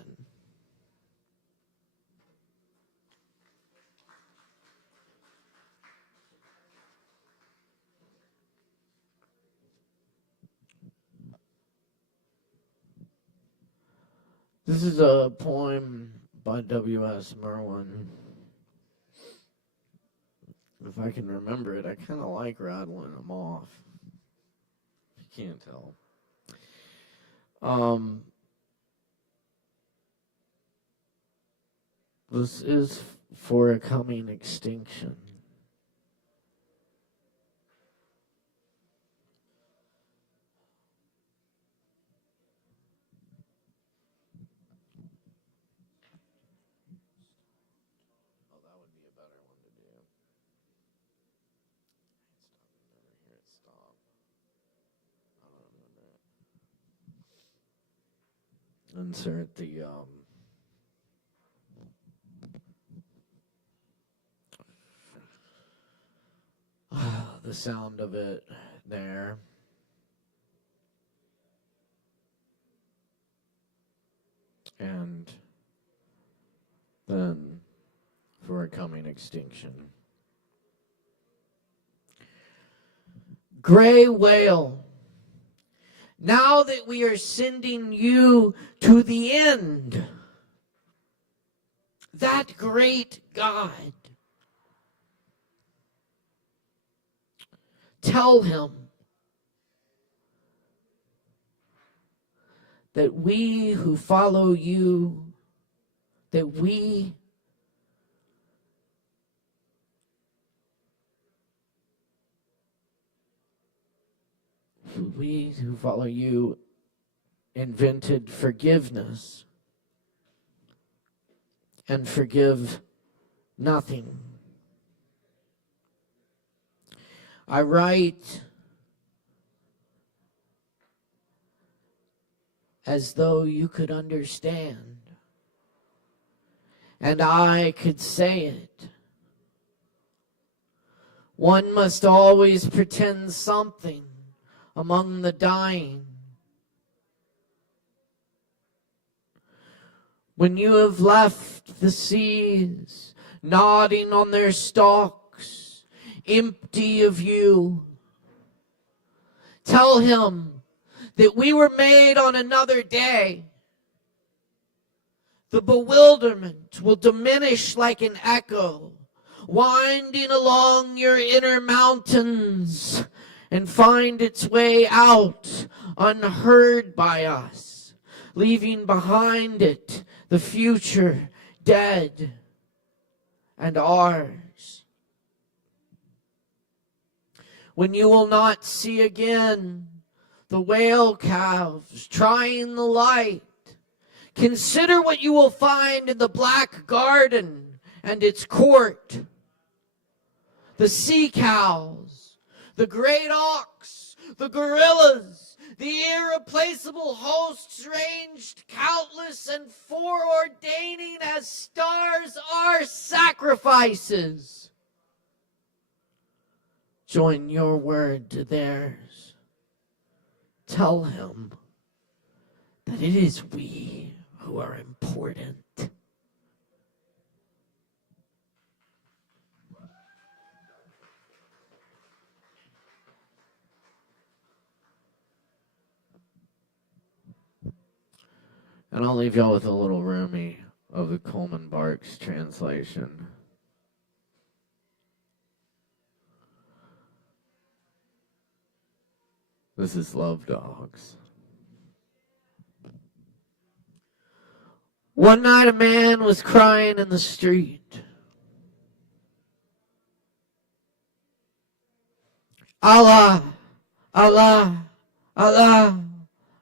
This is a poem by W.S. Merwin. If I can remember it, I kind of like rattling them off. You can't tell. This is for a coming extinction. Insert the sound of it there. And then for a coming extinction. Gray whale. Now that we are sending you to the end, that great God, tell him that we who follow you, that we who follow you invented forgiveness and forgive nothing. I write as though you could understand and I could say it. One must always pretend something among the dying. When you have left the seas, nodding on their stalks, empty of you, tell him that we were made on another day. The bewilderment will diminish like an echo, winding along your inner mountains, and find its way out unheard by us, leaving behind it the future dead and ours. When you will not see again the whale calves trying the light, consider what you will find in the black garden and its court. the sea cows, the great ox, the gorillas, the irreplaceable hosts ranged countless and foreordaining as stars are sacrifices. Join your word to theirs. Tell him that it is we who are important. And I'll leave y'all with a little Rumi of the Coleman Barks translation. This is Love Dogs. One night a man was crying in the street. Allah, Allah, Allah,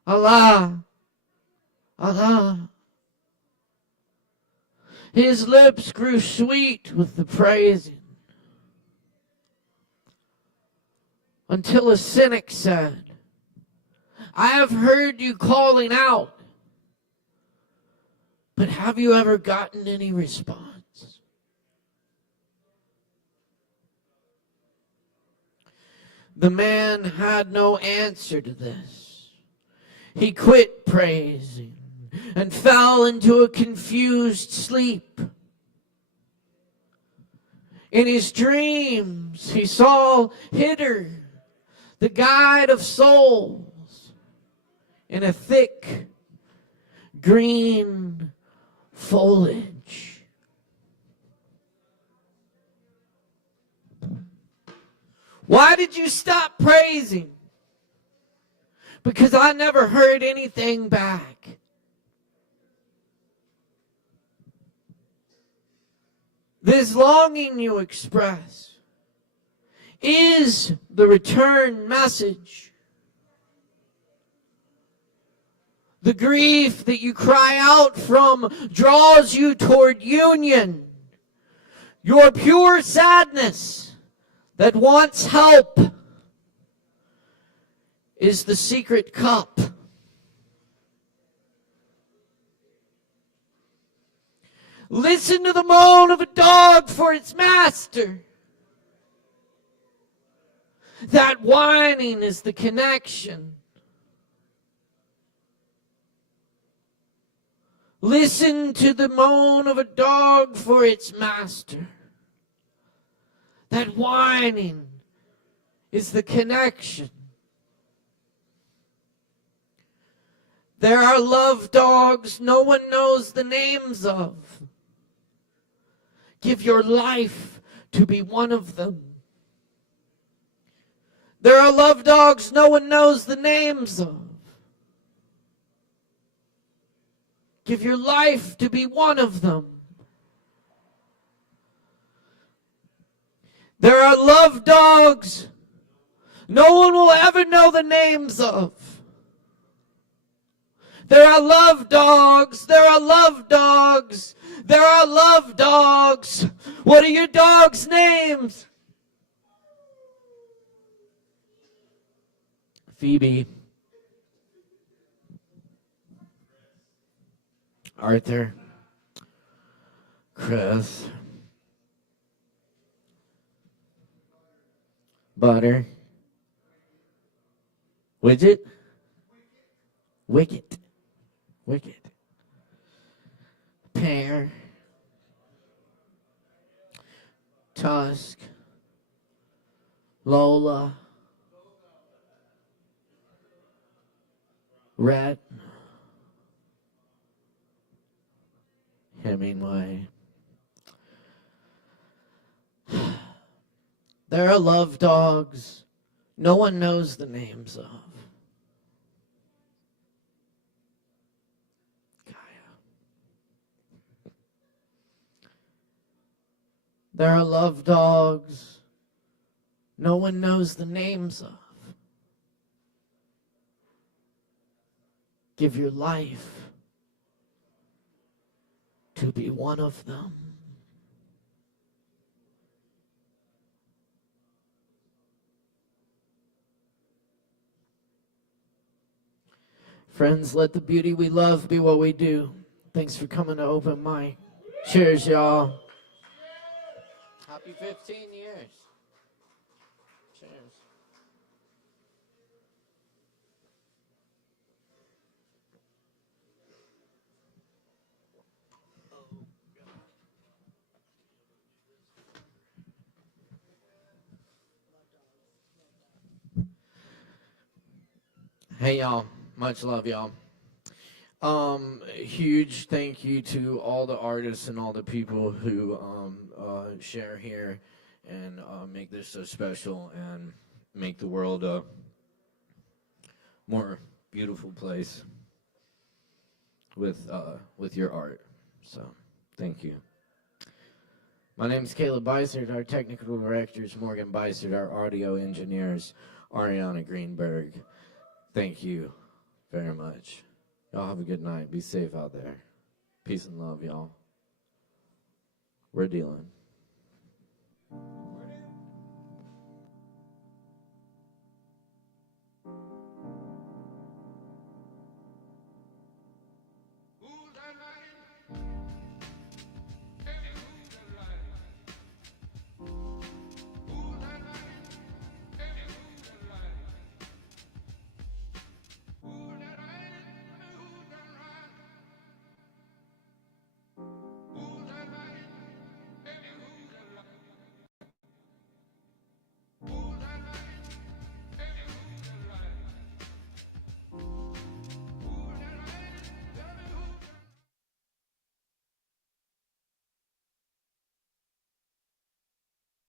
Allah, Allah. His lips grew sweet with the praising, until a cynic said, I have heard you calling out, but have you ever gotten any response? The man had no answer to this. He quit praising and fell into a confused sleep. In his dreams, he saw Hitter, the guide of souls, in a thick green foliage. Why did you stop praising? Because I never heard anything back. This longing you express is the return message. The grief that you cry out from draws you toward union. Your pure sadness that wants help is the secret cup. Listen to the moan of a dog for its master. That whining is the connection. Listen to the moan of a dog for its master. That whining is the connection. There are love dogs no one knows the names of. Give your life to be one of them. There are love dogs no one knows the names of. Give your life to be one of them. There are love dogs no one will ever know the names of. There are love dogs. There are love dogs. There are love dogs. What are your dogs' names? Phoebe. Arthur. Chris. Butter. Widget. Wicket. Wicket. Pear. Tusk. Lola. Rat. Hemingway. There are love dogs no one knows the names of. There are love dogs no one knows the names of. Give your life to be one of them. Friends, let the beauty we love be what we do. Thanks for coming to Open Mic. Cheers, y'all. Happy 15 years. Cheers. Hey, y'all. Much love, y'all. Huge thank you to all the artists and all the people who share here and make this so special and make the world a more beautiful place with your art. So, thank you. My name is Caleb Beissert. Our technical director is Morgan Beissert. Our audio engineer is Arianna Greenberg. Thank you very much. Y'all have a good night. Be safe out there. Peace and love, y'all. We're dealing.